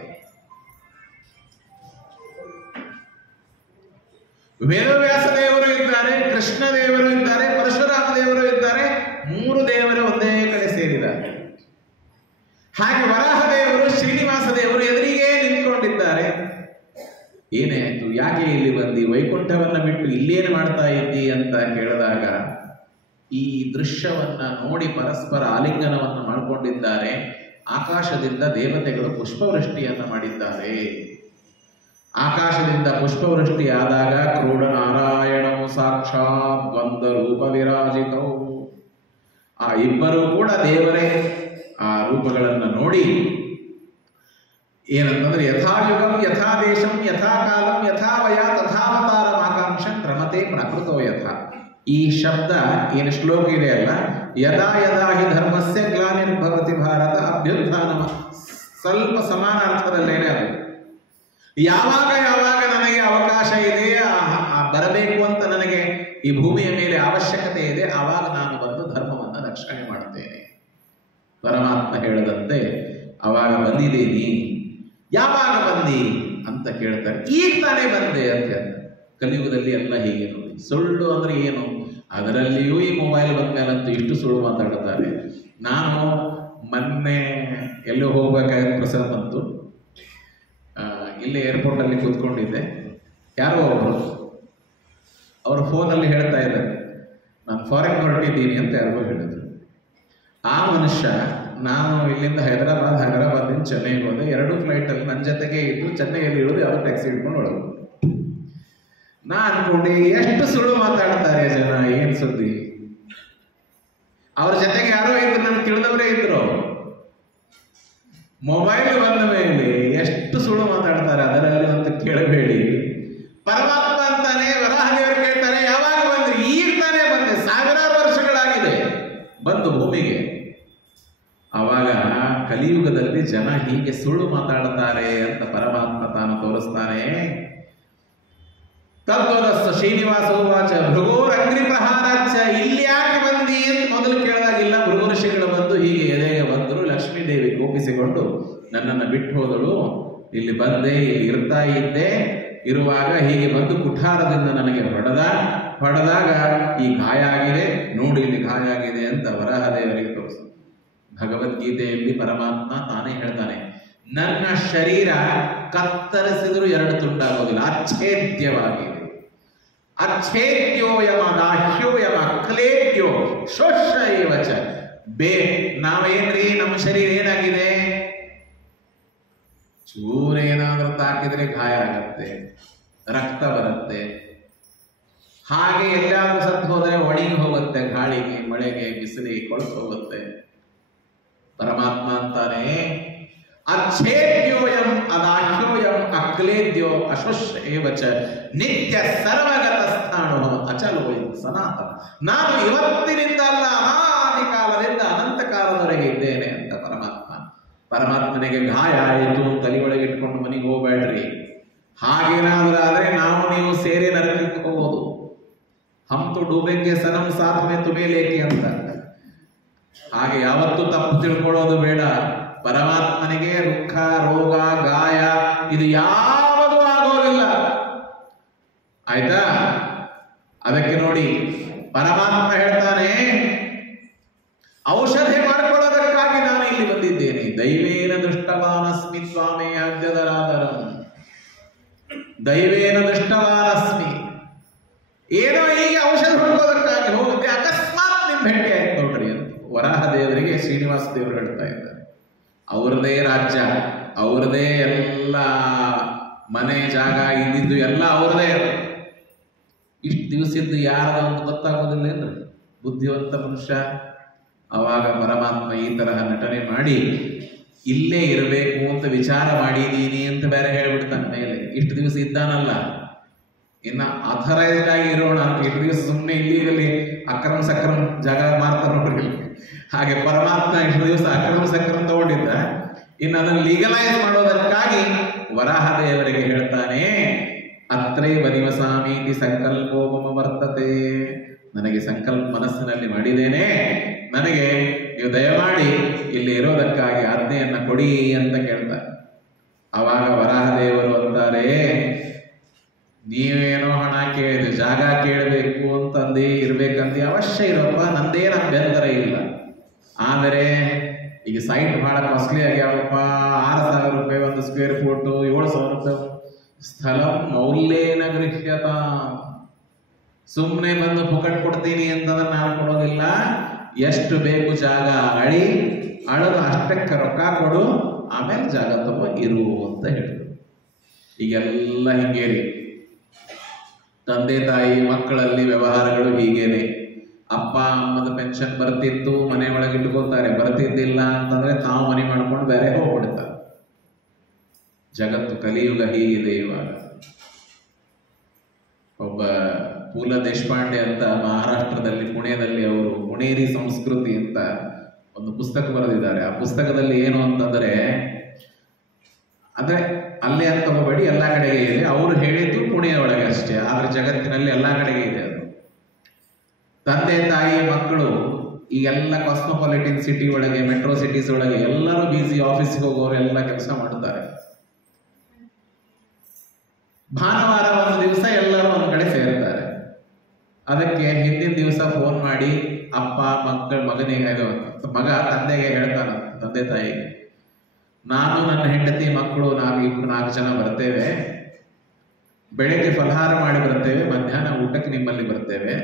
ವೇದವ್ಯಾಸ ದೇವರು ಇದ್ದಾರೆ, ಕೃಷ್ಣ ದೇವರು ಇದ್ದಾರೆ, ಪರಶುರಾಮ ದೇವರು ಇದ್ದಾರೆ. 3 ದೇವರು ಒಂದೇ ಕಡೆ ಸೇರಿದ್ದಾರೆ. ಹಾಗೆ ವರಾಹ ದೇವರು, ಶ್ರೀನಿವಾಸ ದೇವರು ಎದುರಿಗೆ ನಿಂತ್ಕೊಂಡಿದ್ದಾರೆ. ಏನೇ ಆಯ್ತು, ಯಾಕೆ ಇಲ್ಲಿ ಬಂದಿ, ವೈಕುಂಠವನ್ನ ಬಿಟ್ಟು ಇಲ್ಲೇನು ಮಾಡ್ತಾ ಇದ್ದಿ ಅಂತ ಕೇಳಿದಾಗ ಈ ದೃಶ್ಯವನ್ನ ನೋಡಿ ಪರಸ್ಪರ ಆಲಿಂಗನವನ್ನು ಮಾಡಿಕೊಂಡಿದ್ದಾರೆ. ಆಕಾಶದಿಂದ ದೇವತೆಗಳು ಪುಷ್ಪವೃಷ್ಟಿಯನ್ನ ಮಾಡಿದ್ದಾರೆ. ಆಕಾಶದಿಂದ ಪುಷ್ಪವೃಷ್ಟಿಯಾದಾಗ ಕ್ರೂಢ ನಾರಾಯಣವು ಸಾಕ್ಷಾತ್ ದ್ವಂದ ರೂಪ ವಿರಾಜಿತವು. ಆ ಇಬ್ಬರೂ ಕೂಡ ದೇವರೇ. ಆ ರೂಪಗಳನ್ನು ನೋಡಿ ಏನಂತಂದ್ರೆ ಯಥಾಯುಗಂ ಯಥಾ ದೇಶಂ ಯಥಾ ಕಾಲಂ ಯಥಾ ವಯ ತಥಾವತಾರಂ ಆಕಾಂಕ್ಷಂ ರಮತೆ ಪ್ರಕೃತೋ ಯಥಾ. ಈ ಶಬ್ದ ಏನು ಶ್ಲೋಕ ಇದೆ ಅಲ್ಲ, ಯದಾ ಯದಾ ಹಿ ಧರ್ಮಸ್ಯ ಗ್ಲಾನಿರ್ಭವತಿ ಭಾರತ ಅಭ್ಯುತ್ಥಾನಮ, ಸ್ವಲ್ಪ ಸಮಾನ ಅರ್ಥದಲ್ಲೇನೆ ಅದು. ಯಾವಾಗ ಯಾವಾಗ ನನಗೆ ಅವಕಾಶ ಇದೆ, ಬರಬೇಕು ಅಂತ ನನಗೆ ಈ ಭೂಮಿಯ ಮೇಲೆ ಅವಶ್ಯಕತೆ ಇದೆ, ಆವಾಗ ನಾನು ಬಂದು ಧರ್ಮವನ್ನು ರಕ್ಷಣೆ ಮಾಡುತ್ತೇನೆ. ಪರಮಾತ್ಮ ಹೇಳದಂತೆ ಅವಾಗ ಬಂದಿದ್ದೀನಿ. ಯಾವಾಗ ಬಂದಿ ಅಂತ ಕೇಳ್ತಾರೆ. ಈಗ ತಾನೇ ಬಂದೆ ಅಂತ ಹೇಳ್ತಾರೆ. ಕಲಿಯುಗದಲ್ಲಿ ಎಲ್ಲ ಹೀಗೆ ನೋಡಿ. ಸುಳ್ಳು ಅಂದ್ರೆ ಏನು, ಅದರಲ್ಲಿಯೂ ಈ ಮೊಬೈಲ್ ಬಂದ ಮೇಲಂತೂ ಇಷ್ಟು ಸುಳ್ಳು ಮಾತಾಡುತ್ತಾರೆ. ನಾನು ಮೊನ್ನೆ ಎಲ್ಲೋ ಹೋಗ್ಬೇಕಾದ ಪ್ರಸಂಗ ಬಂತು. ಇಲ್ಲೇ ಏರ್ಪೋರ್ಟಲ್ಲಿ ಕೂತ್ಕೊಂಡಿದ್ದೆ. ಯಾರೋ ಅವರು ಫೋನಲ್ಲಿ ಹೇಳ್ತಾ ಇದ್ದಾರೆ, ನಾನು ಫಾರಿನ್ ಹೊರಟಿದ್ದೀನಿ ಅಂತ ಯಾರಿಗೋ ಹೇಳಿದ್ರು. ಆ ಮನುಷ್ಯ ನಾನು ಇಲ್ಲಿಂದ ಹೈದರಾಬಾದಿಂದ ಚೆನ್ನೈಗೆ ಹೋದೆ. 2 ಫ್ಲೈಟಲ್ಲಿ ನನ್ನ ಜೊತೆಗೆ ಇದ್ದು ಚೆನ್ನೈಯಲ್ಲಿ ಇರೋದು ಯಾವ ಟ್ಯಾಕ್ಸಿ ಹಿಡ್ಕೊಂಡು ಒಳಗೆ. ನಾ ಅನ್ಕೊಂಡೆ ಎಷ್ಟು ಸುಳ್ಳು ಮಾತಾಡ್ತಾರೆ ಜನ, ಏನ್ ಸುದ್ದಿ. ಅವ್ರ ಜೊತೆಗೆ ಯಾರೋ ಇದ್ರು, ನನಗೆ ತಿಳಿದವರೇ ಇದ್ರು. ಮೊಬೈಲ್ ಬಂದ ಮೇಲೆ ಎಷ್ಟು ಸುಳ್ಳು ಮಾತಾಡ್ತಾರೆ, ಅದರಲ್ಲಿ ಅಂತ ಕೇಳಬೇಡಿ. ಪರಮಾತ್ಮ ಅಂತಾನೆ, ವರಾಹದೇವರು ಕೇಳ್ತಾರೆ ಯಾವಾಗ ಬಂದ್ರಿ, ಈಗ ತಾನೇ ಬಂದೆ, 1000 ವರ್ಷಗಳಾಗಿದೆ ಬಂದು ಭೂಮಿಗೆ. ಆವಾಗ ಕಲಿಯುಗದಲ್ಲಿ ಜನ ಹೀಗೆ ಸುಳ್ಳು ಮಾತಾಡುತ್ತಾರೆ ಅಂತ ಪರಮಾತ್ಮ ತಾನು ತೋರಿಸ್ತಾನೆ. ತದ್ವದಸ್ಸ ಶ್ರೀನಿವಾಸ ಉವಾಚ ಭೃಗೋರಂಗ್ರಿ ಪ್ರಹಾರಾಚ್ಯ. ಇಲ್ಲಿ ಯಾಕೆ ಬಂದಿ ಅಂತ ಮೊದಲು ಕೇಳಿದಾಗಿಲ್ಲ. ಭೃಗು ಋಷಿಗಳು ಬಂದು ಹೀಗೆ ಎದೆಗೆ ಬಂದರು. ಲಕ್ಷ್ಮೀದೇವಿ ಕೋಪಿಸಿಕೊಂಡು ನನ್ನನ್ನು ಬಿಟ್ಟು ಹೋದಳು. ಇಲ್ಲಿ ಬಂದೆ, ಇಲ್ಲಿ ಇರ್ತಾ ಇದ್ದೆ. ಇರುವಾಗ ಹೀಗೆ ಬಂದು ಕುಠಾರದಿಂದ ನನಗೆ ಹೊಡೆದಾಗ ಈ ಗಾಯ ಆಗಿದೆ ನೋಡಿ, ಇಲ್ಲಿ ಗಾಯ ಆಗಿದೆ ಅಂತ ವರಾಹದೇವರಿಗೆ ತೋರಿಸ. ಭಗವದ್ಗೀತೆಯಲ್ಲಿ ಪರಮಾತ್ಮ ತಾನೇ ಹೇಳ್ತಾನೆ, ನನ್ನ ಶರೀರ ಕತ್ತರಿಸಿದರೂ 2 ತುಂಡಾಗೋದಿಲ್ಲ, ಅಚ್ಛೇದ್ಯವಾಗಿದೆ. ಅಚ್ಛೇದ್ಯೋಯಮ ದಾಹ್ಯೋಯಮ ಕ್ಲೇದ್ಯೋ ಶೋಷ ಏವಚ. ನಾವೇನ್ರಿ, ನಮ್ಮ ಶರೀರ ಏನಾಗಿದೆ, ಚೂರೇನಾದ್ರೂ ತಾಕಿದ್ರೆ ಗಾಯ ಆಗತ್ತೆ, ರಕ್ತ ಬರುತ್ತೆ. ಹಾಗೆ ಎಲ್ಲಾದ್ರೂ ಸತ್ತು ಹೋದರೆ ಒಣಗಿ ಹೋಗುತ್ತೆ, ಗಾಳಿಗೆ, ಮಳೆಗೆ, ಬಿಸಿಲಿಗೆ ಕೊಳತು ಹೋಗುತ್ತೆ. ಪರಮಾತ್ಮ ಅಂತಾನೆ ಅಚ್ಛೇದ್ಯೋಯಂ ಅದಾಹ್ಯೋಯಂ ಅಕ್ಲೇದ್ಯೋ ಅಶ್ವಶ್ ಏವಚ ನಿತ್ಯ ಸರ್ವಗತ ಸ್ಥಾಣೋ ಅಚಲೋಯಂ ಸನಾತನ. ನಾನು ಇವತ್ತಿನಿಂದ ಅಲ್ಲ, ಅನಾದಿ ಕಾಲದಿಂದ ಅನಂತ ಕಾಲದವರೆಗೆ ಇದ್ದೇನೆ ಅಂತ ಪರಮಾತ್ಮನಿಗೆ ಗಾಯ ಆಯಿತು, ತಲೆ ಒಳಗೆ ಇಟ್ಕೊಂಡು ಮನೆಗೆ ಹೋಗ್ಬೇಡ್ರಿ. ಹಾಗೇನಾದ್ರೂ ಆದ್ರೆ ನಾವು ನೀವು ಸೇರಿ ನರಕಕ್ಕೆ ಹೋಗೋದು. ಹಂತು ಡೂಬೆಂಗೆ ಸನಂ ಸಾಥ್ ಮೇ ತುಮೇ ಲೇಕೆ ಅಂತ. ಹಾಗೆ ಯಾವತ್ತೂ ತಪ್ಪು ತಿಳ್ಕೊಳ್ಳೋದು ಬೇಡ. ಪರಮಾತ್ಮನಿಗೆ ದುಃಖ, ರೋಗ, ಗಾಯ ಇದು ಯಾವುದೂ ಆಗೋದಿಲ್ಲ. ಆಯ್ತಾ? ಅದಕ್ಕೆ ನೋಡಿ ಪರಮಾತ್ಮ ಹೇಳ್ತಾನೆ, ಔಷಧಿ ಮಾಡಿಕೊಳ್ಳೋದಕ್ಕಾಗಿ ನಾನು ಇಲ್ಲಿ ಬಂದಿದ್ದೇನೆ. ದೈವೇನ ದೃಷ್ಟವಾನಸ್ಮಿ ಸ್ವಾಮಿ ಅಜ್ಜದರಾದರಂ. ದೈವೇನ ದೃಷ್ಟವಾನಸ್ಮಿ. ಏನೋ ಹೀಗೆ ಔಷಧ ಹುಡುಕೋದಕ್ಕಾಗಿ ಹೋಗುತ್ತೆ, ಅಕಸ್ಮಾತ್ ನಿಮ್ ಭೇಟಿ ಆಯ್ತು ನೋಡ್ರಿ ಅಂತ ವರಾಹ ದೇವರಿಗೆ ಶ್ರೀನಿವಾಸ ದೇವರು ಹೇಳ್ತಾ ಇದ್ದಾರೆ. ಅವ್ರದೇ ರಾಜ್ಯ, ಅವ್ರದೇ ಎಲ್ಲ ಮನೆ ಜಾಗ ಇದ್ದಿದ್ದು ಎಲ್ಲ ಅವ್ರದೇ. ಇಷ್ಟು ದಿವಸದ್ದು ಯಾರದ ಒಂದು ಗೊತ್ತಾಗೋದಿಲ್ಲ ಏನು ಬುದ್ಧಿವಂತ ಮನುಷ್ಯ. ಅವಾಗ ಪರಮಾತ್ಮ ಈ ತರಹ ನಟನೆ ಮಾಡಿ ಇಲ್ಲೇ ಇರಬೇಕು ಅಂತ ವಿಚಾರ ಮಾಡಿದೀನಿ ಅಂತ ಬೇರೆ ಹೇಳ್ಬಿಡ್ತಾನೆ ಮೇಲೆ. ಇಷ್ಟು ದಿವಸ ಇದ್ದಾನಲ್ಲ, ಇನ್ನ ಅಥರೈಸ್ಡ್ ಆಗಿ ಇರೋಣ ಅಂತ. ಇಷ್ಟು ದಿವಸ ಸುಮ್ಮನೆ ಇಲ್ಲಿಗಲ್ಲಿ ಅಕ್ರಮ ಸಕ್ರಮ ಜಾಗ ಮಾರ್ತಾರೆ ನೋಡ್ರಿ. ಹಾಗೆ ಪರಮಾತ್ಮ ಇಷ್ಟು ದಿವಸ ಅಕ್ರಮ ಸಕ್ರಮ ತಗೊಂಡಿದ್ದ, ಇನ್ನು ಅದನ್ನು ಲೀಗಲೈಸ್ ಮಾಡೋದಕ್ಕಾಗಿ ವರಾಹ ದೇವರಿಗೆ ಹೇಳ್ತಾನೆ, ಅತ್ರೈವ ನಿವಸಾಮೀತಿ ಸಂಕಲ್ಪೋ ಮಮ ವರ್ತತೆ. ನನಗೆ ಸಂಕಲ್ಪ ಮನಸ್ಸಿನಲ್ಲಿ ಮಾಡಿದ್ದೇನೆ, ನನಗೆ ನೀವು ದಯಮಾಡಿ ಇಲ್ಲಿ ಇರೋದಕ್ಕಾಗಿ ಆಜ್ಞೆಯನ್ನ ಕೊಡಿ ಅಂತ ಕೇಳ್ತಾರೆ. ಆವಾಗ ವರಾಹ ದೇವರು ಅಂತಾರೆ, ನೀವೇನೋ ಹಣ ಕೇಳಿದ್ರಿ, ಜಾಗ ಕೇಳಬೇಕು ಅಂತಂದು ಇರ್ಬೇಕಂತ ಅವಶ್ಯ ಇರಪ್ಪ, ನಂದೇನು ಅಭ್ಯಂತರ ಇಲ್ಲ. ಆದರೆ ಈಗ ಸೈಟ್ ಬಹಳ ಕಾಸ್ಟ್ಲಿ ಆಗ್ಯಾವಪ್ಪ, 6,000 ರೂಪಾಯಿ ಒಂದು ಸ್ಕ್ವೇರ್ ಫೂಟು, 7,000 ರೂಪಾಯಿ. ಸ್ಥಳ ಮೌಲ್ಯೇನ ಗೃಹ್ಯತ. ಸುಮ್ಮನೆ ಬಂದು ಪುಕಟ್ ಕೊಡ್ತೀನಿ ಅಂತಂದ್ರೆ ನಾನು ಕೊಡೋದಿಲ್ಲ. ಎಷ್ಟು ಬೇಕು ಜಾಗ ಅಳದು ಅಷ್ಟಕ್ಕೆ ರೊಕ್ಕ ಕೊಡು, ಆಮೇಲೆ ಜಾಗ ತಗೋ ಇರು ಅಂತ ಹೇಳಿದ್ರು. ಈಗೆಲ್ಲ ಹಿಂಗೇರಿ, ತಂದೆ ತಾಯಿ ಮಕ್ಕಳಲ್ಲಿ ವ್ಯವಹಾರಗಳು ಹೀಗೇನೆ. ಅಪ್ಪ ಅಮ್ಮದ ಪೆನ್ಷನ್ ಬರ್ತಿತ್ತು, ಮನೆ ಒಳಗೆ ಇಟ್ಕೋತಾರೆ. ಬರ್ತಿದ್ದಿಲ್ಲ ಅಂತಂದ್ರೆ ತಾವು ಮನೆ ಮಾಡ್ಕೊಂಡು ಬೇರೆ ಹೋಗ್ಬಿಡ್ತಾರೆ. ಜಗತ್ತು ಕಲಿಯುಗ ಹೀಗಿದೆ ಇವಾಗ. ಒಬ್ಬ ಪೂಲ ದೇಶಪಾಂಡೆ ಅಂತ ಮಹಾರಾಷ್ಟ್ರದಲ್ಲಿ ಪುಣೆಯಲ್ಲಿ ಅವರು ಪುಣೇರಿ ಸಂಸ್ಕೃತಿ ಅಂತ ಒಂದು ಪುಸ್ತಕ ಬರೆದಿದ್ದಾರೆ. ಆ ಪುಸ್ತಕದಲ್ಲಿ ಏನು ಅಂತಂದ್ರೆ, ಅಂದ್ರೆ ಅಲ್ಲೇ ಅಂತ ಹೋಗಬೇಡಿ, ಎಲ್ಲ ಕಡೆಗೆ ಇದೆ. ಅವರು ಹೇಳಿದ್ದು ಪುಣೆಯ ಒಳಗೆ ಅಷ್ಟೇ, ಆದ್ರೆ ಜಗತ್ತಿನಲ್ಲಿ ಎಲ್ಲ ಕಡೆಗೆ ಇದೆ ಅದು. ತಂದೆ ತಾಯಿ ಮಕ್ಕಳು ಈ ಎಲ್ಲ ಕಾಸ್ಮೋಪಾಲಿಟನ್ ಸಿಟಿ ಒಳಗೆ, ಮೆಟ್ರೋ ಸಿಟೀಸ್ ಒಳಗೆ ಎಲ್ಲರೂ ಬಿಸಿ, ಆಫೀಸ್ಗೆ ಹೋಗೋರು ಎಲ್ಲ ಕೆಲಸ ಮಾಡ್ತಾರೆ. ಭಾನುವಾರ ಒಂದು ದಿವಸ ಎಲ್ಲರೂ ಒಂದು ಕಡೆ ಸೇರ್ತಾರೆ. ಅದಕ್ಕೆ ಹಿಂದಿನ ದಿವಸ ಫೋನ್ ಮಾಡಿ ಅಪ್ಪ ಮಗನಿಗೆ ಮಗ ತಂದೆಗೆ ಹೇಳ್ತಾನ, ತಂದೆ ತಾಯಿಗೆ, ನಾನು ನನ್ನ ಹೆಂಡತಿ ಮಕ್ಕಳು 4 ಜನ ಬರ್ತೇವೆ, ಬೆಳಗ್ಗೆ ಫಲಹಾರ ಮಾಡಿ ಬರ್ತೇವೆ, ಮಧ್ಯಾಹ್ನ ಊಟಕ್ಕೆ ನಿಮ್ಮಲ್ಲಿ ಬರ್ತೇವೆ.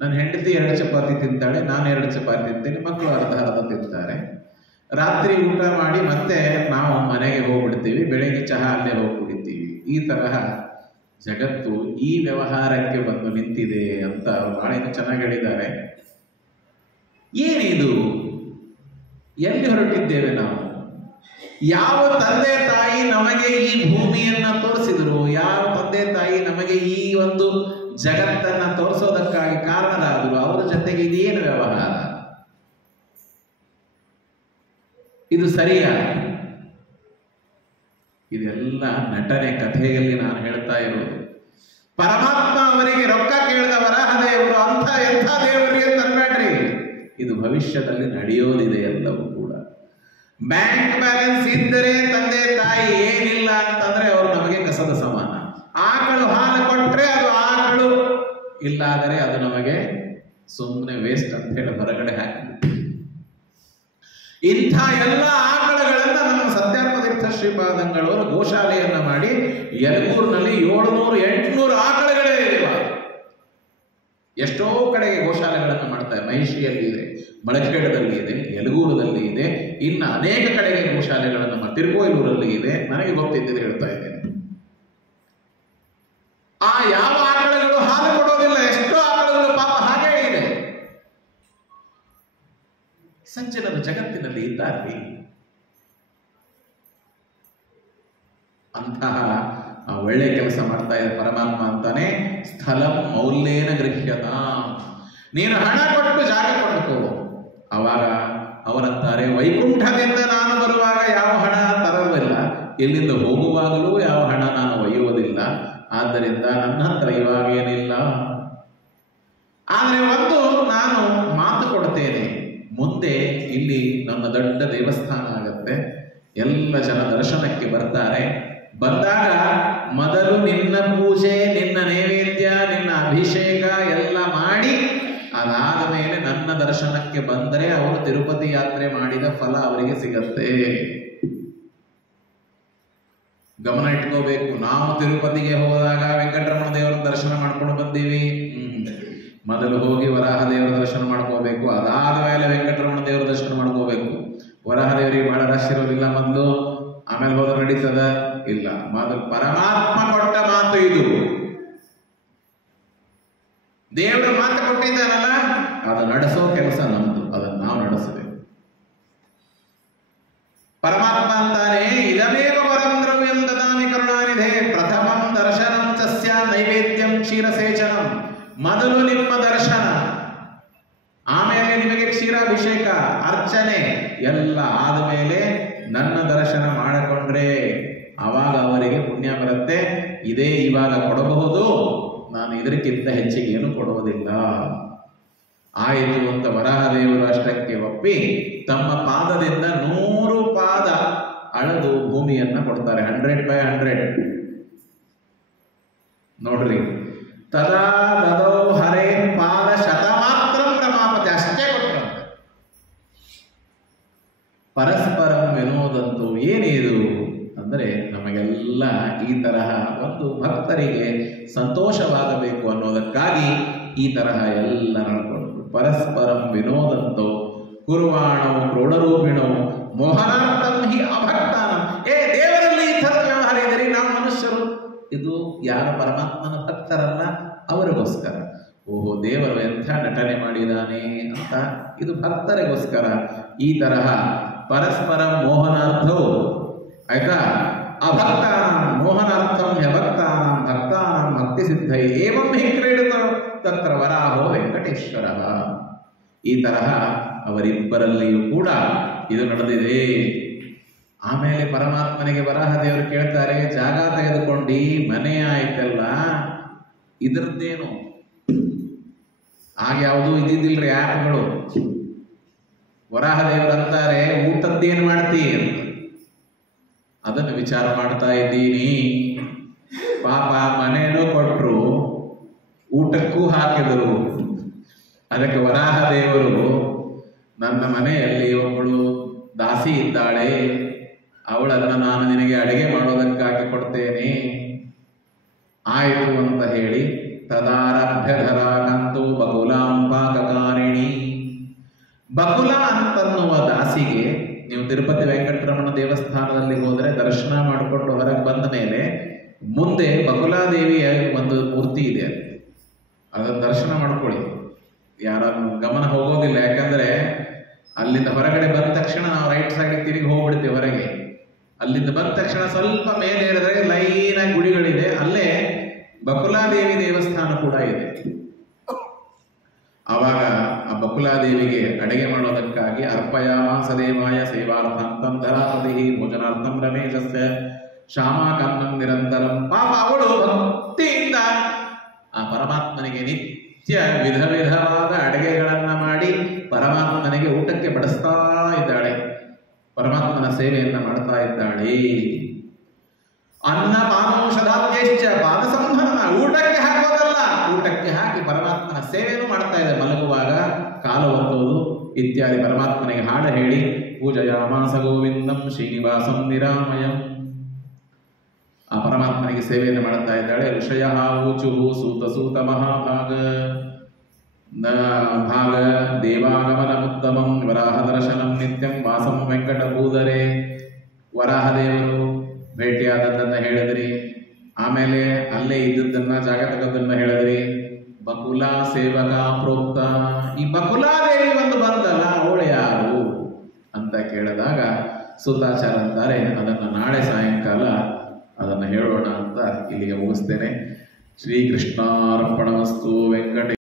ನನ್ನ ಹೆಂಡತಿ 2 ಚಪಾತಿ ತಿಂತಾಳೆ, ನಾನು 2 ಚಪಾತಿ ತಿಂತೀನಿ, ಮಕ್ಕಳು ಅರ್ಧ ತಿಂತಾರೆ. ರಾತ್ರಿ ಊಟ ಮಾಡಿ ಮತ್ತೆ ನಾವು ಮನೆಗೆ ಹೋಗ್ಬಿಡ್ತೀವಿ, ಬೆಳಗ್ಗೆ ಚಹಾ ಅಲ್ಲೇ ಹೋಗ್ಬಿಡ್ತೀವಿ. ಈ ತರಹ ಜಗತ್ತು ಈ ವ್ಯವಹಾರಕ್ಕೆ ಬಂದು ನಿಂತಿದೆ ಅಂತ ಬಹಳ ಚೆನ್ನಾಗಿ ಹೇಳಿದ್ದಾರೆ. ಏನಿದು? ಎಲ್ಲಿ ಹೊರಟಿದ್ದೇವೆ ನಾವು? ಯಾವ ತಂದೆ ತಾಯಿ ನಮಗೆ ಈ ಭೂಮಿಯನ್ನ ತೋರಿಸಿದ್ರು? ಯಾವ ತಂದೆ ತಾಯಿ ನಮಗೆ ಈ ಒಂದು ಜಗತ್ತನ್ನ ತೋರಿಸೋದಕ್ಕಾಗಿ ಕಾರಣರಾದರು? ಅವರ ಜೊತೆಗೆ ಇದೇನು ವ್ಯವಹಾರ? ಇದು ಸರಿಯಾ? ಇದೆಲ್ಲ ನಟನೆ, ಕಥೆಯಲ್ಲಿ ನಾನು ಹೇಳ್ತಾ ಇರೋದು. ಪರಮಾತ್ಮ ಅವರಿಗೆ ರೊಕ್ಕ ಕೇಳಿದ ವರಾಹದೇವರು ಅಂಥ ಎಂಥ ದೇವರಿಗೆ ತನ್ಬೇಡ್ರಿ. ಇದು ಭವಿಷ್ಯದಲ್ಲಿ ನಡೆಯೋದಿದೆ ಎಲ್ಲವೂ ಕೂಡ. ಬ್ಯಾಂಕ್ ಬ್ಯಾಲೆನ್ಸ್ ಇದ್ದರೆ ತಂದೆ ತಾಯಿ, ಏನಿಲ್ಲ ಅಂತಂದ್ರೆ ಅವರು ನಮಗೆ ಕಸದ ಸಮಾನ. ಆಕಳು ಹಾಲು ಕೊಟ್ರೆ ಅದು ಆಕಳು, ಇಲ್ಲಾದರೆ ಅದು ನಮಗೆ ಸುಮ್ಮನೆ ವೇಸ್ಟ್ ಅಂತ ಹೇಳಿ ಹೊರಗಡೆ ಹಾಕಿಬಿಟ್ಟು, ಇಂಥ ಎಲ್ಲ ಆಕಳಗಳನ್ನ ನಮ್ಮ ಸತ್ಯಾತ್ಮತೀರ್ಥ ಶ್ರೀಪಾದಂಗಳವರು ಗೋಶಾಲೆಯನ್ನ ಮಾಡಿ ಯಲಗೂರಿನಲ್ಲಿ 700-800 ಆಕಳಗಳೇ ಇವೆ. ಎಷ್ಟೋ ಕಡೆಗೆ ಗೋಶಾಲೆಗಳನ್ನು ಮಾಡ್ತಾರೆ. ಮಹಿಷಿಯಲ್ಲಿ ಇದೆ, ಮಳಖೇಡದಲ್ಲಿ ಇದೆ, ಯಲಗೂರದಲ್ಲಿ ಇದೆ, ಇನ್ನು ಅನೇಕ ಕಡೆಗೆ ಗೋಶಾಲೆಗಳನ್ನು ತಿರುಕೋಯಿಲೂರಲ್ಲಿ ಇದೆ. ನನಗೆ ಗೊತ್ತಿದ್ದಿದ್ದು ಹೇಳ್ತಾ ಇದ್ದೇನೆ. ಆ ಯಾವ ಆಕಳಗಳು ಹಾಲು ಕೊಡೋದಿಲ್ಲ, ಎಷ್ಟೋ ಆಕಳಗಳು ಪಾಪ ಹಾಗೇ ಇದೆ. ಸಜ್ಜನರು ಜಗತ್ತಿನಲ್ಲಿ ಇದ್ದಾರೆ. ಅಂತಹ ಒಳ್ಳೆ ಕೆಲಸ ಮಾಡ್ತಾ ಇದೆ ಪರಮಾತ್ಮ ಅಂತಾನೆ. ಸ್ಥಳ ಮೌಲ್ಯೇನ ಗೃಹ್ಯತ. ನೀನು ಹಣ ಕೊಟ್ಟು ಜಾಗ ಕೊಂಡುಕೋ. ಅವಾಗ ಅವರಂತಾರೆ, ವೈಕುಂಠದಿಂದ ನಾನು ಬರುವಾಗ ಯಾವ ಹಣ ತರೋದಿಲ್ಲ, ಇಲ್ಲಿಂದ ಹೋಗುವಾಗಲೂ ಯಾವ ಹಣ ನಾನು ಒಯ್ಯುವುದಿಲ್ಲ. ಆದ್ದರಿಂದ ನನ್ನ ಹತ್ರ ಇವಾಗ ಏನಿಲ್ಲ. ಆದರೆ ಒಂದು ನಾನು ಮಾತು ಕೊಡ್ತೇನೆ, ಮುಂದೆ ಇಲ್ಲಿ ನಮ್ಮ ದೊಡ್ಡ ದೇವಸ್ಥಾನ ಆಗತ್ತೆ, ಎಲ್ಲ ಜನ ದರ್ಶನಕ್ಕೆ ಬರ್ತಾರೆ. ಬಂದಾಗ ಮೊದಲು ನಿನ್ನ ಪೂಜೆ, ನಿನ್ನ ನೈವೇದ್ಯ, ನಿನ್ನ ಅಭಿಷೇಕ ಎಲ್ಲ ಮಾಡಿ ಅದಾದ ಮೇಲೆ ನನ್ನ ದರ್ಶನಕ್ಕೆ ಬಂದರೆ ಅವರು ತಿರುಪತಿ ಯಾತ್ರೆ ಮಾಡಿದ ಫಲ ಅವರಿಗೆ ಸಿಗತ್ತೆ. ಗಮನ ಇಟ್ಕೋಬೇಕು. ನಾವು ತಿರುಪತಿಗೆ ಹೋದಾಗ ವೆಂಕಟರಮಣ ದೇವರ ದರ್ಶನ ಮಾಡ್ಕೊಂಡು ಬಂದೀವಿ. ಮೊದಲು ಹೋಗಿ ವರಾಹ ದೇವರ ದರ್ಶನ ಮಾಡ್ಕೋಬೇಕು, ಅದಾದ ಮೇಲೆ ವೆಂಕಟರಮಣ ದೇವರ ದರ್ಶನ ಮಾಡ್ಕೋಬೇಕು. ವರಾಹ ದೇವರಿಗೆ ಬಹಳ ರಶ್ ಇರೋದಿಲ್ಲ ಮೊದಲು, ಆಮೇಲೆ ಹೋದ ನಡೀತದ ಇಲ್ಲ. ಮೊದಲು ಪರಮಾತ್ಮ ಕೊಟ್ಟ ಮಾತು ಇದು. ದೇವರು ಮಾತು ಕೊಟ್ಟಿದ್ದಾನಲ್ಲ, ಅದು ನಡೆಸೋ ಕೆಲಸ ನಮ್ದು, ಅದನ್ನು ನಾವು ನಡೆಸಬೇಕು. ಪರಮಾತ್ಮ ಅಂತಾನೆ, ಇದಮೇವ ವರಂ ದ್ರವ್ಯಂ ದದಾಮಿ ಕರುಣಾನಿಧೇ ಪ್ರಥಮಂ ದರ್ಶನಂ ತಸ್ಯ ನೈವೇದ್ಯಂ ಕ್ಷೀರಸೇಚನಂ. ಮೊದಲು ನಿಮ್ಮ ದರ್ಶನ, ಆಮೇಲೆ ನಿಮಗೆ ಕ್ಷೀರಾಭಿಷೇಕ, ಅರ್ಚನೆ ಎಲ್ಲ ಆದಮೇಲೆ ನನ್ನ ದರ್ಶನ ಮಾಡಿಕೊಂಡ್ರೆ ಆವಾಗ ಅವರಿಗೆ ಪುಣ್ಯ ಬರುತ್ತೆ. ಇದೇ ಇವಾಗ ಕೊಡಬಹುದು, ನಾನು ಇದಕ್ಕಿಂತ ಹೆಚ್ಚಿಗೆ ಏನು ಕೊಡುವುದಿಲ್ಲ. ಆಯಿತು ಅಂತ ವರಾಹದೇವರು ಅಷ್ಟಕ್ಕೆ ಒಪ್ಪಿ ತಮ್ಮ ಪಾದದಿಂದ 100 ಪಾದ ಅಳೆದು ಭೂಮಿಯನ್ನ ಕೊಡ್ತಾರೆ. 100 by 100. ನೋಡ್ರಿ, ತದಾ ದದೌ ಹರೇ ಪಾದ ಶತಮಾತ್ರ ರಮಾಪತಿ, ಅಷ್ಟೇ ಕೊಟ್ಟರಂತೆ. ಪರಸ್ಪರಂ ವಿನೋದಂತು ಏನಿದು ಅಂದರೆ ನಮಗೆಲ್ಲ ಈ ತರಹ ಒಂದು ಭಕ್ತರಿಗೆ ಸಂತೋಷವಾಗಬೇಕು ಅನ್ನೋದಕ್ಕಾಗಿ ಈ ತರಹ ಎಲ್ಲ ನಡ್ಕೊಂಡು ಪರಸ್ಪರಂ ವಿನೋದಂತೋ ಕುರ್ವಾಣವು ಕ್ರೋಢರೂಪಿಣವು ಮೋಹನಾರ್ಥಂ ಹಿ ಅಭಕ್ತಾನಂ. ದೇವರಲ್ಲಿ ಈ ಥರದ ವ್ಯವಹಾರ ಇದ್ದೀರಿ, ನಾವು ಮನುಷ್ಯರು. ಇದು ಯಾರು ಪರಮಾತ್ಮನ ಭಕ್ತರಲ್ಲ ಅವರಿಗೋಸ್ಕರ. ಓಹೋ, ದೇವರು ಎಂಥ ನಟನೆ ಮಾಡಿದಾನೆ ಅಂತ, ಇದು ಭಕ್ತರಿಗೋಸ್ಕರ. ಈ ತರಹ ಪರಸ್ಪರ ಮೋಹನಾರ್ಥವು ಆಯ್ತಾ, ಅಭಕ್ತಾನಾಂ ಮೋಹನಾರ್ಥಂ ಹ್ಯಭಕ್ತಾನಾಂ ಭಕ್ತಾನಾಂ ಭಕ್ತಿ ಸಿದ್ಧೈ ಏವಂ ಹಿ ಕ್ರೀಡಿತ ತತ್ರ ವರಾಹೋ ವೆಂಕಟೇಶ್ವರ. ಈ ತರಹ ಅವರಿಬ್ಬರಲ್ಲಿಯೂ ಕೂಡ ಇದು ನಡೆದಿದೆ. ಆಮೇಲೆ ಪರಮಾತ್ಮನಿಗೆ ವರಾಹ ದೇವರು ಕೇಳ್ತಾರೆ, ಜಾಗ ತೆಗೆದುಕೊಂಡು ಮನೆ ಆಯ್ತಲ್ಲ, ಇದ್ರದ್ದೇನು? ಆಗ ಯಾವುದೂ ಇದ್ದಿದ್ದಿಲ್ರಿ ಆ್ಯಪ್ಗಳು. ವರಾಹ ದೇವರು ಅಂತಾರೆ, ಊಟದ್ದೇನು ಮಾಡ್ತೀ ಅಂತ. ಅದನ್ನು ವಿಚಾರ ಮಾಡ್ತಾ ಇದ್ದೀನಿ. ಪಾಪ ಮನೇನೂ ಕೊಟ್ಟರು, ಊಟಕ್ಕೂ ಹಾಕಿದರು. ಅದಕ್ಕೆ ವರಾಹ ದೇವರು, ನನ್ನ ಮನೆಯಲ್ಲಿ ಒಬ್ಬಳು ದಾಸಿ ಇದ್ದಾಳೆ, ಅವಳನ್ನು ನಾನು ನಿನಗೆ ಅಡುಗೆ ಮಾಡೋದಕ್ಕಾಗಿ ಕೊಡ್ತೇನೆ, ಆಯಿತು ಅಂತ ಹೇಳಿ ತದಾರಭ್ಯಧರಾಗಂತೂ ಬಕುಲಾಂ ಪಾಕಕಾರಿಣಿ. ಬಕುಲ ಅಂತನ್ನುವ ದಾಸಿಗೆ, ನೀವು ತಿರುಪತಿ ವೆಂಕಟರಮಣ ದೇವಸ್ಥಾನದಲ್ಲಿ ಹೋದರೆ ದರ್ಶನ ಮಾಡಿಕೊಂಡು ಹೊರಗೆ ಬಂದ ಮೇಲೆ ಮುಂದೆ ಬಕುಲಾದೇವಿಯ ಒಂದು ಮೂರ್ತಿ ಇದೆ, ಅದನ್ನು ದರ್ಶನ ಮಾಡ್ಕೊಳ್ಳಿ. ಯಾರನ್ನು ಗಮನ ಹೋಗೋದಿಲ್ಲ, ಯಾಕಂದ್ರೆ ಅಲ್ಲಿಂದ ಹೊರಗಡೆ ಬಂದ ತಕ್ಷಣ ನಾವು ರೈಟ್ ಸೈಡ್ ತಿರುಗಿ ಹೋಗ್ಬಿಡ್ತೀವಿ ಹೊರಗೆ. ಅಲ್ಲಿಂದ ಬಂದ ತಕ್ಷಣ ಸ್ವಲ್ಪ ಮೇಲೆ ಏರಿದ್ರೆ ಲೈನಾಗಿ ಗುಡಿಗಳಿದೆ, ಅಲ್ಲೇ ಬಕುಲಾದೇವಿ ದೇವಸ್ಥಾನ ಕೂಡ ಇದೆ. ಆವಾಗ ಆ ಬಕುಲಾದೇವಿಗೆ ಅಡುಗೆ ಮಾಡೋದಕ್ಕಾಗಿ ಅರ್ಪಯಾಮಾಸ ದೇವಾಯ ಸೇವಾರ್ಥಾಂತಂ ಧರಾಪತಿ ಭೋಜನಾರ್ಥಂ ರಮೇಶಸ್ಯ ಶ್ಯಾಮಾಕನ್ನಂ ನಿರಂತರಂ. ಪಾಪ ಅವಳು ಭಕ್ತಿಯಿಂದ ಆ ಪರಮಾತ್ಮನಿಗೆ ನಿತ್ಯ ವಿಧ ವಿಧವಾದ ಅಡುಗೆಗಳನ್ನ ಮಾಡಿ ಪರಮಾತ್ಮನಿಗೆ ಊಟಕ್ಕೆ ಬಡಿಸ್ತಾ ಇದ್ದಾಳೆ, ಪರಮಾತ್ಮನ ಸೇವೆಯನ್ನ ಮಾಡ್ತಾ ಇದ್ದಾಳೆ. ಅನ್ನ ಪಾನೌಷಧಾದ್ಯಶ್ಚ ಪಾದ ಸಂಹರಣ, ಊಟಕ್ಕೆ ಹಾಕೋದಲ್ಲ, ಊಟಕ್ಕೆ ಹಾಕಿ ಪರಮಾತ್ಮನ ಸೇವೆಯನ್ನು ಮಾಡ್ತಾ ಇದೆ. ಮಲಗುವಾಗ ಕಾಲು ಒತ್ತೋದು ಇತ್ಯಾದಿ ಪರಮಾತ್ಮನಿಗೆ ಹಾಡು ಹೇಳಿ ಪೂಜಯಾಮಾಸ ಗೋವಿಂದಂ ಶ್ರೀನಿವಾಸಂ ನಿರಾಮಯಂ. ಆ ಪರಮಾತ್ಮನಿಗೆ ಸೇವೆಯನ್ನು ಮಾಡ್ತಾ ಇದ್ದಾಳೆ. ಋಷಯ ಊಚು ಸೂತ ಸೂತ ಮಹಾಭಾಗ ಭಾಗ ದೇವಾಗಮನ ಉತ್ತಮಂ ವರಾಹ ದರ್ಶನಂ ನಿತ್ಯಂ ವಾಸಂ ವೆಂಕಟ ಭೂಧರೆ. ವರಾಹದೇವರು ಭೇಟಿಯಾದದ್ದನ್ನ ಹೇಳಿದ್ರಿ, ಆಮೇಲೆ ಅಲ್ಲೇ ಇದ್ದದ್ದನ್ನ ಜಾಗತಿಕದನ್ನ ಹೇಳಿದ್ರಿ. ಬಕುಲಾ ಸೇವಕ ಪ್ರೋಕ್ತ, ಈ ಬಕುಲಾದೇವಿ ಒಂದು ಬಂದಲ್ಲ, ಅವಳು ಯಾರು ಅಂತ ಕೇಳಿದಾಗ ಸುತಾಚಾರ ಅಂತಾರೆ, ಅದನ್ನು ನಾಳೆ ಸಾಯಂಕಾಲ ಅದನ್ನು ಹೇಳೋಣ ಅಂತ ಇಲ್ಲಿಗೆ ಮುಗಿಸ್ತೇನೆ. ಶ್ರೀಕೃಷ್ಣಾರ್ಪಣಮಸ್ತು. ವೆಂಕಟೇಶ